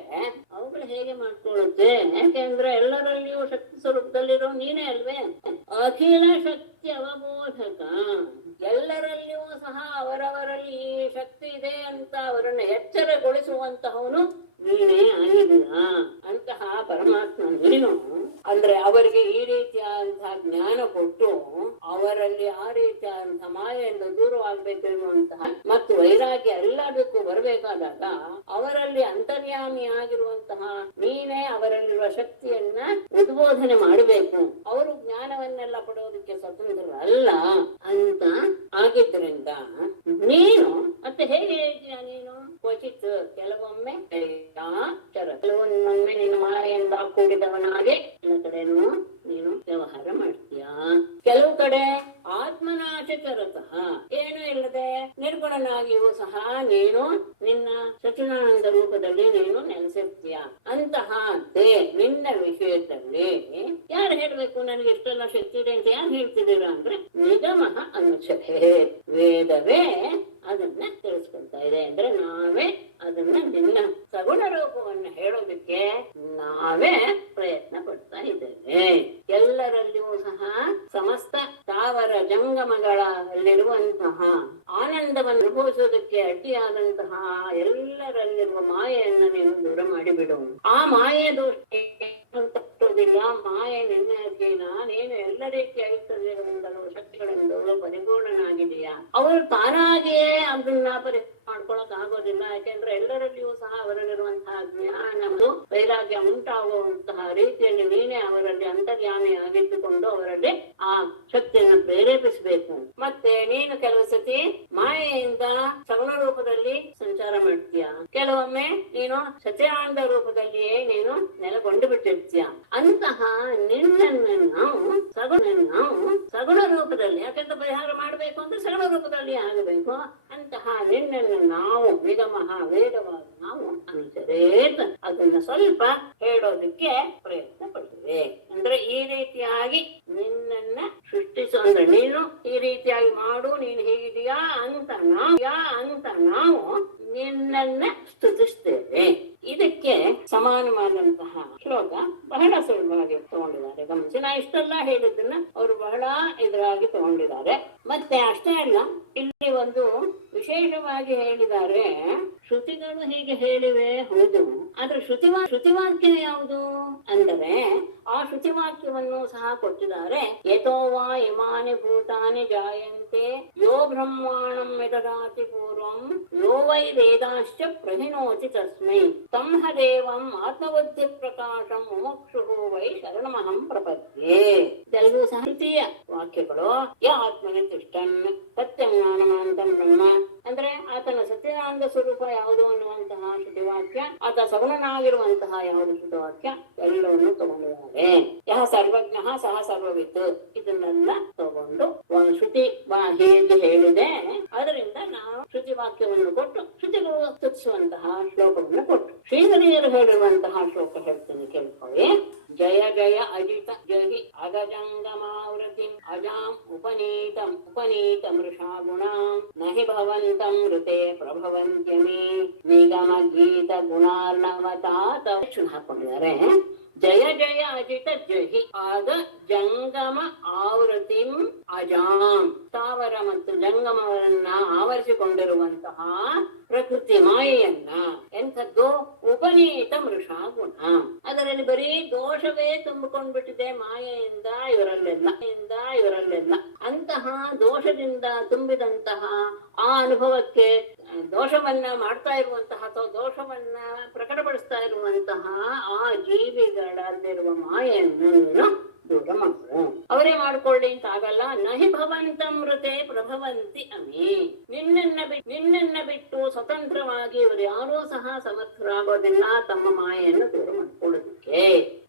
ಅವುಗಳು ಹೇಗೆ ಮಾಡ್ಕೊಳ್ಳುತ್ತೆ? ಯಾಕೆಂದ್ರೆ ಎಲ್ಲರಲ್ಲಿಯೂ ಶಕ್ತಿ ಸ್ವರೂಪದಲ್ಲಿರೋ ನೀನೇ ಅಲ್ವೇ? ಅಖಿಲ ಶಕ್ತಿ ಅವಬೋಧಕ. ಎಲ್ಲರಲ್ಲಿಯೂ ಸಹ ಅವರವರಲ್ಲಿ ಈ ಶಕ್ತಿ ಇದೆ ಅಂತ ಅವರನ್ನು ಎಚ್ಚರಗೊಳಿಸುವಂತಹವನು ನೀನೇ ಆಗಿದ್ದೀಯ. ಅಂತಹ ಪರಮಾತ್ಮ ನೀನು ಅಂದ್ರೆ ಅವರಿಗೆ ಈ ರೀತಿಯಾದಂತಹ ಜ್ಞಾನ ಕೊಟ್ಟು ಅವರಲ್ಲಿ ಆ ರೀತಿಯಾದಂತಹ ಮಾಯೆಯಿಂದ ದೂರವಾಗಬೇಕು ಎನ್ನುವಂತಹ ಮತ್ತು ವೈರಾಗ್ಯ ಎಲ್ಲದಕ್ಕೂ ಬರಬೇಕಾದಾಗ ಅವರಲ್ಲಿ ಅಂತರ್ಯಾಮಿ ಆಗಿರುವಂತಹ ನೀನೇ ಅವರಲ್ಲಿರುವ ಶಕ್ತಿಯನ್ನ ಉದ್ಬೋಧನೆ ಮಾಡಬೇಕು. ಅವರು ಜ್ಞಾನವನ್ನೆಲ್ಲ ಪಡೆಯೋದಕ್ಕೆ ಸ್ವತಂತ್ರರಲ್ಲ ಅಂತ ಆಗಿದ್ದರಿಂದ ನೀನು ಮತ್ತೆ ಹೇಗೆ ಹೇಳ್ತೀಯ? ನೀನು ಕ್ವಚಿತ್ ಕೆಲವೊಮ್ಮೆ ಕೆಲವೊಮ್ಮೆ ನೀನು ಮಾಯೆಯಿಂದ ಕೂಡಿದವನಾಗಿ ಎಲ್ಲ ಕಡೆನೂ ನೀನು ವ್ಯವಹಾರ ಮಾಡ್ತೀಯ. ಕೆಲವು ಕಡೆ ಆತ್ಮನಾಶಕರತಃ ಏನು ಇಲ್ಲದೆ ನಿರ್ಗುಣನಾಗಿಯೂ ಸಹ ನೀನು ನಿನ್ನ ಸಚಿದಾನಂದ ರೂಪದಲ್ಲಿ ನೀನು ನೆಲೆಸಿರ್ತೀಯ. ಅಂತಹ ನಿನ್ನ ವಿಷಯದಲ್ಲಿ ಯಾರು ಹೇಳ್ಬೇಕು ನನಗೆ ಇಷ್ಟೆಲ್ಲ ಶಕ್ತಿ ಇದೆ ಅಂತ ಯಾರು ಹೇಳ್ತಿದ್ದೀರಾ ಅಂದ್ರೆ ನಿಗಮಃ ಅನುಚ್ಯತೆ. ವೇದವೇ ಅದನ್ನ ತಿಳಿಸ್ಕೊಳ್ತಾ ಇದೆ. ಅಂದ್ರೆ ನಾವೇ ಅದನ್ನ ನಿನ್ನ ಸಗುಣ ರೂಪವನ್ನು ಹೇಳೋದಕ್ಕೆ ನಾವೇ ಪ್ರಯತ್ನ ಪಡ್ತಾ ಇದ್ದೇವೆ. ಎಲ್ಲರಲ್ಲಿಯೂ ಸಹ ಸಮಸ್ತ ಸ್ಥಾವರ ಜಂಗಮಗಳಲ್ಲಿರುವಂತಹ ಆನಂದವನ್ನು ಅನುಭವಿಸುವುದಕ್ಕೆ ಅಡ್ಡಿಯಾದಂತಹ ಎಲ್ಲರಲ್ಲಿರುವ ಮಾಯೆಯನ್ನು ನೀನು ದೂರ ಮಾಡಿಬಿಡು. ಆ ಮಾಯೆ ದೋಷ ತಟ್ಟುವುದಿಲ್ಲ. ಮಾಯೆ ನಿನ್ನ ಅಧೀನ. ನೀನು ಎಲ್ಲ ರೀತಿಯ ಐಶ್ವರ್ಯಗಳಿಂದಲೂ ಶಕ್ತಿಗಳಿಂದಲೂ ಪರಿಪೂರ್ಣನಾಗಿದೆಯಾ. ಅವರು ತಾನಾಗಿಯೇ ಅದನ್ನ ಮಾಡ್ಕೊಳಕ್ ಆಗೋದಿಲ್ಲ. ಯಾಕೆಂದ್ರೆ ಎಲ್ಲರಲ್ಲಿಯೂ ಸಹ ಅವರಲ್ಲಿರುವಂತಹ ಜ್ಞಾನ ಮತ್ತು ವೈರಾಗ್ಯ ಉಂಟಾಗುವಂತಹ ರೀತಿಯಲ್ಲಿ ನೀನೇ ಅವರಲ್ಲಿ ಅಂತರ್ಯಾಮಿ ಆಗಿದ್ದುಕೊಂಡು ಅವರಲ್ಲಿ ಆ ಶಕ್ತಿಯನ್ನು ಪ್ರೇರೇಪಿಸಬೇಕು. ಮತ್ತೆ ನೀನು ಕೆಲವು ಸತಿ ಮಾಯೆಯಿಂದ ಸಗುಣ ರೂಪದಲ್ಲಿ ಸಂಚಾರ ಮಾಡ್ತೀಯ. ಕೆಲವೊಮ್ಮೆ ನೀನು ಸತ್ಯಾನಂದ ರೂಪದಲ್ಲಿಯೇ ನೀನು ನೆಲೆಗೊಂಡು ಬಿಟ್ಟಿರ್ತೀಯ. ಅಂತಹ ನಿನ್ನನ್ನು ನಾವು ಸಗುಣ ರೂಪದಲ್ಲಿ, ಯಾಕಂದ್ರೆ ಪರಿಹಾರ ಮಾಡಬೇಕು ಅಂದ್ರೆ ಸಗುಣ ರೂಪದಲ್ಲಿ ಆಗಬೇಕು. ಅಂತಹ ನಿನ್ನನ್ನು ನಾವು ನಿಗಮಃ ವೇದವಾದ ನಾವು ಅನುಸರೇತ ಅದನ್ನ ಸ್ವಲ್ಪ ಹೇಳೋದಕ್ಕೆ ಪ್ರಯತ್ನ ಪಡ್ತೇವೆ. ಅಂದ್ರೆ ಈ ರೀತಿಯಾಗಿ ನಿನ್ನನ್ನ ಸೃಷ್ಟಿಸು ಅಂದ್ರೆ ನೀನು ಈ ರೀತಿಯಾಗಿ ಮಾಡು, ನೀನು ಹೇಗಿದೆಯಾ ಅಂತ ನಾವು ನಿನ್ನನ್ನ ಸ್ತುತಿಸ್ತೇವೆ. ಇದಕ್ಕೆ ಸಮಾನವಾದಂತಹ ಶ್ಲೋಕ ಬಹಳ ಸುಲಭವಾಗಿ ತಗೊಂಡಿದ್ದಾರೆ. ಗಮನಿಸಿ, ನಾ ಇಷ್ಟೆಲ್ಲ ಹೇಳಿದ್ದನ್ನ ಅವರು ಬಹಳ ಇದರಾಗಿ ತಗೊಂಡಿದ್ದಾರೆ. ಮತ್ತೆ ಅಷ್ಟೇ ಅಲ್ಲ, ಇಲ್ಲಿ ಒಂದು ವಿಶೇಷವಾಗಿ ಹೇಳಿದ್ದಾರೆ. ಶ್ರುತಿಗಳು ಹೀಗೆ ಹೇಳಿವೆ, ಹೌದು, ಆದ್ರೆ ಶ್ರುತಿವಾಕ್ಯ ಯಾವುದು ಅಂದರೆ ಆ ಶ್ರುತಿವಾಕ್ಯವನ್ನು ಸಹ ಕೊಟ್ಟಿದ್ದಾರೆ. ಯತೋ ವಾ ಇಮಾನಿ ಭೂತಾನಿ ಜಾಯಂತೆ ಯೋ ಬ್ರಹ್ಮಾಣಂ ವಿದದಾತಿ ಪೂರ್ವಂ ಯೋ ವೈ ವೇದಾಶ್ಚ ಪ್ರಹಿಣೋತಿ ತಸ್ಮೈ ತಂ ದೇವಂ ಆತ್ಮಬುದ್ಧಿ ಪ್ರಕಾಶಂ ಮುಮುಕ್ಷು ವೈ ಶರಣಮಹಂ ಪ್ರಪದ್ಯೆ. ಇದೆಲ್ಲವೂ ಸಹ ಶ್ರುತಿಯ ವಾಕ್ಯಗಳು. ಯ ಆತ್ಮನ ತಿಷ್ಟನ್ ಸತ್ಯಜ್ಞಾನಮಾನಂತಂ ಬ್ರಹ್ಮ ಅಂದ್ರೆ ಆತನ ಸತ್ಯನಾನಂದ ಸ್ವರೂಪ ಯಾವುದು ಅನ್ನುವಂತಹ ಶ್ರುತಿವಾಕ್ಯ, ಆತ ಸಗುಣನಾಗಿರುವಂತಹ ಯಾವುದು ಶ್ರುತಿವಾಕ್ಯ, ಎಲ್ಲವನ್ನು ತಗೊಂಡಿದ್ದಾರೆ. ಯಹ ಸರ್ವಜ್ಞ ಸಹ ಸರ್ವವಿತ್ ಇದನ್ನೆಲ್ಲ ತಗೊಂಡು ಒಂದು ಶ್ರುತಿ ಹೇಗೆ ಹೇಳಿದೆ ಅದರಿಂದ ನಾವು ಶ್ರುತಿ ವಾಕ್ಯವನ್ನು ಕೊಟ್ಟು ಶ್ರುತಿಗಳು ಸ್ತುತಿಸುವಂತಹ ಶ್ಲೋಕವನ್ನು ಕೊಟ್ಟು ಶ್ರೀಧರಿಯರು ಹೇಳಿರುವಂತಹ ಶ್ಲೋಕ ಹೇಳ್ತೀನಿ, ಕೇಳ್ಕೊಳ್ಳಿ. ಜಯ ಜಯ ಅಜಿತ ಜಹಿ ಅಗಜಂಗಮಾವೃತಿ ಅಜಾಂ ಉಪನೀತ ಮೃಷಾ ಗುಣಾಂ ನಹಿ ಭವಂತಂ ಋತೆ ಪ್ರಭವಂತ್ಯಮಿ ನಿಗಮ ಗೀತ ಗುಣಾರ್ಣವತಾತ ಹಾಕೊಂಡಿದ್ದಾರೆ. ಜಯ ಜಯ ಅಜಿತ ಜಹಿ ಆಗ ಜಂಗಮ ಆವೃತಿಂ ಅಜಾಂ ಸ್ಥಾವರ ಮತ್ತು ಜಂಗಮವನ್ನ ಆವರಿಸಿಕೊಂಡಿರುವಂತಹ ಪ್ರಕೃತಿ ಮಾಯೆಯನ್ನ ಎಂಥದ್ದು ಉಪನೀತ ಮೃಷಾ ಗುಣ, ಅದರಲ್ಲಿ ಬರೀ ದೋಷವೇ ತುಂಬಿಕೊಂಡ್ಬಿಟ್ಟಿದೆ ಮಾಯೆಯಿಂದ ಇವರಲ್ಲೆಲ್ಲ ಅಂತಹ ದೋಷದಿಂದ ತುಂಬಿದಂತಹ ಆ ಅನುಭವಕ್ಕೆ ದೋಷವನ್ನ ಮಾಡ್ತಾ ಇರುವಂತಹ ಅಥವಾ ದೋಷವನ್ನ ಪ್ರಕಟಪಡಿಸ್ತಾ ಇರುವಂತಹ ಆ ಜೀವಿಗಳಲ್ಲಿರುವ ಮಾಯೆಯನ್ನು ದೂರ ಮಾಡು. ಅವರೇ ಮಾಡ್ಕೊಳ್ಳಿ ಅಂತ ಆಗಲ್ಲ. ನಹಿ ಭವಂತಂ ಮೃತೆ ಪ್ರಭವಂತಿ ಅಮಿ, ನಿನ್ನನ್ನ ಬಿಟ್ಟು ಸ್ವತಂತ್ರವಾಗಿ ಇವರು ಯಾರೂ ಸಹ ಸಮರ್ಥರಾಗೋದಿಲ್ಲ ತಮ್ಮ ಮಾಯೆಯನ್ನು ದೂರ ಮಾಡ್ಕೊಳ್ಳೋದಕ್ಕೆ.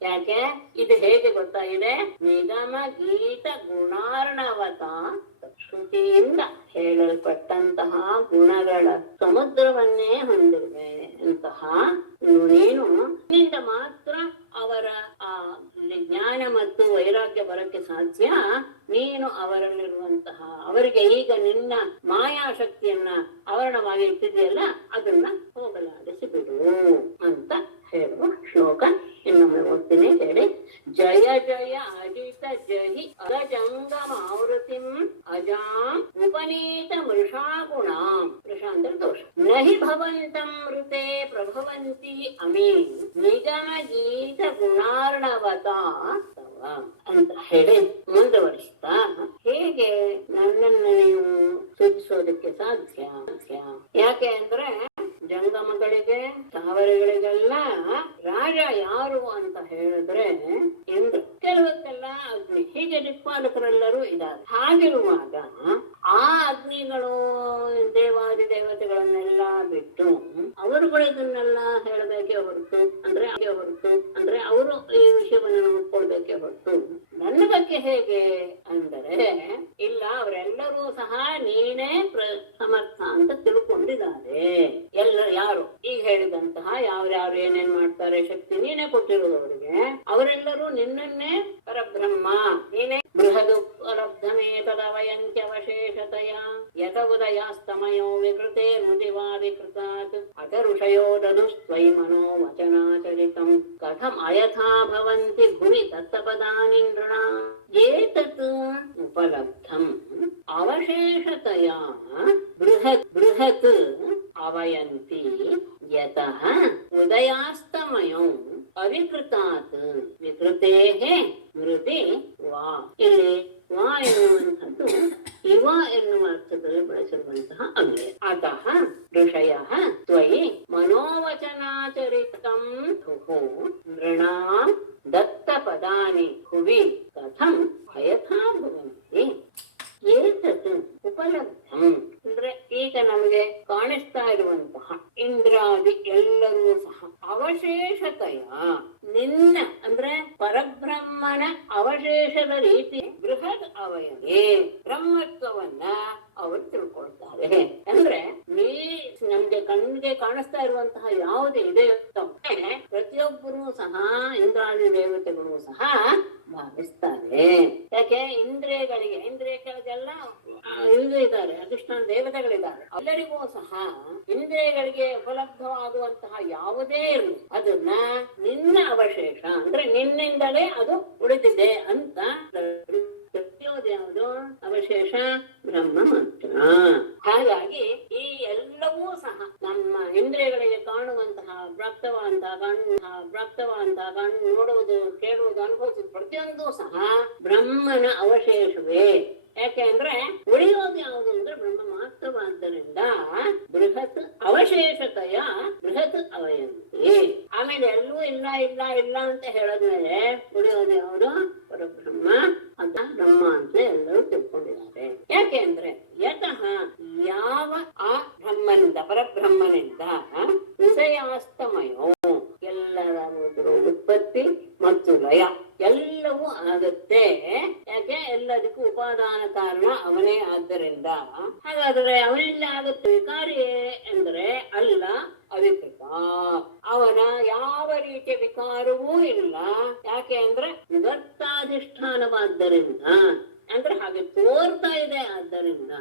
ಯಾಕೆ? ಇದು ಹೇಗೆ ಗೊತ್ತಾಗಿದೆ? ನಿಗಮ ಗೀತ ಗುಣಾರ್ಣವತ ಶ್ರುತಿಯಿಂದ ಹೇಳಲ್ಪಟ್ಟಂತಹ ಗುಣಗಳ ಸಮುದ್ರವನ್ನೇ ಹೊಂದಿವೆ ಅಂತಹ ನೀನು ನಿನ್ನಿಂದ ಮಾತ್ರ ಅವರ ಆ ಜ್ಞಾನ ಮತ್ತು ವೈರಾಗ್ಯ ಬರಕ್ಕೆ ಸಾಧ್ಯ. ನೀನು ಅವರಲ್ಲಿರುವಂತಹ ಅವರಿಗೆ ಈಗ ನಿನ್ನ ಮಾಯಾಶಕ್ತಿಯನ್ನ ಆವರಣವಾಗಿ ಇಟ್ಟಿದೆಯಲ್ಲ ಅದನ್ನ ಹೋಗಲಾಡಿಸಿ ಬಿಡು ಅಂತ ಹೇಳುವ ಶ್ಲೋಕ ಇನ್ನೊಮ್ಮೆ ಓದ್ತೀನಿ ಹೇಳಿ. ಜಯ ಜಯ ಅಜಿತ ಜಹಿ ಅಜಂಗಮಾವೃತಿಂ ಅಜಾಂ ಉಪನೀತ ಮೃಷಾ ಗುಣಾಂ, ಮೃಷಾ ಅಂದ್ರೆ ದೋಷ, ನಹಿ ಭವಂತಂ ಋತೆ ಪ್ರಭವಂತಿ ಅಮಿ ನಿಗಮ ಗೀತ ಗುಣಾರ್ಣವತ ಅಂತ ಹೇಳಿ ಮುಂದುವರಿಸ್ತಾ, ಹೇಗೆ ನನ್ನನ್ನು ನೀವು ಸೂಚಿಸೋದಕ್ಕೆ ಸಾಧ್ಯ? ಯಾಕೆ ಅಂದ್ರೆ ಜಂಗಮಗಳಿಗೆ ಸ್ಥಾವರಗಳಿಗೆಲ್ಲ ರಾಜ ಯಾರು ಅಂತ ಹೇಳಿದ್ರೆ ಇಂದ್ರ, ಕೆಲವಕ್ಕೆಲ್ಲ ಅಗ್ನಿ, ಹೀಗೆ ದಿಕ್ಪಾಲಕರೆಲ್ಲರೂ ಇದ್ದಾರೆ. ಹಾಗಿರುವಾಗ ಆ ಅಗ್ನಿಗಳು ದೇವಾದಿ ದೇವತೆಗಳನ್ನೆಲ್ಲ ಬಿಟ್ಟು ಅವರುಗಳು ಇದನ್ನೆಲ್ಲ ಹೇಳಬೇಕೇ ಹೊರತು ಅಂದ್ರೆ ಅವರು ಈ ವಿಷಯವನ್ನು ನೋಡ್ಕೊಳ್ಬೇಕೇ ಹೊರತು ನನ್ನ ಬಗ್ಗೆ ಹೇಗೆ ಅಂದರೆ ಇಲ್ಲ, ಅವರೆಲ್ಲರೂ ಸಹ ನೀನೇ ಸಮರ್ಥ ಅಂತ ತಿಳ್ಕೊಂಡಿದ್ದಾರೆ. ಯಾರು ಈಗ ಹೇಳಿದಂತಹ ಯಾವ್ಯಾರು ಏನೇನ್ ಮಾಡ್ತಾರೆ ಶಕ್ತಿ ನೀನೇ ಕೊಟ್ಟಿರೋದು ಅವರಿಗೆ. ಅವರೆಲ್ಲರೂ ನಿನ್ನನ್ನೇ ಪರಬ್ರಹ್ಮ ನೀನೇ ಬೃಹದುಪಲಬ್ಧಮೇ ತದವಯಂತ್ಯವಶೇಷತೆಯ ಯತ ಉದಯಾಸ್ತಮಯೋ ವಿಕೃತೆ ಮುದಿವಾ ವಿಕೃತಾತ್ ಅತ ಋಷಯೋ ದದುಸ್ತ್ವಯಿ ಮನೋ ವಚನಾಚರಿತಂ ಕಥಂ ಅಯಥಾ ಭವಂತಿ ಭುವಿ ದತ್ತಪದಾನಿ ನೃಣಾಂ ಏತತ್ ಉಪಲಬ್ಧಂ ಅವಶೇಷತೆಯ ಬೃಹತ್ ಅವಯಂತಿ ಯತಃ ಉದಯಾಸ್ತಮಯೋ ಅವಿಕೃತಾತ್ ವಿಕೃತೇಃ ಮೃತಿ ವಾ. ಇಲ್ಲಿ ವಾ ಎನ್ನುವಂಥದ್ದು ಇವ ಎನ್ನುವ ಅರ್ಥದಲ್ಲಿ ಬಳಸಿರುವಂತಹ ಅವ್ಯಯ. ಅತಃ ಋಷಯಃ ತ್ವಯಿ ಮನೋವಚನಾಚರಿತಂ ನೃಣಾಂ ದತ್ತಪದಾನಿ ಭುವಿ ಕಥಂ ಅಯಥಾ ಭವಂತಿ ಏತತ್ ಉಪಲಬ್ಧಂ ಅಂದ್ರೆ ಈಗ ನಮಗೆ ಕಾಣಿಸ್ತಾ ಇರುವಂತಹ ಇಂದ್ರಾದಿ ಎಲ್ಲರೂ ಸಹ ಅವಶೇಷತೆಯ ನಿನ್ನ ಅಂದ್ರೆ ಪರಬ್ರಹ್ಮನ ಅವಶೇಷದ ರೀತಿ ಬೃಹತ್ ಅವಯವೇ ಬ್ರಹ್ಮತ್ವವನ್ನ ಅವರು ತಿಳ್ಕೊಳ್ತಾರೆ. ಅಂದ್ರೆ ನೀ ನಮ್ಗೆ ಕಣ್ಣಿಗೆ ಕಾಣಿಸ್ತಾ ಇರುವಂತಹ ಯಾವುದೇ ಇದೆ ಪ್ರತಿಯೊಬ್ಬರೂ ಸಹ ಇಂದ್ರಾದಿ ದೇವತೆಗಳು ಸಹ ಭಾವಿಸ್ತಾರೆ. ಯಾಕೆ ಇಂದ್ರಿಯಗಳಿಗೆಲ್ಲ ಇದು ಇದ್ದಾರೆ, ಅಧಿಷ್ಠಾನ ದೇವತೆಗಳಿದ್ದಾರೆ. ಎಲ್ಲರಿಗೂ ಸಹ ಇಂದ್ರಿಯಗಳಿಗೆ ಉಪಲಬ್ಧವಾಗುವಂತಹ ಯಾವುದೇ ಇರಲಿ ಅದನ್ನ ನಿನ್ನ ಅವಶೇಷ ಅಂದ್ರೆ ನಿನ್ನಿಂದಲೇ ಅದು ಉಳಿದಿದೆ ಅಂತ ಯಾವುದು ಅವಶೇಷ ಬ್ರಹ್ಮ ಮಾತ್ರ. ಹಾಗಾಗಿ ಈ ಎಲ್ಲವೂ ಸಹ ನಮ್ಮ ಇಂದ್ರಿಯಗಳಿಗೆ ಕಾಣುವಂತಹ ಪ್ರಾಪ್ತವಾದಂತಹ ಕಣ್ಣು ನೋಡುವುದು, ಕೇಳುವುದು, ಅನುಭವಿಸುವುದು ಪ್ರತಿಯೊಂದು ಸಹ ಬ್ರಹ್ಮನ ಅವಶೇಷವೇ. ಯಾಕೆ ಅಂದ್ರೆ ಉಳಿಯೋದು ಯಾವುದು ಅಂದ್ರೆ ಬ್ರಹ್ಮ ಮಾತ್ರವಾದ್ದರಿಂದ ಬೃಹತ್ ಅವಶೇಷತೆಯ ಬೃಹತ್ ಅವಯಂತಿ. ಆಮೇಲೆ ಎಲ್ಲವೂ ಇಲ್ಲ ಇಲ್ಲ ಇಲ್ಲ ಅಂತ ಹೇಳಿದ್ಮೇಲೆ ಉಳಿಯೋದು ಯಾವುದು ಪರಬ್ರಹ್ಮ ಅಂತ ಬ್ರಹ್ಮ ಅಂತ ಎಲ್ಲರೂ ತಿಳ್ಕೊಂಡಿದ್ದಾರೆ. ಯಾಕೆ ಅಂದ್ರೆ ಯತಃ ಯಾವ ಆ ಬ್ರಹ್ಮನಿಂದ ಪರಬ್ರಹ್ಮನಿಂದ ಉದಯಾಸ್ತಮಯೋ ಎಲ್ಲರ ಉತ್ಪತ್ತಿ ಮತ್ತು ಲಯ ಎಲ್ಲವೂ ಆಗುತ್ತೆ. ಯಾಕೆ ಎಲ್ಲದಕ್ಕೂ ಉಪಾದಾನ ಕಾರಣ ಅವನೇ ಆದ್ದರಿಂದ. ಹಾಗಾದ್ರೆ ಅವನಿಂದ ಆಗುತ್ತೆ ವಿಕಾರಿ ಎಂದ್ರೆ ಅಲ್ಲ ಅವಿಕೃತ. ಅವನ ಯಾವ ರೀತಿಯ ವಿಕಾರವೂ ಇಲ್ಲ. ಯಾಕೆ ಅಂದ್ರೆ ವಿವರ್ತಾಧಿಷ್ಠಾನವಾದ್ದರಿಂದ, ಅಂದ್ರೆ ಹಾಗೆ ತೋರ್ತಾ ಇದೆ. ಆದ್ದರಿಂದ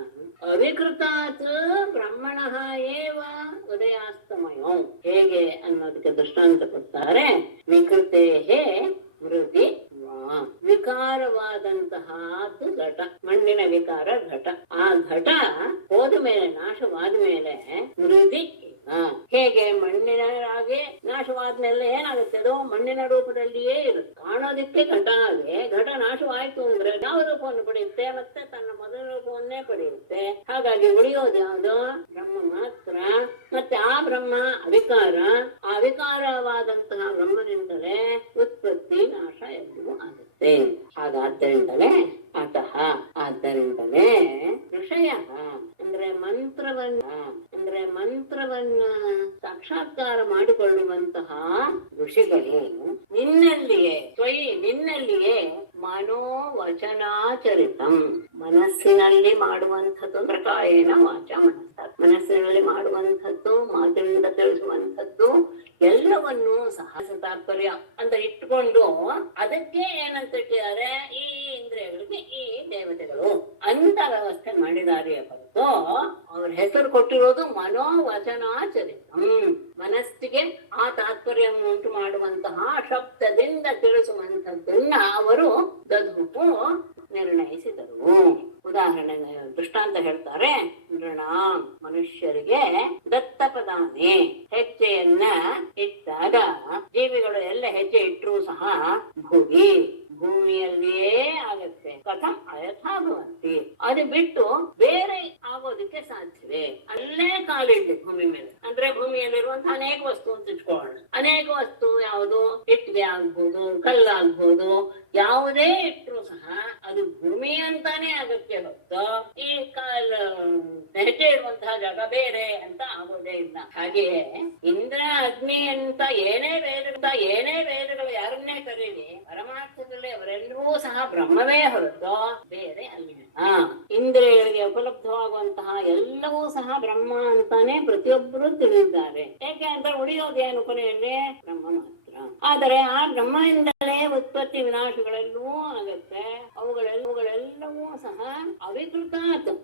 ಅವಿಕೃತಾತ್ ಬ್ರಹ್ಮಣಃ ಏವ ಉದಯಾಸ್ತಮಯೋ. ಹೇಗೆ ಅನ್ನೋದಕ್ಕೆ ದೃಷ್ಟಾಂತ ಕೊಡ್ತಾರೆ. ವಿಕೃತೇಹೇ ಮೃದಿ ವಿಕಾರವಾದಂತಹ ಘಟ, ಮಣ್ಣಿನ ವಿಕಾರ ಘಟ. ಆ ಘಟ ಹೋದ ಮೇಲೆ, ನಾಶವಾದ ಮೇಲೆ ಮೃದಿ ಹೇಗೆ ಮಣ್ಣಿನಾಗೆ ನಾಶವಾದ್ಮೇಲೆ ಏನಾಗುತ್ತೆ, ಅದು ಮಣ್ಣಿನ ರೂಪದಲ್ಲಿಯೇ ಇರುತ್ತೆ. ಕಾಣೋದಿಕ್ಕೆ ಘಟ ಆಗಿ ಘಟ ನಾಶವಾಯ್ತು ಅಂದ್ರೆ ಯಾವ ರೂಪವನ್ನು ಪಡೆಯುತ್ತೆ, ಮತ್ತೆ ತನ್ನ ಮೊದಲ ರೂಪವನ್ನೇ ಪಡೆಯುತ್ತೆ. ಹಾಗಾಗಿ ಉಳಿಯೋದು ಯಾವುದು ಬ್ರಹ್ಮ ಮಾತ್ರ. ಮತ್ತೆ ಆ ಬ್ರಹ್ಮ ಅವಿಕಾರ, ಆ ಅವಿಕಾರವಾದಂತಹ ಬ್ರಹ್ಮದಿಂದಲೇ ಉತ್ಪತ್ತಿ ನಾಶ ಎಲ್ಲವೂ ಆಗುತ್ತೆ. ಹಾಗಾದ್ದರಿಂದಲೇ ಆದ್ದರಿಂದಲೇ ಋಷಯ ಅಂದ್ರೆ ಮಂತ್ರವನ್ನ ಸಾಕ್ಷಾತ್ಕಾರ ಮಾಡಿಕೊಳ್ಳುವಂತಹ ಋಷಿಗಳು ನಿನ್ನಲ್ಲಿಯೇ ಮನೋವಚನಾಚರಿತಂ, ಮನಸ್ಸಿನಲ್ಲಿ ಮಾಡುವಂಥದ್ದು ಅಂದ್ರೆ ಕಾಯೇನ ವಾಚ ಮನಸ್ಸಿನಲ್ಲಿ ಮಾಡುವಂಥದ್ದು, ಮಾತಿನಿಂದ ತಿಳಿಸುವಂಥದ್ದು ಎಲ್ಲವನ್ನೂ ಸಹ ತಾತ್ಪರ್ಯ ಅಂತ ಇಟ್ಕೊಂಡು ಅದಕ್ಕೆ ಏನಂತ ಇಟ್ಟಿದ್ದಾರೆ, ಈ ಇಂದ್ರಿಯಗಳಿಗೆ ಈ ದೇವತೆಗಳು ಅಂತ ವ್ಯವಸ್ಥೆ ಮಾಡಿದ್ದಾರೆ ಹೊರತು ಅವ್ರ ಹೆಸರು ಕೊಟ್ಟಿರೋದು ಮನೋವಚನಾಚರಿತಂ. ಮನಸ್ಸಿಗೆ ಆ ತಾತ್ಪರ್ಯ ಉಂಟು ಮಾಡುವಂತಹ ಶಬ್ದದಿಂದ ತಿಳಿಸುವಂಥದ್ದನ್ನ ಅವರು ದದುಪು ನಿರ್ಣಯಿಸಿದರು. ಉದಾಹರಣೆ ದೃಷ್ಟಾಂತ ಹೇಳ್ತಾರೆ. ಮನುಷ್ಯರಿಗೆ ದತ್ತಪದಾನೆ, ಹೆಜ್ಜೆಯನ್ನ ಇಟ್ಟಾಗ ಜೀವಿಗಳು ಎಲ್ಲ ಹೆಜ್ಜೆ ಇಟ್ಟರೂ ಸಹ ಭೂಮಿಯಲ್ಲಿಯೇ ಆಗತ್ತೆ. ಕಥಂ ಅಯಥಾ ಭವಂತಿ, ಅದು ಬಿಟ್ಟು ಬೇರೆ ಆಗೋದಕ್ಕೆ ಸಾಧ್ಯವೇ? ಅಲ್ಲೇ ಕಾಲಿಡ್ಲಿ ಭೂಮಿ ಮೇಲೆ, ಅಂದ್ರೆ ಭೂಮಿಯಲ್ಲಿರುವಂತಹ ಅನೇಕ ವಸ್ತು ಅಂತ ಇಟ್ಕೊಳ್ಳೋಣ. ಅನೇಕ ವಸ್ತು ಯಾವುದು, ಇಟ್ಟಿಗೆ ಆಗ್ಬೋದು, ಕಲ್ಲಾಗ್ಬೋದು, ಯಾವುದೇ ಇಟ್ಟರು ಸಹ ಅದು ಭೂಮಿ ಅಂತಾನೆ ಆಗತ್ತೆ ಹೊತ್ತು ಈ ಹೆಜ್ಜೆ ಇರುವಂತಹ ಜಾಗ ಬೇರೆ ಅಂತ ಆಗೋದೇ ಇಲ್ಲ. ಹಾಗೆಯೇ ಇಂದ್ರ ಅಗ್ನಿ ಅಂತ ಏನೇ ವೇದಗಳು ಯಾರನ್ನೇ ಕರೀಲಿ, ಪರಮಾರ್ಥದಲ್ಲಿ ಅವರೆಲ್ಲರೂ ಸಹ ಬ್ರಹ್ಮವೇ ಹೊರತು ಬೇರೆ ಅಲ್ಲ. ಇಂದ್ರಿಯಗಳಿಗೆ ಉಪಲಬ್ಧವಾಗುವಂತಹ ಎಲ್ಲವೂ ಸಹ ಬ್ರಹ್ಮ ಅಂತಾನೆ ಪ್ರತಿಯೊಬ್ಬರು ತಿಳಿದಿದ್ದಾರೆ. ಏಕೆ ಅಂತ ಉಳಿಯೋದೇನು ಕೊನೆಯಲ್ಲಿ ಬ್ರಹ್ಮ ಮಾತ್ರ. ಆದರೆ ಆ ಬ್ರಹ್ಮದಿಂದಲೇ ಉತ್ಪತ್ತಿ ವಿನಾಶಗಳೆಲ್ಲವೂ ಆಗತ್ತೆ. ಅವುಗಳೆಲ್ಲವೂ ಸಹ ಅವಿಕೃತ,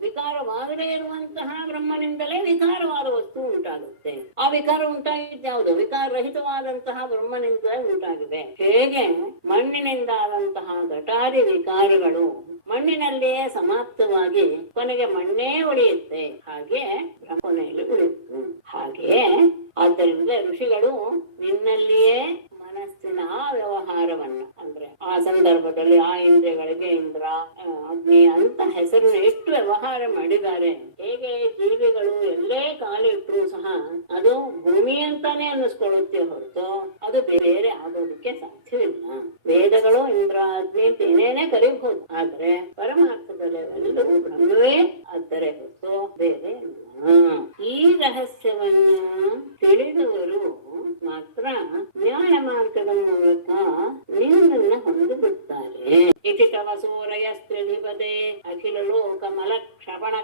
ವಿಕಾರವಾಗದೇ ಇರುವಂತಹ ಬ್ರಹ್ಮನಿಂದಲೇ ವಿಕಾರವಾದ ವಸ್ತು ಉಂಟಾಗುತ್ತೆ. ಆ ವಿಕಾರ ಉಂಟಾಗಿದ್ಯಾವುದು, ವಿಕಾರರಹಿತವಾದಂತಹ ಬ್ರಹ್ಮನಿಂದಲೇ ಉಂಟಾಗಿದೆ. ಹೇಗೆ ಮಣ್ಣಿನಿಂದ ಆದಂತಹ ಘಟಾದಿ ವಿಕಾರಗಳು ಮಣ್ಣಿನಲ್ಲಿಯೇ ಸಮಾಪ್ತವಾಗಿ ಕೊನೆಗೆ ಮಣ್ಣೇ ಉಳಿಯುತ್ತೆ, ಹಾಗೆ ಕೊನೆಯಲ್ಲಿ ಉಳಿಯುತ್ತೆ. ಹಾಗೆಯೇ ಆದ್ದರಿಂದ ಋಷಿಗಳು ನಿನ್ನಲ್ಲಿಯೇ ಮನಸ್ಸಿನ ವ್ಯವಹಾರವನ್ನ, ಅಂದ್ರೆ ಆ ಸಂದರ್ಭದಲ್ಲಿ ಆ ಇಂದ್ರಿಯಗಳಿಗೆ ಇಂದ್ರ ಅಗ್ನಿ ಅಂತ ಹೆಸರನ್ನು ಇಟ್ಟು ವ್ಯವಹಾರ ಮಾಡಿದ್ದಾರೆ. ಹೇಗೆ ಜೀವಿಗಳು ಎಲ್ಲೇ ಕಾಲಿಟ್ಟರು ಸಹ ಅದು ಭೂಮಿ ಅಂತಾನೆ ಅನ್ನಿಸ್ಕೊಳ್ಳುತ್ತೆ ಹೊರತು ಅದು ಬೇರೆ ಆಗೋದಕ್ಕೆ ಸಾಧ್ಯವಿಲ್ಲ. ವೇದಗಳು ಇಂದ್ರ ಅಗ್ನಿ ಅಂತ ಏನೇನೇ ಕರೀಬಹುದು, ಆದ್ರೆ ಪರಮಾರ್ಥದಲ್ಲಿ ಎಲ್ಲರೂ ಬ್ರಹ್ಮವೇ ಆದರೆ ಹೊರತು ಬೇರೆ ಈ ರಹಸ್ಯವನ್ನ ತಿಳಿದವರು ಮಾತ್ರ ಜ್ಞಾನ ಮಾರ್ಗದ ಮೂಲಕ ನಿನ್ನನ್ನ ಹೊಂದಿಬಿಡ್ತಾರೆ. ಇತಿ ತವ ಸೂರಯ ತ್ರಿಧಿಪತೆ ಅಖಿಲ ಲೋಕ ಮಲ ಕ್ಷಪಣ,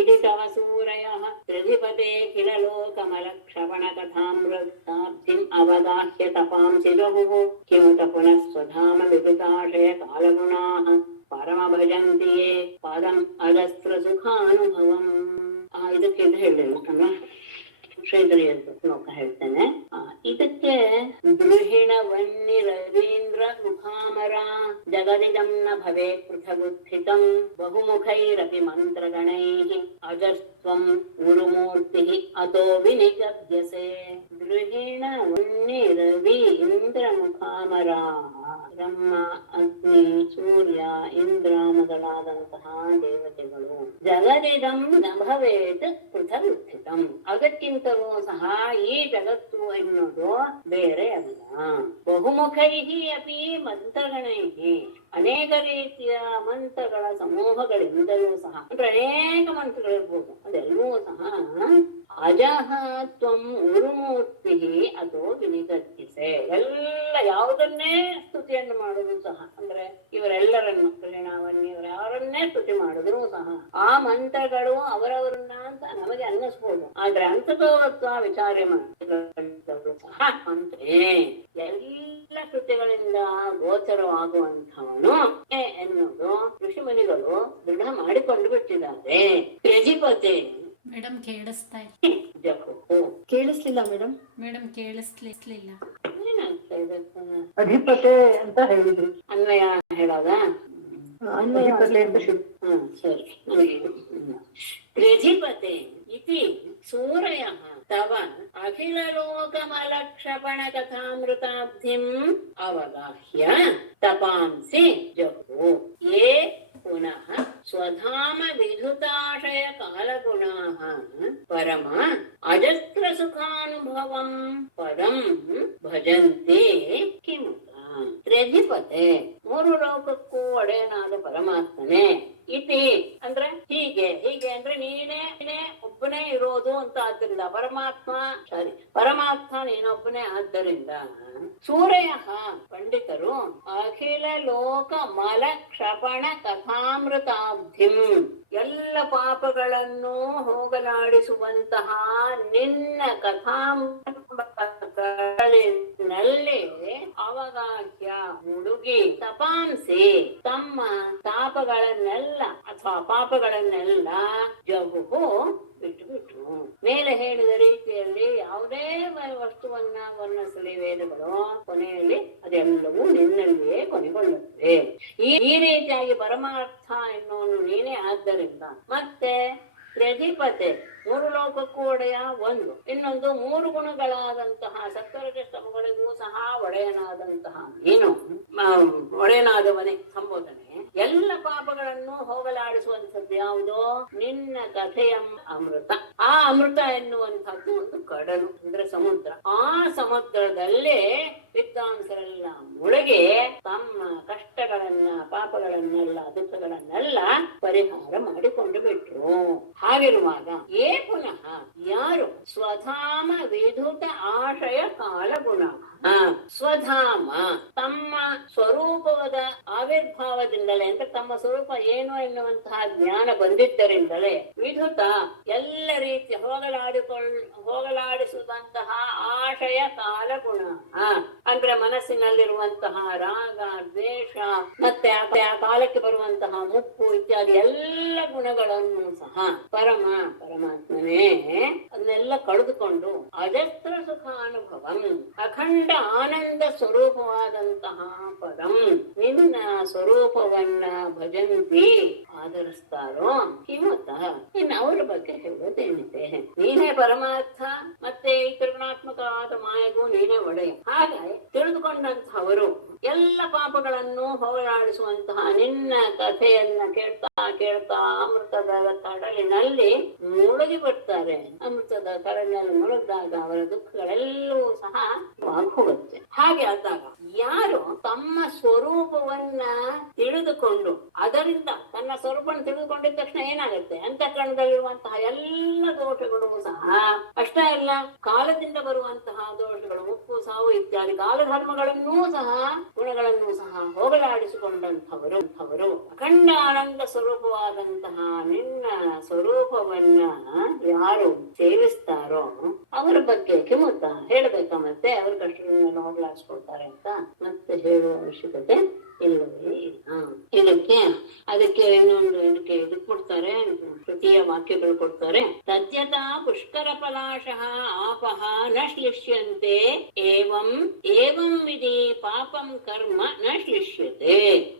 ಇತಿ ತವ ಸೂರಯ ತ್ರಿಧಿಪತೆ ಅಖಿಲ ಲೋಕಮಲಕ್ಷಪಣ ಕಥಾಮೃತಾಬ್ಧಿಂ ಅವಗಾಹ್ಯ ತಪಾಂಸಿ ಜಹುಃ ಕಿಮುತ ಪುನಃ ಸ್ವಧಾಮ ವಿದುತಾಶಯ ಕಾಲಗುಣಾಃ ಪರಮ ಭಜಂತಿ ಯೇ ಪದಂ ಅಜಸ್ರ ಸುಖಾನುಭವಂ. ಇದಕ್ಕೆ ಇದು ಹೇಳಿಲ್ಲ ಅಲ್ವಾ, ಶ್ರೀಧರಿ ಅಂತ ಶ್ಲೋಕ ಹೇಳ್ತೇನೆ. ಇದಕ್ಕೆ ಗೃಹಿಣ ವನ್ನಿ ರವೀಂದ್ರ ಮುಖಾಮರ ಜಗದಿದಂ ನ ಭವೇ ಪೃಥಗುತ್ಥಿತಂ ಬಹುಮುಖೈರಪಿ ಮಂತ್ರಗಣೈಃ ಅಜಸ್ತ್ವಂ ಗುರುಮೂರ್ತಿ ಅತೋ ವಿನಿಗದ್ಯಸೆ. ಗೃಹಿಣ ವನ್ನಿ ರವಿ ಇಂದ್ರ ಮುಖಾಮರ, ಬ್ರಹ್ಮ ಅಗ್ನಿ ಸೂರ್ಯ ಇಂದ್ರ ಮೊದಲಾದಂತಹ ದೇವತೆಗಳು ಜಗದಿದಂ ನ ಭವೇತ್ ಪೃಥಗುತ್ಥಿತಂ, ಅದಕ್ಕಿಂತಲೂ ಸಹ ಈ ಜಗತ್ತು ಎನ್ನುವುದು ಬೇರೆ ಅಲ್ಲ. ಬಹುಮುಖೈಹಿ ಅಪಿ ಮಂತ್ರಗಣೈಹಿ, ಅನೇಕ ರೀತಿಯ ಮಂತ್ರಗಳ ಸಮೂಹಗಳಿಂದಲೂ ಸಹ, ಅಂದ್ರೆ ಅನೇಕ ಮಂತ್ರಗಳಿರ್ಬೋದು, ಅದೆಲ್ಲವೂ ಸಹ ಅಜಃ ತ್ವಂ ಗುರುಮೂರ್ತಿ ಅಥೋ ವಿನಿಗದ್ಯಸೆ, ಎಲ್ಲ ಯಾವುದನ್ನೇ ಸ್ತುತಿಯನ್ನು ಮಾಡುವುದು ಸಹ, ಅಂದ್ರೆ ಇವರೆಲ್ಲರನ್ನು ಪರಿಣಾಮವನ್ನು ಇವರು ಯಾರನ್ನೇ ಸ್ತುತಿ ಮಾಡಿದ್ರು ಸಹ ಆ ಮಂತ್ರಗಳು ಅವರವರನ್ನ ಅಂತ ನಮಗೆ ಅನ್ನಿಸ್ಬೋದು, ಆದ್ರೆ ಅಂತತ್ವ ವಿಚಾರ ಮಾಡಿದ್ರು ಸಹ ಮಂತ್ರೇ ಎಲ್ಲ ಕೃತಿಗಳಿಂದ ಗೋಚರವಾಗುವಂಥವನು ಎನ್ನುವುದು ಋಷಿಮುನಿಗಳು ದೃಢ ಮಾಡಿಕೊಂಡು ಬಿಟ್ಟಿದ್ದಾರೆ. ಪ್ರಜಿಪತೆ ಮೇಡಮ್ ಕೇಳಿಸ್ತಾ ಕೇಳಿಸ್ಲಿಲ್ಲ ಮೇಡಮ್. ಮೇಡಮ್ ಕೇಳಿಸ್ಲಿಲ್ಲ. ಏನಾಗ್ತಾ ಇದೆ? ಅಧಿಪತೆ ಅಂತ ಹೇಳಿದ್ರು. ಅನ್ವಯ ಹೇಳೋದ? ಅಧಿಪತೆ ಅಂತ ಸರಿ. ಪ್ರಜಿಪತೆ ಇತಿ ಸೂರಯಃ ತವ ಅಖಿಲ ಲೋಕಮಲಕ್ಷಪಣ ಕಥಾಮೃತಾಬ್ಧಿಂ ಅವಗಾಹ್ಯ ತಪಾಂಸಿ ಜಹು ಯೇ ಪುನಃ ಸ್ವಧಾಮ ವಿಧುತಾಶಯ ಕಾಲಗುಣಾಃ ಪರಮ ಅಜಸ್ರ ಸುಖಾನುಭವಂ ಪದಂ ಭಜಂತೆ ಕಿಮುತ. ತ್ರಿಧಿಪತೆ, ಮೂರು ಲೋಕಕ್ಕೂ ಒಡೆಯನಾದ ಪರಮಾತ್ಮನೇ. ಇತಿ ಅಂದ್ರೆ ಹೀಗೆ, ಹೀಗೆ ಅಂದ್ರೆ ನೀನೇ ಒಬ್ಬನೇ ಇರೋದು ಅಂತ. ಆದ್ದರಿಂದ ಪರಮಾತ್ಮ ನೀನೊಬ್ಬನೇ. ಆದ್ದರಿಂದ ಸೂರಯ ಪಂಡಿತರು ಅಖಿಲ ಲೋಕ ಮಲ ಕ್ಷಪಣ ಕಥಾಮೃತಾಬ್ಧಿಂ, ಎಲ್ಲ ಪಾಪಗಳನ್ನು ಹೋಗಲಾಡಿಸುವಂತಹ ನಿನ್ನ ಕಥಾಮೃತಗಳಲ್ಲಿ ಅವಗಾಹ್ಯ ಹುಡುಗಿ ತಪಾಂಸಿ ತಮ್ಮ ತಾಪಗಳನ್ನೆಲ್ಲ ಅಥವಾ ಪಾಪಗಳನ್ನೆಲ್ಲ ಜಗುಹು ಬಿಟ್ಟು ಮೇಲೆ ಹೇಳಿದ ರೀತಿಯಲ್ಲಿ ಯಾವುದೇ ವಸ್ತುವನ್ನ ವರ್ಣಿಸಲಿ ವೇದಗಳು, ಕೊನೆಯಲ್ಲಿ ಅದೆಲ್ಲವೂ ನಿನ್ನಲ್ಲಿಯೇ ಕೊನೆಗೊಳ್ಳುತ್ತವೆ. ಈ ರೀತಿಯಾಗಿ ಪರಮಾರ್ಥ ಎನ್ನುವನು ನೀನೇ. ಆದ್ದರಿಂದ ಮತ್ತೆ ಪ್ರಧಿಪತೆ, ಮೂರು ಲೋಕಕ್ಕೂ ಒಡೆಯ ಒಂದು, ಇನ್ನೊಂದು ಮೂರು ಗುಣಗಳಾದಂತಹ ಸತ್ವರಜ ಸ್ತಂಭಗಳಿಗೂ ಸಹ ಒಡೆಯನಾದಂತಹ ನೀನು, ಒಡೆಯನಾದವನೇ ಸಂಬೋಧನೆ. ಎಲ್ಲ ಪಾಪಗಳನ್ನು ಹೋಗಲಾಡಿಸುವಂಥದ್ದು ಯಾವುದು? ನಿನ್ನ ಕಥೆಯ ಅಮೃತ. ಆ ಅಮೃತ ಎನ್ನುವಂಥದ್ದು ಒಂದು ಕಡಲು, ಅಂದ್ರೆ ಸಮುದ್ರ. ಆ ಸಮುದ್ರದಲ್ಲೇ ವಿದ್ವಾಂಸರೆಲ್ಲ ಮುಳುಗಿ ತಮ್ಮ ಕಷ್ಟಗಳನ್ನ, ಪಾಪಗಳನ್ನೆಲ್ಲ, ದುಃಖಗಳನ್ನೆಲ್ಲ ಪರಿಹಾರ ಮಾಡಿಕೊಂಡು ಬಿಟ್ರು. ಹಾಗಿರುವಾಗ ಪುನಃ ಯಾರು ಸ್ವಧಾಮ ವಿಧುತ ಆಶಯ ಕಾಲಗುಣ, ಸ್ವಧಾಮ ತಮ್ಮ ಸ್ವರೂಪದ ಆವಿರ್ಭಾವದಿಂದಲೇ, ಅಂದ್ರೆ ತಮ್ಮ ಸ್ವರೂಪ ಏನು ಎನ್ನುವಂತಹ ಜ್ಞಾನ ಬಂದಿದ್ದರಿಂದಲೇ, ವಿಧುತ ಎಲ್ಲ ರೀತಿಯ ಹೋಗಲಾಡಿಸುವಂತಹ ಆಶಯ ಕಾಲಗುಣ, ಅಂದ್ರೆ ಮನಸ್ಸಿನಲ್ಲಿರುವಂತಹ ರಾಗ ದ್ವೇಷ ಮತ್ತೆ ಆ ಕಾಲಕ್ಕೆ ಬರುವಂತಹ ಮುಪ್ಪು ಇತ್ಯಾದಿ ಎಲ್ಲ ಗುಣಗಳನ್ನು ಸಹ ಪರಮಾತ್ಮನೇ ಅದನ್ನೆಲ್ಲ ಕಳೆದುಕೊಂಡು ಅಜಸ್ರ ಸುಖ ಅನುಭವಂ, ಅಖಂಡ ಆನಂದ ಸ್ವರೂಪವಾದಂತಹ ಪದಂ, ನಿನ್ನ ಸ್ವರೂಪವನ್ನ ಭಜಂತಿ ಆಧರಿಸ್ತಾರೋ ಕಿಮುತ. ಇನ್ನು ಅವರ ಬಗ್ಗೆ ಹೇಳೋದೇನಿದೆ? ನೀನೇ ಪರಮಾರ್ಥ, ಮತ್ತೆ ಈ ತ್ರಿಗುಣಾತ್ಮಕವಾದ ಮಾಯೆಗೂ ನೀನೇ ಒಡೆಯ. ಹಾಗೆ ತಿಳಿದುಕೊಂಡಂತಹವರು ಎಲ್ಲ ಪಾಪಗಳನ್ನು ಹೋಗಲಾಡಿಸುವಂತಹ ನಿನ್ನ ಕಥೆಯನ್ನ ಕೇಳ್ತಾ ಅಮೃತದ ಕಡಲಿನಲ್ಲಿ ಮುಳುಗಿ ಬಿಡ್ತಾರೆ. ಅಮೃತದ ಕಡಲಿನಲ್ಲಿ ಮುಳುಗಿದಾಗ ಅವರ ದುಃಖಗಳೆಲ್ಲವೂ ಸಹ ಹೋಗುತ್ತೆ. ಹಾಗೆ ಆದಾಗ ಯಾರು ತಮ್ಮ ಸ್ವರೂಪವನ್ನ ತಿಳಿದುಕೊಂಡು, ಅದರಿಂದ ತನ್ನ ಸ್ವರೂಪವನ್ನು ತಿಳಿದುಕೊಂಡಿದ ತಕ್ಷಣ ಏನಾಗುತ್ತೆ? ಅಂತಃಕರಣದಲ್ಲಿರುವಂತಹ ಎಲ್ಲ ದೋಷಗಳು ಸಹ, ಅಷ್ಟೇ ಅಲ್ಲ ಕಾಲದಿಂದ ಬರುವಂತಹ ದೋಷಗಳು, ಮುಪ್ಪು ಸಾವು ಇತ್ಯಾದಿ ಕಾಲಧರ್ಮಗಳನ್ನೂ ಸಹ ಗುಣಗಳನ್ನು ಸಹ ಹೋಗಲಾಡಿಸಿಕೊಂಡಂಥವರು ಅಖಂಡ ಆನಂದ ಸ್ವರೂಪವಾದಂತಹ ನಿನ್ನ ಸ್ವರೂಪವನ್ನ ಯಾರು ಸೇವಿಸ್ತಾರೋ ಅವರ ಬಗ್ಗೆ ಕಿಮ್ಮತ್ತ ಹೇಳ್ಬೇಕಾ? ಮತ್ತೆ ಅವ್ರ ಕಷ್ಟಗಳನ್ನೆಲ್ಲ ಹೋಗಲಾಡಿಸ್ಕೊಳ್ತಾರೆ ಅಂತ ಮತ್ತೆ ಹೇಳುವ ಅವಶ್ಯಕತೆ ಇಲ್ಲವೇ ಇಲ್ಲ. ಅದಕ್ಕೆ ಇದಕ್ಕೆ ಕೊಡ್ತಾರೆ, ತೃತೀಯ ವಾಕ್ಯಗಳು ಕೊಡ್ತಾರೆ. ತದ್ಯತಾ ಪುಷ್ಕರ ಪಲಾಶಃ ಆಪಃ ನ ಶ್ಲಿಷ್ಯಂತೆ ಏವಂ ವಿಧಿ ಪಾಪಂ ಕರ್ಮ ನ ಶ್ಲಿಷ್ಯತೆ.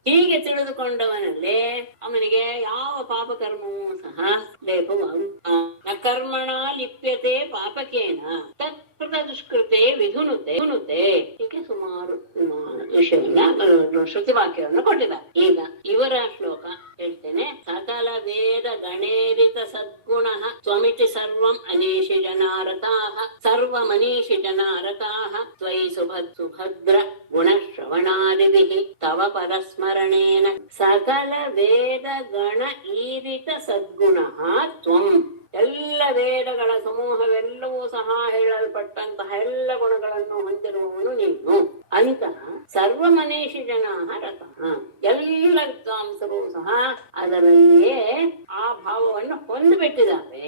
ಹೀಗೆ ತಿಳಿದುಕೊಂಡವನಲ್ಲಿ ಅವನಿಗೆ ಯಾವ ಪಾಪ ಕರ್ಮವೂ ಸಹ ಲೇಪವಾಗುತ್ತ ಕರ್ಮಣ ಲಿಪ್ಯತೆ ಪಾಪಕೇನ ತತ್ಕೃತ ದುಷ್ಕೃತೆ ವಿಧುನುತೆ. ಹೀಗೆ ಸುಮಾರು ವಿಷಯವನ್ನ ಶ್ರುತಿ ವಾಕ್ಯವನ್ನು ಕೊಟ್ಟಿದ್ದಾರೆ. ಈಗ ಇವರ ಶ್ಲೋಕ ಹೇಳ್ತೇನೆ. ಸಕಲ ವೇದ ಗಣೇರಿತ ಸದ್ಗುಣ ತ್ವಮಿತಿ ಸರ್ವಂ ಅನೀಷಿ ಜನಾರತಾಃ ಸರ್ವಮನೀಷಿ ಜನಾರತಾಃ ತ್ವಯಿ ಸುಭದ್ರ ಗುಣಶ್ರವಣಾದಿಭಿಃ ತವ ಪರಸ್ಮರಣೇನ ಸಕಲ ವೇದ ಗಣ ಈರಿತ ಸದ್ಗುಣಃ ತ್ವಂ. ಎಲ್ಲ ವೇದಗಳ ಸಮೂಹವೆಲ್ಲವೂ ಸಹ ಹೇಳಲ್ಪಟ್ಟಂತಹ ಎಲ್ಲ ಗುಣಗಳನ್ನು ಹೊಂದಿರುವವನು ನೀನು ಅಂತ ಸರ್ವ ಮನೀಷಿ ಜನಾ ರತಃ. ಎಲ್ಲ ವಿದ್ವಾಂಸರು ಸಹ ಅದರಲ್ಲಿಯೇ ಆ ಭಾವವನ್ನು ಹೊಂದಿಬಿಟ್ಟಿದ್ದಾರೆ.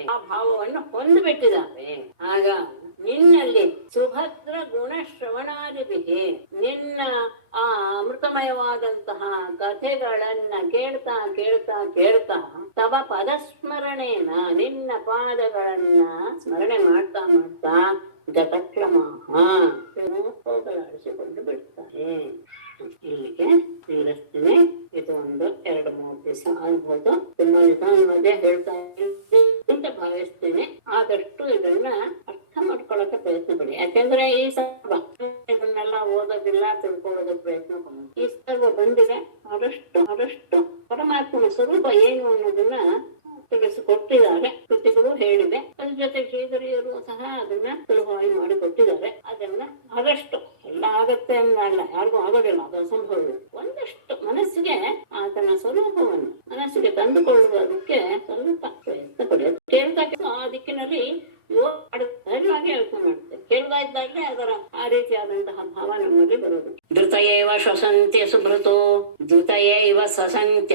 ಆಗ ನಿನ್ನಲ್ಲಿ ಸುಭದ್ರ ಗುಣ ಶ್ರವಣಾದಿಭಿಗೆ ನಿನ್ನ ಆ ಅಮೃತಮಯವಾದಂತಹ ಕಥೆಗಳನ್ನ ಕೇಳ್ತಾ ಕೇಳ್ತಾ ಕೇಳ್ತಾ ತವ ಪದಸ್ಮರಣೇನ ನಿನ್ನ ಪಾದಗಳನ್ನ ಸ್ಮರಣೆ ಮಾಡ್ತಾ ಮಾಡ್ತಾ ಜಗಕ್ರಮಃ ಹೋಗಲಾಡಿಸಿಕೊಂಡು ಬಿಡ್ತಾರೆ. ಇಲ್ಲಿಗೆ ನಿಲ್ಲಿಸ್ತೇನೆ. ಇದು ಒಂದು 2-3 ದಿವಸ ಆಗ್ಬೋದು. ತುಂಬಾ ನಿಧಾನವಾದ ಹೇಳ್ತಾ ಅಂತ ಭಾವಿಸ್ತೇನೆ. ಆದಷ್ಟು ಇದನ್ನ ಅರ್ಥ ಮಾಡ್ಕೊಳ್ಳೋಕೆ ಪ್ರಯತ್ನ ಪಡಿ. ಯಾಕೆಂದ್ರೆ ಈ ಸರ್ವ ಇದನ್ನೆಲ್ಲ ಓದೋದಿಲ್ಲ, ತಿಳ್ಕೊಳ್ಳೋದಕ್ಕೆ ಪ್ರಯತ್ನ ಪಡೋದು. ಈ ಸರ್ವ ಬಂದಿದೆ. ಆದಷ್ಟು ಪರಮಾತ್ಮನ ಸ್ವರೂಪ ಏನು ಅನ್ನೋದನ್ನ ತಿಳಿಸಿಕೊಟ್ಟಿದ್ದಾರೆ, ಕೃತಿಗಳು ಹೇಳಿದೆ. ಅದ್ರ ಜೊತೆ ಶ್ರೀಧರಿಯರು ಸಹ ಅದನ್ನ ಸುಲಭವಾಗಿ ಮಾಡಿಕೊಟ್ಟಿದ್ದಾರೆ. ಅದನ್ನ ಆದಷ್ಟು ಎಲ್ಲ ಆಗತ್ತೆ ಅನ್ನಲ್ಲ, ಯಾರಿಗೂ ಆಗೋದಿಲ್ಲ, ಅದು ಅಸಂಭವ. ಒಂದಷ್ಟು ಮನಸ್ಸಿಗೆ ಆತನ ಸ್ವರೂಪವನ್ನು ಮನಸ್ಸಿಗೆ ತಂದುಕೊಳ್ಳುವುದಕ್ಕೆ ಸ್ವಲ್ಪ ಪ್ರಯತ್ನ ಪಡೆಯೋದು. ಕೇಳ್ತಾ ಆ ದಿಕ್ಕಿನಲ್ಲಿ ಧೈರ್ಯವಾಗಿ ಯೋಚನೆ ಮಾಡುತ್ತೆ. ಕೇಳ್ತಾ ಇದ್ದಾಗಲೇ ಅದರ ಆ ರೀತಿಯಾದಂತಹ ಭಾವ ನಮ್ಮಲ್ಲಿ ಬರುವುದು. ಧೃತಯೇವ ಸ್ವಸಂತ್ಯ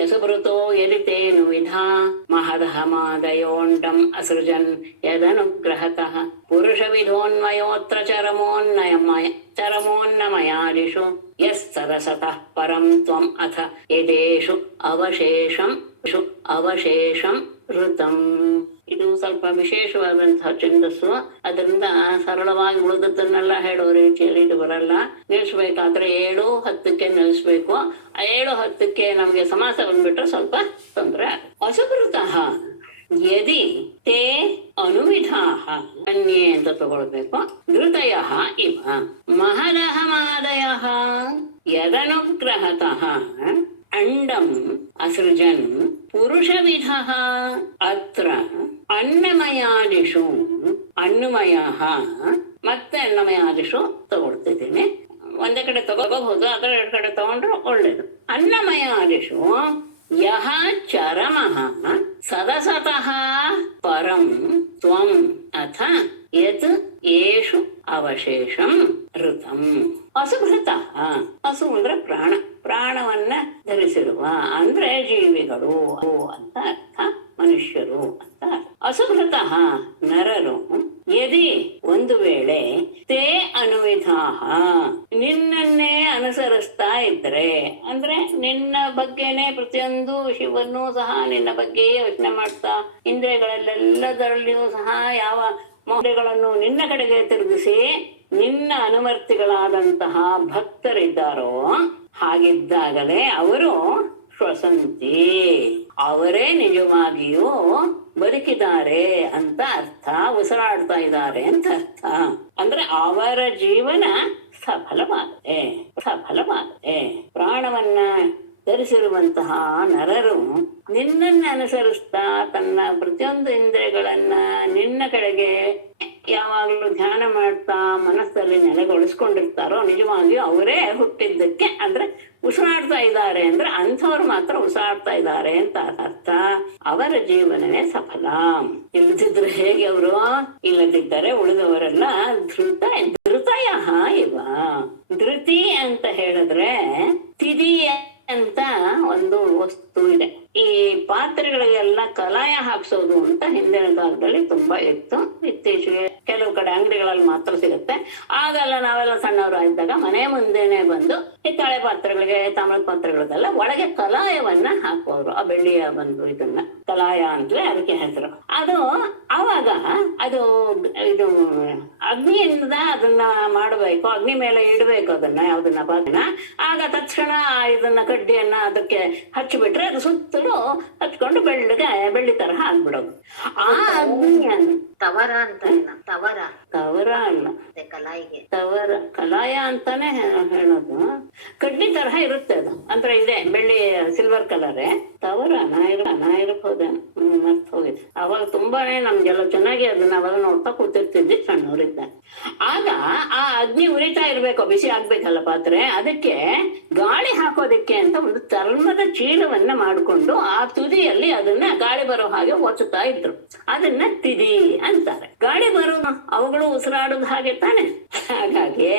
ಸುಭೃತೋ ಯದಿತೇನು ವಿಧಾ ಮಹದಹಮಾದಯೋಂಡಂ ಅಸೃಜನ್ ಯದನುಗ್ರಹತಃ ಪುರುಷ ವಿಧೋನ್ಮಯೋತ್ರ ಚರಮೋನ್ನಮಯಾದಿಷು ಯಸ್ಸರಸತಃ ಪರಂ ತ್ವಂ ಅಥ ಯದೇಷು ಅವಶೇಷಂ ಋತಂ. ಇದು ಸ್ವಲ್ಪ ವಿಶೇಷವಾದಂತಹ ಛಂದಸ್ಸು. ಅದರಿಂದ ಸರಳವಾಗಿ ಉಳಿದದ್ದನ್ನೆಲ್ಲ ಹೇಳೋ ರೀತಿಯಲ್ಲಿ ಇದು ಬರಲ್ಲ. ನಿಲ್ಲಿಸ್ಬೇಕಾದ್ರೆ 7-10 ನಿಲ್ಲಿಸ್ಬೇಕು. 7-10 ನಮ್ಗೆ ಸಮಾಸ ಬಂದ್ಬಿಟ್ರೆ ಸ್ವಲ್ಪ ತೊಂದರೆ ಆಗುತ್ತೆ. ಅಸುಕೃತಃ ಯದಿ ತೇ ಅನುವಿಧಾಃ ಅನ್ಯೇ ಅಂತ ತಗೊಳ್ಬೇಕು. ಧೃತಯಃ ಇವ ಮಹದಹಮಾದಯಃ ಯದನುಗ್ರಹತಃ ಅಂಡಂ ಅಸೃಜನ್ ಪುರುಷವಿಧಃ ಅತ್ರ ಅನ್ನಮಯಾದಿಷು ಅನ್ನಮಯಃ ಮತ್ತೆ ಅನ್ನಮಯಾದಿಷು ತಗೊಳ್ತಿದ್ದೀನಿ. ಒಂದೇ ಕಡೆ ತಗೋಬಹುದು, ಅದರ 2 ಕಡೆ ತಗೊಂಡ್ರೆ ಒಳ್ಳೇದು. ಅನ್ನಮಯಾದಿಷು ಯಹ ಚರಮಃ ಸದಸತಃ ಪರಂ ತ್ವಂ ಅಥ ಯತ್ ಏಷು ಅವಶೇಷಂ ಋತಂ. ಅಸುಭೃತಃ, ಹಸು ಅಂದ್ರೆ ಪ್ರಾಣವನ್ನ ಧರಿಸಿರುವ ಅಂದ್ರೆ ಜೀವಿಗಳು ಅಂತ ಅರ್ಥ, ಮನುಷ್ಯರು ಅಂತ ಅರ್ಥ. ಅಸುಭೃತಃ ನರರು ಯದಿ ಒಂದು ವೇಳೆ ತೇ ಅನುವಿಧಾಹ ನಿನ್ನನ್ನೇ ಅನುಸರಿಸ್ತಾ ಇದ್ರೆ, ಅಂದ್ರೆ ನಿನ್ನ ಬಗ್ಗೆನೆ ಪ್ರತಿಯೊಂದು ವಿಷಯವನ್ನು ಸಹ ನಿನ್ನ ಬಗ್ಗೆ ಯೋಚನೆ ಮಾಡ್ತಾ ಇಂದ್ರಿಯಗಳೆಲ್ಲದರಲ್ಲಿಯೂ ಸಹ ಯಾವ ಮೌಲ್ಯಗಳನ್ನು ನಿನ್ನ ಕಡೆಗೆ ತಿರುಗಿಸಿ ನಿನ್ನ ಅನುವರ್ತಿಗಳಾದಂತಹ ಭಕ್ತರಿದ್ದಾರೋ ಹಾಗಿದ್ದಾಗಲೇ ಅವರು ಶ್ವಸಂತಿ, ಅವರೇ ನಿಜವಾಗಿಯೂ ಬದುಕಿದ್ದಾರೆ ಅಂತ ಅರ್ಥ, ಉಸಿರಾಡ್ತಾ ಇದ್ದಾರೆ ಅಂತ ಅರ್ಥ. ಅಂದ್ರೆ ಅವರ ಜೀವನ ಸಫಲವಾಗದೆ ಪ್ರಾಣವನ್ನ ಧರಿಸಿರುವಂತಹ ನರರು ನಿನ್ನನ್ನ ಅನುಸರಿಸ್ತಾ ತನ್ನ ಪ್ರತಿಯೊಂದು ಇಂದ್ರಿಯಗಳನ್ನ ನಿನ್ನ ಕಡೆಗೆ ಯಾವಾಗಲೂ ಧ್ಯಾನ ಮಾಡ್ತಾ ಮನಸ್ಸಲ್ಲಿ ನೆಲೆಗೊಳಿಸ್ಕೊಂಡಿರ್ತಾರೋ ನಿಜವಾಗಿಯೂ ಅವರೇ ಹುಟ್ಟಿದ್ದಕ್ಕೆ, ಅಂದ್ರೆ ಉಸಿರಾಡ್ತಾ ಇದ್ದಾರೆ ಅಂದ್ರೆ ಅಂಥವ್ರು ಮಾತ್ರ ಉಸಿರಾಡ್ತಾ ಇದ್ದಾರೆ ಅಂತ ಅರ್ಥ. ಅವರ ಜೀವನವೇ ಸಫಲ. ಇಲ್ಲದಿದ್ರೆ ಹೇಗೆ ಅವರು? ಇಲ್ಲದಿದ್ದರೆ ಉಳಿದವರೆಲ್ಲ ಧೃತಯ ಇವ ಧೃತಿ ಅಂತ ಹೇಳಿದ್ರೆ ತಿದಿ ಅಂತ ಒಂದು ವಸ್ತು ಇದೆ. ಈ ಪಾತ್ರೆಗಳಿಗೆಲ್ಲ ಕಲಾಯ ಹಾಕ್ಸೋದು ಅಂತ ಹಿಂದಿನ ಕಾಲದಲ್ಲಿ ತುಂಬಾ ಇತ್ತು. ಇತ್ತೀಚೆಗೆ ಕೆಲವು ಕಡೆ ಅಂಗಡಿಗಳಲ್ಲಿ ಮಾತ್ರ ಸಿಗುತ್ತೆ. ಆಗೆಲ್ಲ ನಾವೆಲ್ಲ ಸಣ್ಣವರು ಇದ್ದಾಗ ಮನೆ ಮುಂದೆನೆ ಬಂದು ಹಿತ್ತಾಳೆ ಪಾತ್ರೆಗಳಿಗೆ, ತಾಮ್ರದ ಪಾತ್ರೆಗಳಿಗೆಲ್ಲ ಒಳಗೆ ಕಲಾಯವನ್ನ ಹಾಕುವವರು. ಆ ಬೆಳ್ಳಿಯ ಬಂದು ಇದನ್ನ ಕಲಾಯ ಅಂತಲೇ ಅದಕ್ಕೆ ಹೆಸರು. ಅದು ಆವಾಗ ಅದು ಇದು ಅಗ್ನಿಯಿಂದ ಅದನ್ನ ಮಾಡಬೇಕು, ಅಗ್ನಿ ಮೇಲೆ ಇಡಬೇಕು ಅದನ್ನ, ಯಾವ್ದನ್ನ ಪಾತ್ರೆನ. ಆಗ ತಕ್ಷಣ ಇದನ್ನ ಕಡ್ಡಿಯನ್ನ ಅದಕ್ಕೆ ಹಚ್ಚಿಬಿಟ್ರೆ ಅದು ಸುತ್ತಲೂ ಹಚ್ಕೊಂಡು ಬೆಳ್ಳಿ ತರಹ ಆಗ್ಬಿಡೋದು. ಆ ಅಗ್ನಿಯನ್ನು ತವರ ಅಂತ ತವರ ಅಲ್ಲ, ಕಲಾಯಿಗೆ ತವರ ಕಲಾಯ ಅಂತಾನೆ ಹೇಳೋದು. ಕಡ್ಡಿ ತರಹ ಇರುತ್ತೆ ಅದು, ಅಂದ್ರೆ ಇದೆ ಬೆಳ್ಳಿ ಸಿಲ್ವರ್ ಕಲರ್. ತವರ ನಾ ಇರಬಹುದೇ, ಮರ್ತ್ ಹೋಗಿದೆ. ಅವಾಗ ತುಂಬಾನೇ ನಮ್ಗೆಲ್ಲ ಚೆನ್ನಾಗಿ ಅದನ್ನ ಅವಾಗ ನೋಡ್ತಾ ಕೂತಿರ್ತಿದ್ವಿ ಸಣ್ಣವರಿದ್ದ. ಆಗ ಆ ಅಗ್ನಿ ಉರಿತಾ ಇರ್ಬೇಕು, ಬಿಸಿ ಆಗ್ಬೇಕಲ್ಲ ಪಾತ್ರೆ. ಅದಕ್ಕೆ ಗಾಳಿ ಹಾಕೋದಿಕ್ಕೆ ಅಂತ ಒಂದು ಚರ್ಮದ ಚೀಲವನ್ನ ಮಾಡಿಕೊಂಡು ಆ ತುದಿಯಲ್ಲಿ ಅದನ್ನ ಗಾಳಿ ಬರೋ ಹಾಗೆ ಒಚ್ಚುತ್ತಾ ಇದ್ರು. ಅದನ್ನ ತಿದಿ ಅಂತಾರೆ. ಗಾಳಿ ಬರೋ ಅವುಗಳು ಉಸಿರಾಡೋದು ಹಾಗೆ ತಾನೆ. ಹಾಗಾಗಿ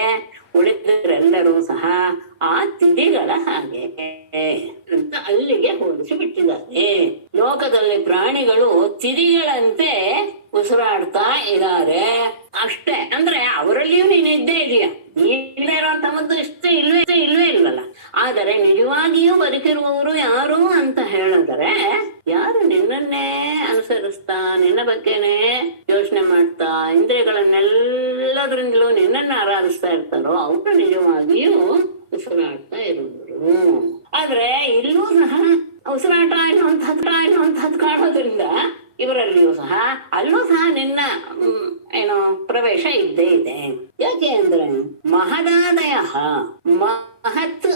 ಉಳಿದರೆಲ್ಲರೂ ಸಹ ಆ ತಿದಿಗಳ ಹಾಗೆ ಅಂತ ಅಲ್ಲಿಗೆ ಹೋಲಿಸಿ ಬಿಟ್ಟಿದ್ದಾರೆ. ಲೋಕದಲ್ಲಿ ಪ್ರಾಣಿಗಳು ತಿದಿಗಳಂತೆ ಉಸಿರಾಡ್ತಾ ಇದ್ದಾರೆ ಅಷ್ಟೇ. ಅಂದ್ರೆ ಅವರಲ್ಲಿಯೂ ನೀನು ಇದ್ದೇ ಇದೆಯಾ, ನೀನೇ ಇರುವಂತಹದ್ದು ಇಲ್ವೇ ಇಲ್ವಲ್ಲ. ಆದರೆ ನಿಜವಾಗಿಯೂ ಬದುಕಿರುವವರು ಯಾರು ಅಂತ ಹೇಳಿದ್ರೆ, ಯಾರು ನಿನ್ನನ್ನೇ ಅನುಸರಿಸ್ತಾ, ನಿನ್ನ ಬಗ್ಗೆನೇ ಯೋಚನೆ ಮಾಡ್ತಾ, ಇಂದ್ರಿಯಗಳನ್ನೆಲ್ಲದ್ರಿಂದಲೂ ನಿನ್ನನ್ನ ಆರಾಧಿಸ್ತಾ ಇರ್ತಾರೋ ಅವರು ನಿಜವಾಗಿಯೂ ಉಸಿರಾಡ್ತಾ ಇರುವರು. ಆದ್ರೆ ಇಲ್ಲೂ ಸಹ ಉಸಿರಾಟ ಎನ್ನುವಂಥದ್ದು ಕಾಣೋದ್ರಿಂದ ಇವರಲ್ಲಿಯೂ ಸಹ ಅಲ್ಲೂ ಸಹ ನಿನ್ನ ಪ್ರವೇಶ ಇದ್ದೇ ಇದೆ. ಯಾಕೆ ಅಂದ್ರೆ ಮಹದಾದಯ ಮಹತ್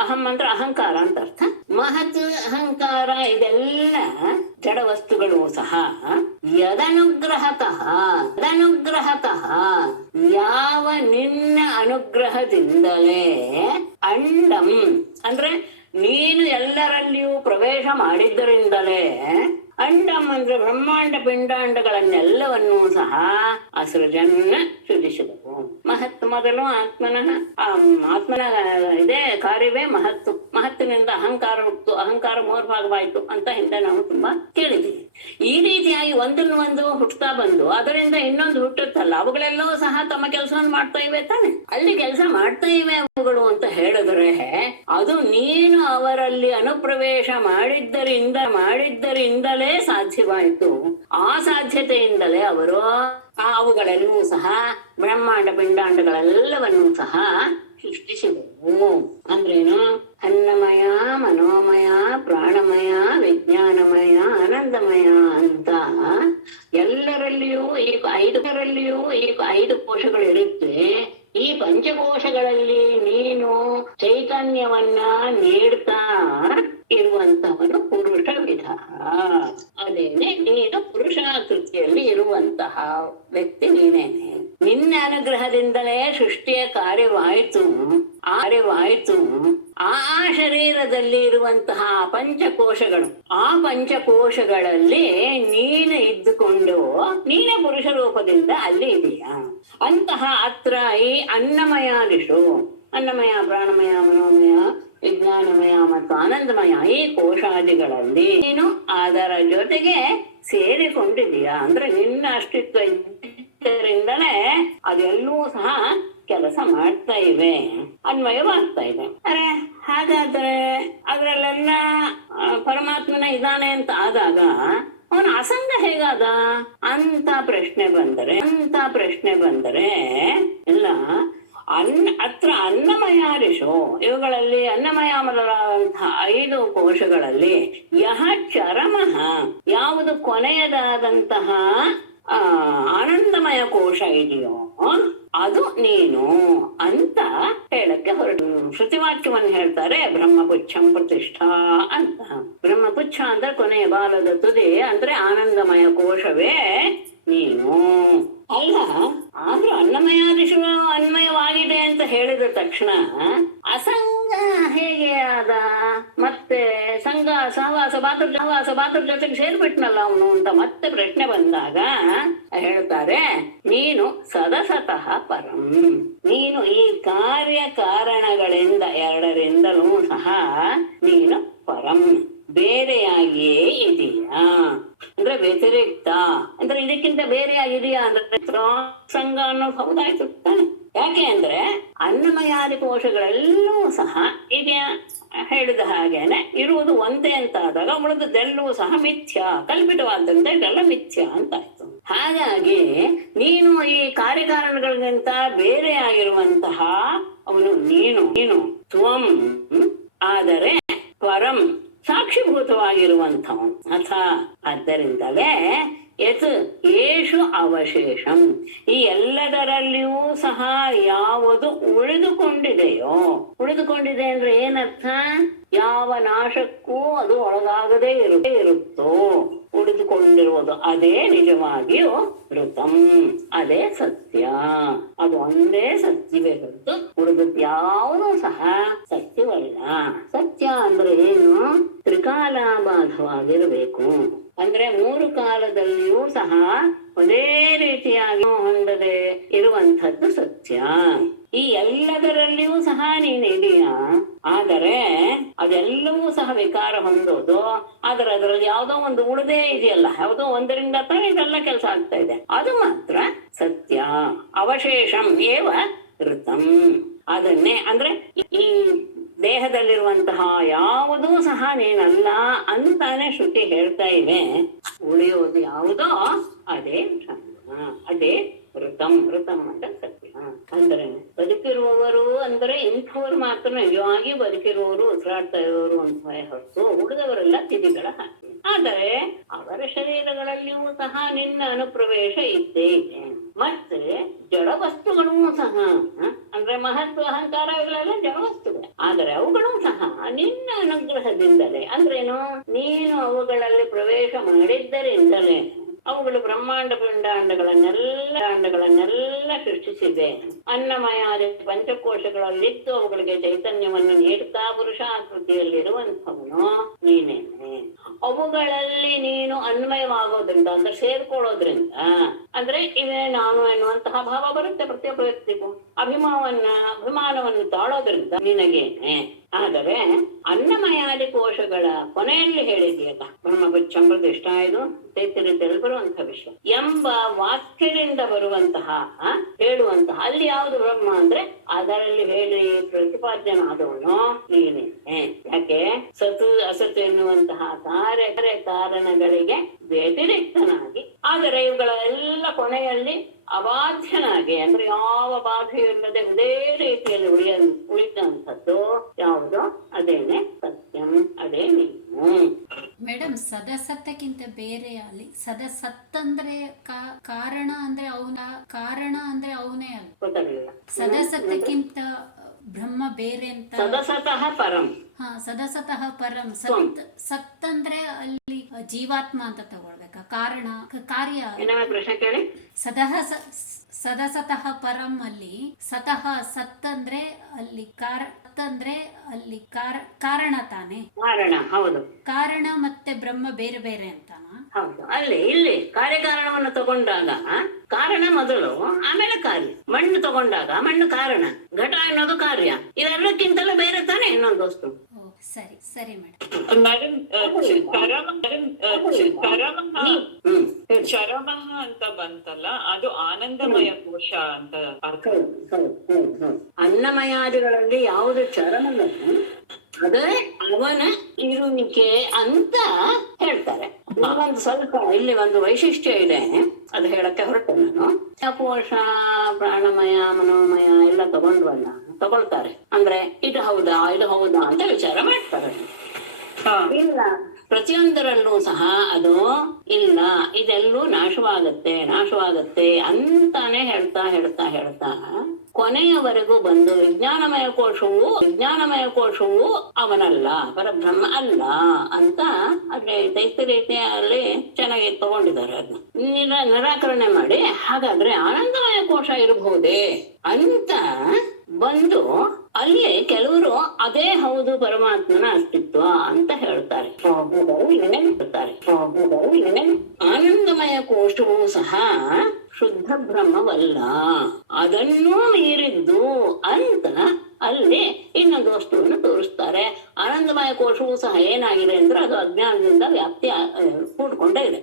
ಅಹಂ ಅಂದ್ರೆ ಅಹಂಕಾರ ಅಂತ ಅರ್ಥ. ಮಹತ್ ಅಹಂಕಾರ ಇದೆಲ್ಲ ಜಡ ವಸ್ತುಗಳು ಸಹ ಯದನುಗ್ರಹತಃ ಯಾವ ನಿನ್ನ ಅನುಗ್ರಹದಿಂದಲೇ ಅಂಡಂ ಅಂದ್ರೆ ನೀನು ಎಲ್ಲರಲ್ಲಿಯೂ ಪ್ರವೇಶ ಮಾಡಿದ್ದರಿಂದಲೇ, ಅಂಡಂ ಅಂದ್ರೆ ಬ್ರಹ್ಮಾಂಡ ಪಿಂಡಾಂಡಗಳನ್ನೆಲ್ಲವನ್ನೂ ಸಹ ಅಸೃಜನ್ನ ಸೃಜಿಸಿದವು. ಮಹತ್ ಮೊದಲು ಆತ್ಮನ ಇದೇ ಕಾರ್ಯವೇ ಮಹತ್ತು. ಮಹತ್ತಿನಿಂದ ಅಹಂಕಾರ ಹುಟ್ಟು, ಅಹಂಕಾರ ಮೂರ್ಭಾಗವಾಯಿತು ಅಂತ ಹಿಂದೆ ನಾವು ತುಂಬಾ ಕೇಳಿದ್ದೀವಿ. ಈ ರೀತಿಯಾಗಿ ಒಂದನ್ನು ಹುಟ್ಟುತ್ತಾ ಬಂದು ಅದರಿಂದ ಇನ್ನೊಂದು ಹುಟ್ಟುತ್ತಲ್ಲ, ಅವುಗಳೆಲ್ಲವೂ ಸಹ ತಮ್ಮ ಕೆಲಸವನ್ನು ಮಾಡ್ತಾ ಇವೆ ತಾನೆ. ಅಲ್ಲಿ ಕೆಲಸ ಮಾಡ್ತಾ ಇವೆ ಅವುಗಳು ಅಂತ ಹೇಳಿದ್ರೆ, ಅದು ನೀನು ಅವರಲ್ಲಿ ಅನುಪ್ರವೇಶ ಮಾಡಿದ್ದರಿಂದಲೇ ಸಾಧ್ಯವಾಯಿತು. ಆ ಸಾಧ್ಯತೆಯಿಂದಲೇ ಅವರು ಅವುಗಳೆಲ್ಲವೂ ಸಹ ಬ್ರಹ್ಮಾಂಡ ಪಿಂಡಾಂಡಗಳೆಲ್ಲವನ್ನೂ ಸಹ ಸೃಷ್ಟಿಸಿದವು. ಅಂದ್ರೇನು? ಅನ್ನಮಯ, ಮನೋಮಯ, ಪ್ರಾಣಮಯ, ವಿಜ್ಞಾನಮಯ, ಆನಂದಮಯ ಅಂತ ಎಲ್ಲರಲ್ಲಿಯೂ ಈ 5 ಕೋಶಗಳು ಇರುತ್ತೆ. ಈ ಪಂಚಕೋಶಗಳಲ್ಲಿ ನೀನು ಚೈತನ್ಯವನ್ನ ನೀಡ್ತಾ ಇರುವಂತಹವನು ಪುರುಷ ವಿಧ. ಅದೇನೆ ನೀನು ಪುರುಷಾಕೃತಿಯಲ್ಲಿ ಇರುವಂತಹ ವ್ಯಕ್ತಿ ನೀನೇನೆ. ನಿನ್ನ ಅನುಗ್ರಹದಿಂದಲೇ ಸೃಷ್ಟಿಯ ಕಾರ್ಯವಾಯಿತು. ಆ ಶರೀರದಲ್ಲಿ ಇರುವಂತಹ ಪಂಚಕೋಶಗಳು, ಆ ಪಂಚಕೋಶಗಳಲ್ಲಿ ನೀನು ಇದ್ದುಕೊಂಡು ನೀನೇ ಪುರುಷ ರೂಪದಿಂದ ಅಲ್ಲಿ ಇದೆಯಾ ಅಂತಹ ಅತ್ರ ಈ ಅನ್ನಮಯಾದಿಷು, ಅನ್ನಮಯ, ಪ್ರಾಣಮಯ, ಮನೋಮಯ, ವಿಜ್ಞಾನಮಯ ಮತ್ತು ಆನಂದಮಯ ಈ ಕೋಶಾದಿಗಳಲ್ಲಿ ನೀನು ಅದರ ಜೊತೆಗೆ ಸೇರಿಕೊಂಡಿದೀಯಾ. ಅಂದ್ರೆ ನಿನ್ನ ಅಸ್ತಿತ್ವ ಇದ್ದರಿಂದಲೇ ಅದೆಲ್ಲವೂ ಸಹ ಕೆಲಸ ಮಾಡ್ತಾ ಇವೆ, ಅನ್ವಯವಾಗ್ತಾ ಇದೆ. ಅರೆ ಹಾಗಾದ್ರೆ ಅದರಲ್ಲೆಲ್ಲ ಪರಮಾತ್ಮನ ಇದ್ದಾನೆ ಅಂತ ಆದಾಗ ಅವನ ಅಸಂಗ ಹೇಗಾದ ಅಂತ ಪ್ರಶ್ನೆ ಬಂದರೆ ಎಲ್ಲ ಅತ್ರ ಅನ್ನಮಯಾದಿಷು, ಇವುಗಳಲ್ಲಿ ಅನ್ನಮಯ ಮೊದಲಾದಂತಹ 5 ಕೋಶಗಳಲ್ಲಿ ಯಹ ಚರಮಃ, ಯಾವುದು ಕೊನೆಯದಾದಂತಹ ಆನಂದಮಯ ಕೋಶ ಇದೆಯೋ ಅದು ನೀನು ಅಂತ ಹೇಳಕ್ಕೆ ಹೊರಟು. ಶ್ರುತಿವಾಕ್ಯವನ್ನು ಹೇಳ್ತಾರೆ, ಬ್ರಹ್ಮಪುಚ್ಛಂ ಪ್ರತಿಷ್ಠಾ ಅಂತ. ಬ್ರಹ್ಮಪುಚ್ಛ ಅಂದ್ರೆ ಕೊನೆಯ ಬಾಲದ ತುದಿ, ಅಂದ್ರೆ ಆನಂದಮಯ ಕೋಶವೇ ನೀನು ಅಲ್ಲ. ಆದ್ರೂ ಅನ್ನಮಯಾದಿಶು ಅನ್ವಯವಾಗಿದೆ ಅಂತ ಹೇಳಿದ ತಕ್ಷಣ ಅಸಂಗ ಹೇಗೆ ಆದ? ಮತ್ತೆ ಸಂಘ ಸಹವಾಸ ಜೊತೆಗೆ ಸೇರ್ಬಿಟ್ನಲ್ಲ ಅವನು ಅಂತ ಮತ್ತೆ ಪ್ರಶ್ನೆ ಬಂದಾಗ ಹೇಳ್ತಾರೆ, ನೀನು ಸದಸತಃ ಪರಂ. ನೀನು ಈ ಕಾರ್ಯ ಕಾರಣಗಳಿಂದ ಎರಡರಿಂದಲೂ ಸಹ ನೀನು ಪರಂ, ಬೇರೆಯಾಗಿಯೇ ಇದೆಯಾ ಅಂದ್ರೆ ವ್ಯತಿರಿಕ್ತ ಅಂದ್ರೆ ಇದಕ್ಕಿಂತ ಬೇರೆಯಾಗಿದೆಯಾ ಅಂದ್ರೆ ಸಂಘ ಅನ್ನೋದು ಹೌದಾಯ್ತು ತಾನೆ. ಯಾಕೆ ಅಂದ್ರೆ ಅನ್ನಮಯಾದಿ ಕೋಶಗಳೆಲ್ಲೂ ಸಹ ಈಗ ಹೇಳಿದ ಹಾಗೇನೆ ಇರುವುದು ಒಂದೇ ಅಂತ ಆದಾಗ ಉಳಿದದ್ದೆಲ್ಲವೂ ಸಹ ಮಿಥ್ಯ, ಕಲ್ಪಿತವಾದಂತೆ ಇದೆಲ್ಲ ಮಿಥ್ಯ ಅಂತಾಯ್ತು. ಹಾಗಾಗಿ ನೀನು ಈ ಕಾರ್ಯಕಾರಣಗಳಿಗಿಂತ ಬೇರೆ ಆಗಿರುವಂತಹ ಅವನು ನೀನು ತ್ವಂ, ಆದರೆ ಪರಂ ಸಾಕ್ಷಿಭೂತವಾಗಿರುವಂಥವನು. ಆದ್ದರಿಂದಲೇ ಏಷು ಅವಶೇಷಂ, ಈ ಎಲ್ಲದರಲ್ಲಿಯೂ ಸಹ ಯಾವುದು ಉಳಿದುಕೊಂಡಿದೆಯೋ, ಉಳಿದುಕೊಂಡಿದೆ ಅಂದ್ರೆ ಏನರ್ಥ, ಯಾವ ನಾಶಕ್ಕೂ ಅದು ಒಳಗಾಗದೇ ಇರುತ್ತೋ ಉಳಿದುಕೊಂಡಿರುವುದು ಅದೇ ನಿಜವಾಗಿಯೂ ಋತಂ, ಅದೇ ಸತ್ಯ. ಅದು ಒಂದೇ ಸತ್ಯವೇ ಹೊರತು ಉಳಿದದ್ದು ಯಾವುದೂ ಸಹ ಸತ್ಯವಲ್ಲ. ಸತ್ಯ ಅಂದ್ರೆ ಏನು, ತ್ರಿಕಾಲಾಬಾಧವಾಗಿರಬೇಕು. ಅಂದ್ರೆ ಮೂರು ಕಾಲದಲ್ಲಿಯೂ ಸಹ ಒಂದೇ ರೀತಿಯಾಗಿ ಹೊಂದದೆ ಇರುವಂಥದ್ದು ಸತ್ಯ. ಈ ಎಲ್ಲದರಲ್ಲಿಯೂ ಸಹ ನೀನಿದೆಯಾ, ಆದರೆ ಅದೆಲ್ಲವೂ ಸಹ ವಿಕಾರ ಹೊಂದೋದು, ಆದ್ರೆ ಅದರಲ್ಲಿ ಯಾವುದೋ ಒಂದು ಉಳಿದೇ ಇದೆಯಲ್ಲ, ಯಾವುದೋ ಒಂದರಿಂದ ತಾನೇ ಇದೆಲ್ಲ ಕೆಲಸ ಆಗ್ತಾ ಇದೆ, ಅದು ಮಾತ್ರ ಸತ್ಯ. ಅವಶೇಷಂ ಏವ ಋತಂ, ಅದನ್ನೇ ಅಂದ್ರೆ ಈ ದೇಹದಲ್ಲಿರುವಂತಹ ಯಾವುದೂ ಸಹ ನೀನಲ್ಲ ಅಂತಾನೆ ಶ್ರುತಿ ಹೇಳ್ತಾ ಇವೆ. ಉಳಿಯೋದು ಯಾವುದೋ ಅದೇ ಅದೇ ಋತಂ. ಋತಂ ಅಂದ್ರೆ ಸತ್ಯ. ಅಂದ್ರೆ ಬದುಕಿರುವವರು ಅಂದ್ರೆ ಇಂಥವ್ರು ಮಾತ್ರ ನಿಜವಾಗಿ ಬದುಕಿರುವವರು, ಉಸಿರಾಡ್ತಾ ಇರೋರು ಅಂತ ಹೊರತು ಉಳಿದವರೆಲ್ಲ ತಿಥಿಗಳ ಹಾಕಿ. ಆದರೆ ಅವರ ಶರೀರಗಳಲ್ಲಿಯೂ ಸಹ ನಿನ್ನ ಅನುಪ್ರವೇಶ ಇದ್ದೇ ಇದೆ. ಮತ್ತೆ ಜಡ ವಸ್ತುಗಳೂ ಸಹ ಅಂದ್ರೆ ಮಹತ್ವ ಅಹಂಕಾರ ಇವೆಲ್ಲ ಜಡ ವಸ್ತುಗಳು, ಆದರೆ ಅವುಗಳೂ ಸಹ ನಿನ್ನ ಅನುಗ್ರಹದಿಂದಲೇ, ಅಂದ್ರೇನು, ನೀನು ಅವುಗಳಲ್ಲಿ ಪ್ರವೇಶ ಮಾಡಿದ್ದರಿಂದಲೇ ಅವುಗಳು ಬ್ರಹ್ಮಾಂಡ ಪಿಂಡಾಂಡಗಳನ್ನೆಲ್ಲ ಸೃಷ್ಟಿಸಿದೆ. ಅನ್ನಮಯಾದಿ ಪಂಚಕೋಶಗಳಲ್ಲಿದ್ದು ಅವುಗಳಿಗೆ ಚೈತನ್ಯವನ್ನು ನೀಡ್ತಾ ಪುರುಷಾಕೃತಿಯಲ್ಲಿರುವಂಥವನು ನೀನೇನೆ. ಅವುಗಳಲ್ಲಿ ನೀನು ಅನ್ವಯವಾಗೋದ್ರಿಂದ ಅಂದ್ರೆ ಸೇರ್ಕೊಳ್ಳೋದ್ರಿಂದ ಅಂದ್ರೆ ಇವೇ ನಾನು ಎನ್ನುವಂತಹ ಭಾವ ಬರುತ್ತೆ ಪ್ರತಿಯೊಬ್ಬ ವ್ಯಕ್ತಿಗೂ. ಅಭಿಮಾನವನ್ನು ತಾಳೋದ್ರಿಂದ ನಿನಗೇನೆ. ಆದರೆ ಅನ್ನಮಯಾದಿ ಕೋಶಗಳ ಕೊನೆಯಲ್ಲಿ ಹೇಳಿದೆಯಲ್ಲ, ಬ್ರಹ್ಮಪುಚ್ಛಂ ಪ್ರತಿಷ್ಠಾ, ಇದು ತೈತಿರಿಯಲ್ಲಿ ಬರುವಂತಹ ವಿಷಯ ಎಂಬ ವಾಕ್ಯದಿಂದ ಬರುವಂತಹ ಹೇಳುವಂತಹ ಅಲ್ಲಿ ಯಾವುದು ಬ್ರಹ್ಮ ಅಂದ್ರೆ ಅದರಲ್ಲಿ ಹೇಳಿ ಪ್ರತಿಪಾದ್ಯನಾದವನು ನೀನೇನೆ. ಯಾಕೆ, ಸತು ಅಸತು ಎನ್ನುವಂತಹ ಕಾರ್ಯ ಕಾರಣಗಳಿಗೆ ವ್ಯತಿರಿಕ್ತನಾಗಿ, ಆದರೆ ಇವುಗಳ ಎಲ್ಲ ಕೊನೆಯಲ್ಲಿ ಅಬಾಧ್ಯನಾಗಿ ಅಂದ್ರೆ ಯಾವ ಬಾಧೆಯೂ ಇಲ್ಲದೆ ಒಂದೇ ರೀತಿಯಲ್ಲಿ ಉಳಿದಂಥದ್ದು ಯಾವುದೋ ಅದೇನೆ ಸತ್ಯಂ, ಅದೇ ನೀನು. ಮೇಡಮ್, ಸದಸತ್ತಕ್ಕಿಂತ ಬೇರೆ ಅಲ್ಲಿ ಸದಸತ್ ಅಂದ್ರೆ ಕಾರಣ ಅಂದ್ರೆ ಅವನೇ ಅಲ್ಲ. ಗೊತ್ತಾಗಲಿಲ್ಲ. ಸದಸತ್ತಕ್ಕಿಂತ ಬ್ರಹ್ಮ ಬೇರೆ ಅಂತ. ಸದಸತಃ ಪರಂ. ಸದಸತಃ ಪರಂ. ಸತ್ ಅಂದ್ರೆ ಅಲ್ಲಿ ಜೀವಾತ್ಮ ಅಂತ ತಗೊಳ್ಬೇಕಾ, ಕಾರಣ ಕಾರ್ಯ. ಪ್ರಶ್ನೆ ಕೇಳಿ. ಸದಸತಃ ಪರಂ ಅಲ್ಲಿ ಸತಃ ಸತ್ ಅಂದ್ರೆ ಅಲ್ಲಿ ಕಾರಣ ತಾನೆ. ಕಾರಣ, ಹೌದು. ಕಾರಣ ಮತ್ತೆ ಬ್ರಹ್ಮ ಬೇರೆ ಬೇರೆ ಅಂತಾನ. ಹೌದು. ಇಲ್ಲಿ ಕಾರ್ಯಕಾರಣವನ್ನು ತಗೊಂಡಾಗ ಕಾರಣ ಮೊದಲು, ಆಮೇಲೆ ಕಾರ್ಯ. ಮಣ್ಣು ತಗೊಂಡಾಗ ಮಣ್ಣು ಕಾರಣ, ಘಟ ಅನ್ನೋದು ಕಾರ್ಯ. ಇದೆಲ್ಲಕ್ಕಿಂತಲೂ ಬೇರೆ ತಾನೆ ಇನ್ನೊಂದು ವಸ್ತು. ಸರಿ ಮೇಡಮ್. ಚರಮಃ ಅಂತ ಬಂತಲ್ಲ, ಅದು ಆನಂದಮಯ ಕೋಶ ಅಂತ ಅರ್ಥ. ಅನ್ನಮಯಾದಿಗಳಲ್ಲಿ ಯಾವುದು ಚರಮನೋ ಅದೇ ಅವನ ಇರುವಿಕೆ ಅಂತ ಹೇಳ್ತಾರೆ. ಒಂದು ಸ್ವಲ್ಪ ಇಲ್ಲಿ ಒಂದು ವೈಶಿಷ್ಟ್ಯ ಇದೆ, ಅದು ಹೇಳಕ್ಕೆ ಹೊರಟು ನಾನು. ಕೋಶ, ಪ್ರಾಣಮಯ, ಮನೋಮಯ ಎಲ್ಲ ತಗೊಳ್ತಾರೆ. ಅಂದ್ರೆ ಇದು ಹೌದಾ ಅಂತ ವಿಚಾರ ಮಾಡ್ತಾರೆ. ಇಲ್ಲ, ಪ್ರತಿಯೊಂದರಲ್ಲೂ ಸಹ ಅದು ಇಲ್ಲ, ಇದೆಲ್ಲೂ ನಾಶವಾಗತ್ತೆ ಅಂತಾನೆ ಹೇಳ್ತಾ ಕೊನೆಯವರೆಗೂ ಬಂದು ವಿಜ್ಞಾನಮಯ ಕೋಶವು ಅವನಲ್ಲ, ಪರಬ್ರಹ್ಮ ಅಲ್ಲ ಅಂತ ಅದೇ ತೈತರೀತಿಯಲ್ಲಿ ಚೆನ್ನಾಗಿ ತಗೊಂಡಿದ್ದಾರೆ. ಅದನ್ನ ನಿರಾಕರಣೆ ಮಾಡಿ ಹಾಗಾದ್ರೆ ಆನಂದಮಯ ಕೋಶ ಇರಬಹುದೇ ಅಂತ ಬಂದು ಅಲ್ಲಿ ಕೆಲವರು ಅದೇ ಹೌದು ಪರಮಾತ್ಮನ ಅಸ್ತಿತ್ವ ಅಂತ ಹೇಳ್ತಾರೆ. ಆನಂದಮಯ ಕೋಶವೂ ಸಹ ಶುದ್ಧ ಬ್ರಹ್ಮವಲ್ಲ, ಅದನ್ನೂ ಮೀರಿದ್ದು ಅಂತ ಅಲ್ಲಿ ಇನ್ನೊಂದು ವಸ್ತುವನ್ನು ತೋರಿಸ್ತಾರೆ. ಆನಂದಮಯ ಕೋಶವೂ ಸಹ ಏನಾಗಿದೆ ಅಂದ್ರೆ ಅದು ಅಜ್ಞಾನದಿಂದ ವ್ಯಾಪ್ತಿ ಕೂಡ್ಕೊಂಡೇ ಇದೆ.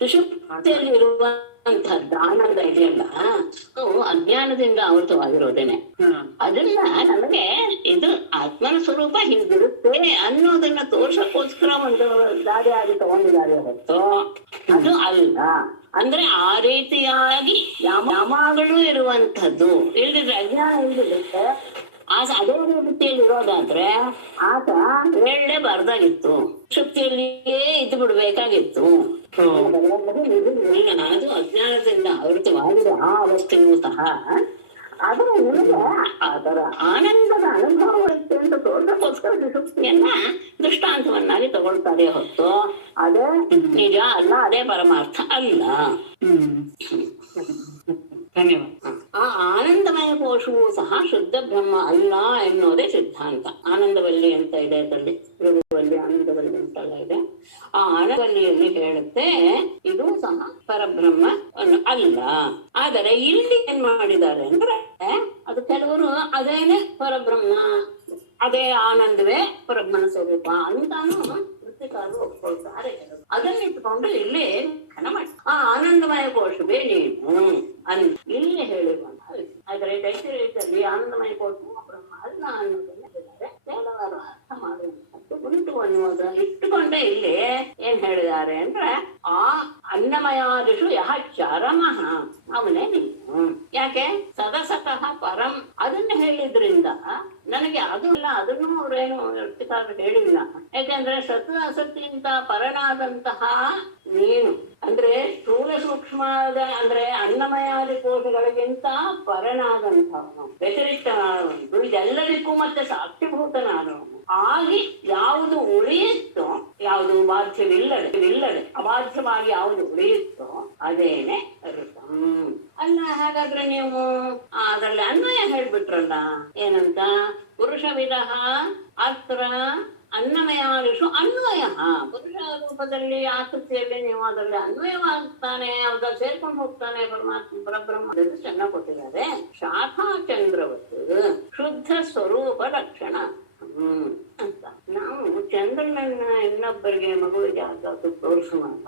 ಸುಷುಪ್ತಿಯಲ್ಲಿರುವಂತಹದ್ದು ಆನಂದ ಇದೆಯಲ್ಲ, ಅದು ಅಜ್ಞಾನದಿಂದ ಆವೃತವಾಗಿರೋದೇನೆ. ಅದನ್ನ ನಮಗೆ ಇದು ಆತ್ಮನ ಸ್ವರೂಪ ಹಿಂದಿರುತ್ತೆ ಅನ್ನೋದನ್ನ ತೋರ್ಸಕ್ಕೋಸ್ಕರ ಒಂದು ದಾರಿಯಾಗಿ ತಗೊಂಡಿದ್ದಾರೆ ಹೊರತು ಅದು ಅಲ್ಲ. ಅಂದ್ರೆ ಆ ರೀತಿಯಾಗಿ ಯಾಮಾಗಳು ಇರುವಂತದ್ದು ಇಲ್ದಿದ್ರೆ ಅಜ್ಞಾನ ಇಲ್ದಿರುತ್ತೆ. ಅದೇ ರೀತಿಯಲ್ಲಿ ಇರೋದಾದ್ರೆ ಆತ ಹೇಳಲೇಬಾರ್ದಾಗಿತ್ತು, ಶಕ್ತಿಯಲ್ಲಿಯೇ ಇದ್ದು ಬಿಡ್ಬೇಕಾಗಿತ್ತು. ಅದು ಅಜ್ಞಾನದಿಂದ ಆವೃತವಾಗಿದೆ ಆ ಅವಸ್ಥೆಯೂ ಸಹ. ಆದರೆ ನಿಮಗೆ ಅದರ ಆನಂದದ ಅನುಭವ ಬರುತ್ತೆ ಅಂತ ತೋರ್ಸಕ್ಕೋಸ್ಕರ ಸುಷುಪ್ತಿಯನ್ನ ದೃಷ್ಟಾಂತವನ್ನಾಗಿ ತಗೊಳ್ತಾರೆ ಹೊತ್ತು ಅದೇ ನಿಜ ಅಲ್ಲ, ಅದೇ ಪರಮಾರ್ಥ ಅಲ್ಲ. ಧನ್ಯವಾದ. ಆ ಆನಂದಮಯ ಕೋಶವೂ ಸಹ ಶುದ್ಧ ಬ್ರಹ್ಮ ಅಲ್ಲ ಎನ್ನುವುದೇ ಸಿದ್ಧಾಂತ. ಆನಂದವಲ್ಲಿ ಅಂತ ಇದೆ, ಅದರಲ್ಲಿ ಗುರುವಲ್ಲಿ ಆನಂದವಲ್ಲಿ ಅಂತೆಲ್ಲ ಇದೆ. ಆ ಆನಂದವಲ್ಲಿಯಲ್ಲಿ ಹೇಳುತ್ತೆ ಇದು ಸಹ ಪರಬ್ರಹ್ಮ ಅಲ್ಲ. ಆದರೆ ಇಲ್ಲಿ ಏನ್ ಮಾಡಿದ್ದಾರೆ ಅಂದ್ರೆ ಅದು ಕೆಲವರು ಅದೇನೆ ಪರಬ್ರಹ್ಮ, ಅದೇ ಆನಂದವೇ ಪರಬ್ರಹ್ಮನ ಸ್ವರೂಪ ಅಂತಾನು ವೃತ್ತಿಕಾರರು ಒಪ್ಕೊಳ್ತಾರೆ. ಅದನ್ನಿಟ್ಟುಕೊಂಡು ಇಲ್ಲಿ ಮಾಡಿ ಆ ಆನಂದಮಯ ಕೋಶವೇ ನೀನು ಅಂತ ಇಲ್ಲಿ ಹೇಳಿರುವಂತ. ಆದರೆ ದೈತ್ಯರಲ್ಲಿ ಆನಂದಮಯ ಕೋಶವು ಬ್ರಹ್ಮ ಅಲ್ಲ ಅನ್ನೋದನ್ನ ಹೇಳಿದ್ದಾರೆ. ಕೆಲವರು ಅರ್ಥ ಮಾಡುವಂತದ್ದು ಉಂಟು ಅನ್ನೋದು ಇಟ್ಟುಕೊಂಡೆ ಇಲ್ಲಿ ಏನ್ ಹೇಳಿದ್ದಾರೆ ಅಂದ್ರೆ ಆ ಅನ್ನಮಯಾದಿಷು ಯಹ ಚರಮಃ ಅವನೇ ನೀನು. ಯಾಕೆ ಸದಸತಃ ಪರಂ ಅದನ್ನ ಹೇಳಿದ್ರಿಂದ ನನಗೆ ಅದು ಇಲ್ಲ, ಅದನ್ನು ಅವ್ರೇನು ವೃತ್ತಿಕಾರರು ಹೇಳಿಲ್ಲ. ಯಾಕೆಂದ್ರೆ ಸತ್ ಅಸತ್ತಿಗಿಂತ ಪರನಾದಂತಹ ನೀನು ಅಂದ್ರೆ ಸ್ಥೂಲ ಸೂಕ್ಷ್ಮದ ಅಂದ್ರೆ ಅನ್ನಮಯಾದಿ ಕೋಶಗಳಿಗಿಂತ ಪರನಾದಂಥವನು, ವ್ಯತಿರಿಕ್ತನಾದವನು, ಇದೆಲ್ಲದಕ್ಕೂ ಮತ್ತೆ ಸಾಕ್ಷಿಭೂತನಾದವನು ಆಗಿ ಯಾವುದು ಉಳಿಯುತ್ತೋ, ಯಾವುದು ಬಾಧ್ಯವಿಲ್ಲದೆ ಅಬಾಧ್ಯವಾಗಿ ಯಾವುದು ಉಳಿಯುತ್ತೋ ಅದೇನೆ ಋತಂ ಅಲ್ಲ. ಹಾಗಾದ್ರೆ ನೀವು ಅದರಲ್ಲಿ ಅನ್ವಯ ಹೇಳ್ಬಿಟ್ರಲ್ಲ, ಏನಂತ ಪುರುಷವಿದ ಅತ್ರ ಅನ್ನಮಯಾದಿಷು ಅನ್ವಯ. ಪುರುಷ ರೂಪದಲ್ಲಿ ಆಕೃತಿಯಲ್ಲಿ ನೀವು ಅದರಲ್ಲಿ ಅನ್ವಯವಾಗ್ತಾನೆ, ಅದ್ರಲ್ಲಿ ಸೇರ್ಕೊಂಡು ಹೋಗ್ತಾನೆ ಪರಮಾತ್ಮ ಪರಬ್ರಹ್ಮ ಚೆನ್ನಾಗಿ ಕೊಟ್ಟಿದ್ದಾರೆ. ಶಾಖಾ ಚಂದ್ರವತ್ತು ಶುದ್ಧ ಸ್ವರೂಪ ಲಕ್ಷಣ ಅಂತ. ನಾವು ಚಂದ್ರನನ್ನ ಇನ್ನೊಬ್ಬರಿಗೆ ಮಗುವಿಗೆ ಆಗಾಗ ತೋರಿಸುವಾಗ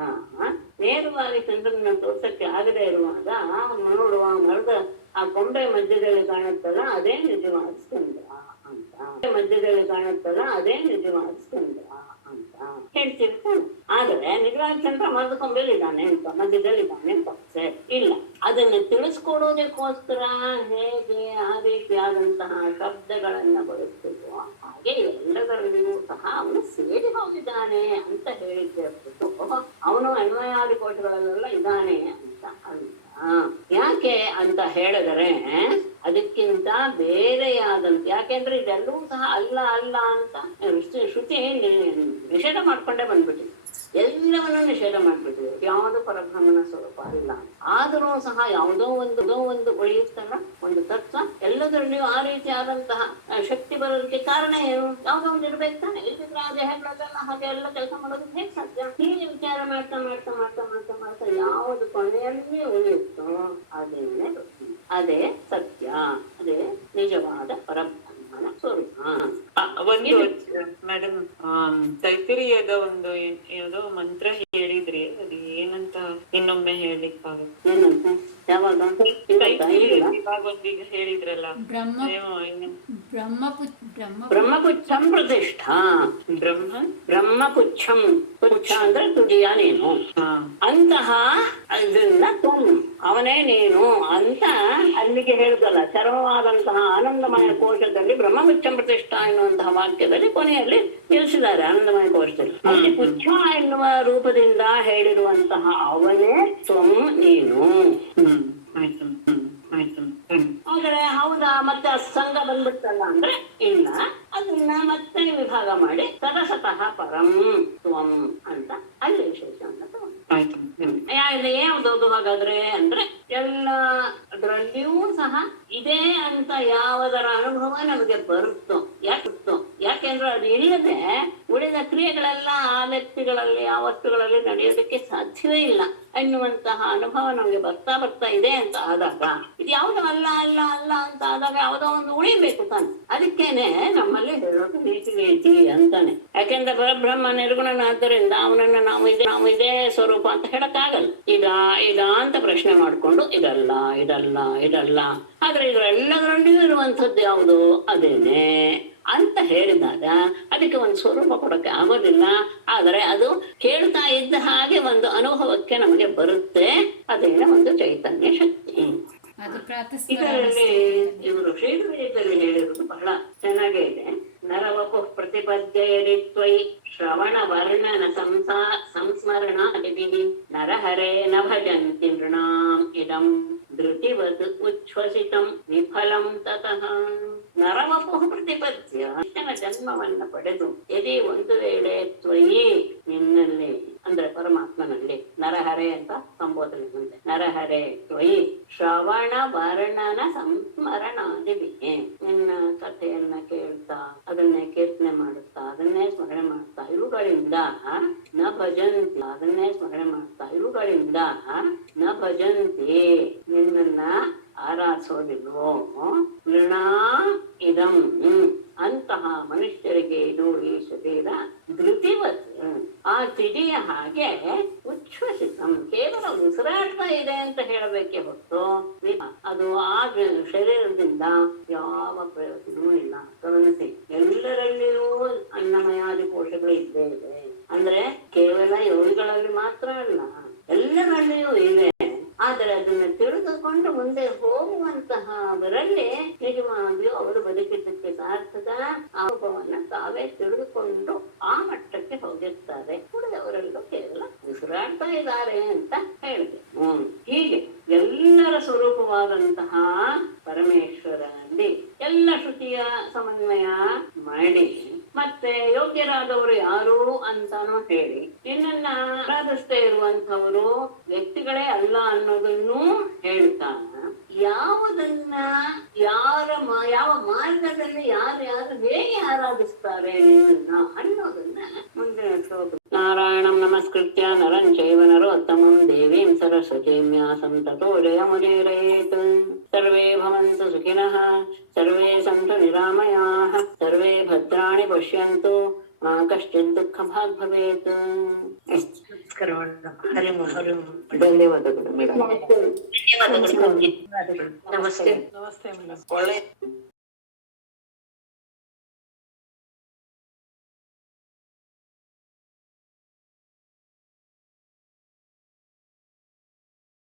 ನೇರವಾಗಿ ಚಂದ್ರನ ತೋರ್ಸಕ್ಕೆ ಆಗದೆ ಇರುವಾಗ ನೋಡುವ ಮರದ ಆ ಕೊಂಬೆ ಮಧ್ಯದಲ್ಲಿ ಕಾಣುತ್ತಲ್ಲ ಅದೇ ನಿಜವಾದ ಚಂದ್ರ ಅಂತ, ಮಧ್ಯದಲ್ಲಿ ಕಾಣುತ್ತಲ್ಲ ಅದೇ ನಿಜವಾದ ಚಂದ್ರ ಅಂತ ಹೇಳ್ತಿರ್ತಾನೆ. ಆದ್ರೆ ನಿಜವಾದ ಚಂದ್ರ ಮರದ ಕೊಂಬೆಲಿದ್ದಾನೆ ಅಂತ, ಮಧ್ಯದಲ್ಲಿದ್ದಾನೆ ಅಂತ ಇಲ್ಲ. ಅದನ್ನು ತಿಳಿಸ್ಕೊಡೋದಕ್ಕೋಸ್ಕರ ಹೇಗೆ ಆ ರೀತಿಯಾದಂತಹ ಶಬ್ದಗಳನ್ನ ಬಳಸ್ತಿದ್ವು, ಹಾಗೆ ಎಲ್ಲದರಲ್ಲಿಯೂ ಸಹ ಅವನು ಸೇರಿ ಹೋಗಿದ್ದಾನೆ ಅಂತ ಹೇಳಿದ್ದೆ ಹೊರತು ಅವನು ಅನ್ವಯಾದಿ ಕೋಶಗಳಲ್ಲೆಲ್ಲ ಇದ್ದಾನೆ ಅಂತ ಅಲ್ಲ. ಯಾಕೆ ಅಂತ ಹೇಳಿದರೆ ಅದಕ್ಕಿಂತ ಬೇರೆಯಾದಂತ, ಯಾಕೆಂದ್ರೆ ಇದೆಲ್ಲವೂ ಸಹ ಅಲ್ಲ ಅಲ್ಲ ಅಂತ ಶ್ರುತಿ ನಿಷೇಧ ಮಾಡ್ಕೊಂಡೇ ಬಂದ್ಬಿಟ್ಟಿದೆ. ಎಲ್ಲವನ್ನೂ ನಿಷೇಧ ಮಾಡ್ಬಿಟ್ಟಿದೆ. ಯಾವುದು ಪರಬ್ರಹ್ಮನ ಸ್ವರೂಪ ಅಲ್ಲ. ಆದರೂ ಸಹ ಯಾವುದೋ ಒಂದು ಉಳಿಯುತ್ತಲ್ಲ ಒಂದು ತತ್ವ, ಎಲ್ಲದರಲ್ಲಿಯೂ ಆ ರೀತಿಯಾದಂತಹ ಶಕ್ತಿ ಬರೋದಕ್ಕೆ ಕಾರಣ ಏನು? ಯಾವುದೋ ಒಂದು ಇರ್ಬೇಕು ತಾನೆ. ಇಲ್ದಿದ್ರೆ ಆ ದೇಹಗಳೆಲ್ಲ ಹಾಗೆ ಎಲ್ಲ ಕೆಲಸ ಮಾಡೋದಕ್ಕೆ ಹೇಗೆ ಸಾಧ್ಯ? ಹೀಗೆ ವಿಚಾರ ಮಾಡ್ತಾ ಮಾಡ್ತಾ ಮಾಡ್ತಾ ಮಾಡ್ತಾ ಮಾಡ್ತಾ ಯಾವುದು ಕೊನೆಯಲ್ಲಿ ಉಳಿಯುತ್ತೋ ಅದೇ ಸತ್ಯ, ಅದೇ ನಿಜವಾದ ಪರಬ್ರಹ್ಮನ ಸ್ವರೂಪ. ಒಂದು ಮೇಡಮ್ ತೈತಿರಿಯದ ಒಂದು ಯಾವುದೋ ಮಂತ್ರ ಹೇಳಿದ್ರಿ, ಅದು ಏನಂತ ಇನ್ನೊಮ್ಮೆ ಹೇಳಿಕ್ಕಾಗುತ್ತೆ? ಏನಂತ? ಯಾವಾಗ? ಒಂದೀಗ ಹೇಳಿದ್ರಲ್ಲ, ಬ್ರಹ್ಮಪುಚ್ಛಂ ಪ್ರತಿಷ್ಠಾ. ಬ್ರಹ್ಮಪುಚ್ಛಂ, ಪುಚ್ಛ ಅಂದ್ರೆ ತುದಿಯ ನೀನು, ಅಂತಹ ಅದನ್ನ ಅವನೇ ನೀನು ಅಂತ ಅಲ್ಲಿಗೆ ಹೇಳುದಲ್ಲ. ಚರಮವಾದಂತಹ ಆನಂದಮಯ ಕೋಶದಲ್ಲಿ ಬ್ರಹ್ಮಪುಚ್ಛಂ ಪ್ರತಿಷ್ಠಾ ಎನ್ನುವಂತಹ ವಾಕ್ಯದಲ್ಲಿ ಕೊನೆಯಲ್ಲಿ ತಿಳಿಸಿದ್ದಾರೆ. ಆನಂದಮಯ ಕೋಶದಲ್ಲಿ ಅಲ್ಲಿ ಪುಚ್ಛ ಎನ್ನುವ ರೂಪದಿಂದ ಹೇಳಿರುವಂತಹ ಅವನೇ ತ್ವಂ ನೀನು. ಆದರೆ ಹೌದಾ, ಮತ್ತೆ ಅಸಂಗ ಬಂದ್ಬಿಡ್ತಲ್ಲ ಅಂದ್ರೆ ಇಲ್ಲ. ಅದನ್ನ ಮತ್ತೆ ವಿಭಾಗ ಮಾಡಿ ಸದಸತಃ ಪರಂ ತ್ವಂ ಅಂತ ಅಲ್ಲಿ ವಿಶೇಷ ಅಂತ ತಗೊಂಡು ಯಾವ್ದದು ಹಾಗಾದ್ರೆ ಅಂದ್ರೆ ಎಲ್ಲ ಅದರಲ್ಲಿಯೂ ಸಹ ಇದೆ ಅಂತ ಯಾವುದರ ಅನುಭವ ನಮಗೆ ಬರುತ್ತೋ ಯಾಕೆಂದ್ರೆ ಅದು ಇಲ್ಲದೆ ಉಳಿದ ಕ್ರಿಯೆಗಳೆಲ್ಲ ಆ ವ್ಯಕ್ತಿಗಳಲ್ಲಿ ಆ ವಸ್ತುಗಳಲ್ಲಿ ನಡೆಯೋದಕ್ಕೆ ಸಾಧ್ಯವೇ ಇಲ್ಲ ಎನ್ನುವಂತಹ ಅನುಭವ ನಮಗೆ ಬರ್ತಾ ಇದೆ ಅಂತ ಆದಾಗ ಇದು ಯಾವುದು ಅಲ್ಲ ಅಲ್ಲ ಅಲ್ಲ ಅಂತ ಆದಾಗ ಯಾವುದೋ ಒಂದು ಉಳಿಬೇಕು ತಾನೆ. ಅದಕ್ಕೇನೆ ನಮ್ಮಲ್ಲಿ ಹೇಳೋದು ನೀತಿ ಅಂತಾನೆ. ಯಾಕೆಂದ್ರೆ ಪರಬ್ರಹ್ಮ ನಿರ್ಗುಣನಾದ್ದರಿಂದ ಅವನನ್ನ ನಾವು ಇದೇ ಸ್ವರೂಪ ಅಂತ ಹೇಳಕ್ಕಾಗಲ್ಲ. ಈಗ ಅಂತ ಪ್ರಶ್ನೆ ಮಾಡ್ಕೊಂಡು ಇದಲ್ಲ ಆದ್ರೆ ಇದರೆಲ್ಲದರಲ್ಲಿಯೂ ಇರುವಂಥದ್ದು ಯಾವುದು ಅದೇನೆ ಅಂತ ಹೇಳಿದಾಗ ಅದಕ್ಕೆ ಒಂದು ಸ್ವರೂಪ ಕೊಡಕ್ಕೆ ಆಗೋದಿಲ್ಲ. ಆದರೆ ಅದು ಕೇಳ್ತಾ ಇದ್ದ ಹಾಗೆ ಒಂದು ಅನುಭವಕ್ಕೆ ನಮಗೆ ಬರುತ್ತೆ. ಅದೇನೆ ಒಂದು ಚೈತನ್ಯ ಶಕ್ತಿ. ಇದರಲ್ಲಿ ಇವರು ಶ್ರೀಧರಲ್ಲಿ ಹೇಳಿರೋದು ಬಹಳ ಚೆನ್ನಾಗೇ ಇದೆ. ನರವಪು ಪ್ರತಿಪದ್ಯರಿತ್ವಯಿ ಶ್ರವಣ ವರ್ಣನ ಸಂಸ್ಮರಣಾದಿಭಿಃ ನರಹರೇ ನ ಭಜಂತಿ ನೃಣಾಂ ಇದಂ ಧೃತಿವತ್ ಉಚ್ಛ್ವಸಿತಂ ವಿಫಲಂ ತತಃ. ನರವಪು ಪ್ರತಿಪದ್ಯ ಜನ್ಮವನ್ನ ಪಡೆದು ಯದಿ ಒಂದು ವೇಳೆ ತ್ವಯಿ ನಿನ್ನಲ್ಲಿ ಅಂದ್ರೆ ಪರಮಾತ್ಮನಲ್ಲಿ ನರಹರೆ ಅಂತ ಸಂಬೋಧನೆ ಮುಂದೆ ನರಹರೆ ತ್ವಯಿ ಶ್ರವಣ ವರ್ಣನ ಸಂಸ್ಮರಣಾದಿಭಿಃ ನಿನ್ನ ಕಥೆಯನ್ನ ಕೇಳ್ತಾ ಅದನ್ನೇ ಕೀರ್ತನೆ ಮಾಡುತ್ತಾ ಅದನ್ನೇ ಸ್ಮರಣೆ ಮಾಡ್ತಾ ಇವುಗಳಿಂದ ನ ಭಜಂತಿ ಅದನ್ನೇ ಸ್ಮರಣೆ ಮಾಡ್ತಾ ಇವುಗಳಿಂದ ನ ಭಜಂತಿ ನಿನ್ನನ್ನ ಆರಾಧಿಸೋದಿಲ್ವೋ ನೃಣಾ ಇದಂ ಅಂತಹ ಮನುಷ್ಯರಿಗೆ ಇದು ಈ ಶರೀರ ಧೃತಿವತ್ ಆ ತಿಡಿಯ ಹಾಗೆ ಉಚ್ಛ್ವಸಿತಂ ಕೇವಲ ಉಸಿರಾಡ್ತಾ ಇದೆ ಅಂತ ಹೇಳಬೇಕೆ ಹೊತ್ತು ಅದು ಆ ಶರೀರದಿಂದ ಯಾವ ಪ್ರಯೋಜನವೂ ಇಲ್ಲ. ಗಮನಿಸಿ, ಎಲ್ಲರಲ್ಲಿಯೂ ಅನ್ನಮಯಾದಿ ಕೋಶಗಳು ಇದ್ದೇ ಇದೆ. ಅಂದ್ರೆ ಕೇವಲ ಯೋಗಿಗಳಲ್ಲಿ ಮಾತ್ರ ಅಲ್ಲ, ಎಲ್ಲರಲ್ಲಿಯೂ ಇದೆ. ಆದರೆ ಅದನ್ನ ತಿಳಿದುಕೊಂಡು ಮುಂದೆ ಹೋಗುವಂತಹವರಲ್ಲಿ ನಿಜವಾಗಿಯೂ ಅವರು ಬದುಕಿದ್ದಕ್ಕೆ ಸಾರ್ಥಕ ಅನುಭವವನ್ನ ತಾವೇ ತಿಳಿದುಕೊಂಡು ಆ ಮಟ್ಟಕ್ಕೆ ಹೋಗಿರ್ತಾರೆ. ಉಳಿದವರೆಲ್ಲೂ ಕೇವಲ ಉಸಿರಾಡ್ತಾ ಇದ್ದಾರೆ ಅಂತ ಹೇಳಿದೆ. ಹೀಗೆ ಎಲ್ಲರ ಸ್ವರೂಪವಾದಂತಹ ಪರಮೇಶ್ವರನಲ್ಲಿ ಎಲ್ಲ ಶ್ರುತಿಯ ಸಮನ್ವಯ ಮಾಡಿ ಮತ್ತೆ ಯೋಗ್ಯರಾದವರು ಯಾರು ಅಂತಾನು ಹೇಳಿ ನಿನ್ನನ್ನ ಆರಾಧಿಸ್ತಾ ಇರುವಂತವರು ವ್ಯಕ್ತಿಗಳೇ ಅಲ್ಲ ಅನ್ನೋದನ್ನು ಹೇಳ್ತಾನ. ಯಾವುದನ್ನ ಯಾವ ಮಾರ್ಗದಲ್ಲಿ ಯಾರು ಹೇಗೆ ಆರಾಧಿಸ್ತಾರೆ ನಿನ್ನ ಅನ್ನೋದನ್ನ ಮುಂದಿನ ಶ್ಲೋಕ. ನಾರಾಯಣಂ ನಮಸ್ಕೃತ್ಯ ನರಂ ಚೈವ ನರೋತ್ತಮಂ ದೇವೀಂ ಸರಸ್ವತೀಂ ವ್ಯಾಸಂ ತತೋ ಜಯಮುದೀರಯೇತ್. ಸರ್ವೇ ಭವಂತು ಸುಖಿನಃ, ಸರ್ವೇ ಸಂತು ನಿರಾಮಯಾಃ, ಸರ್ವೇ ಭದ್ರಾಣಿ ಪಶ್ಯಂತು, ಮಾ ಕಶ್ಚಿತ್ ದುಃಖ ಭಾಗ್ ಭವೇತ್. ಧನ್ಯವಾದಗಳು ಮೇಡಮ್. ನಮಸ್ತೆ. ನಮಸ್ತೆ ಮೇಡಮ್. ಒಳ್ಳೆ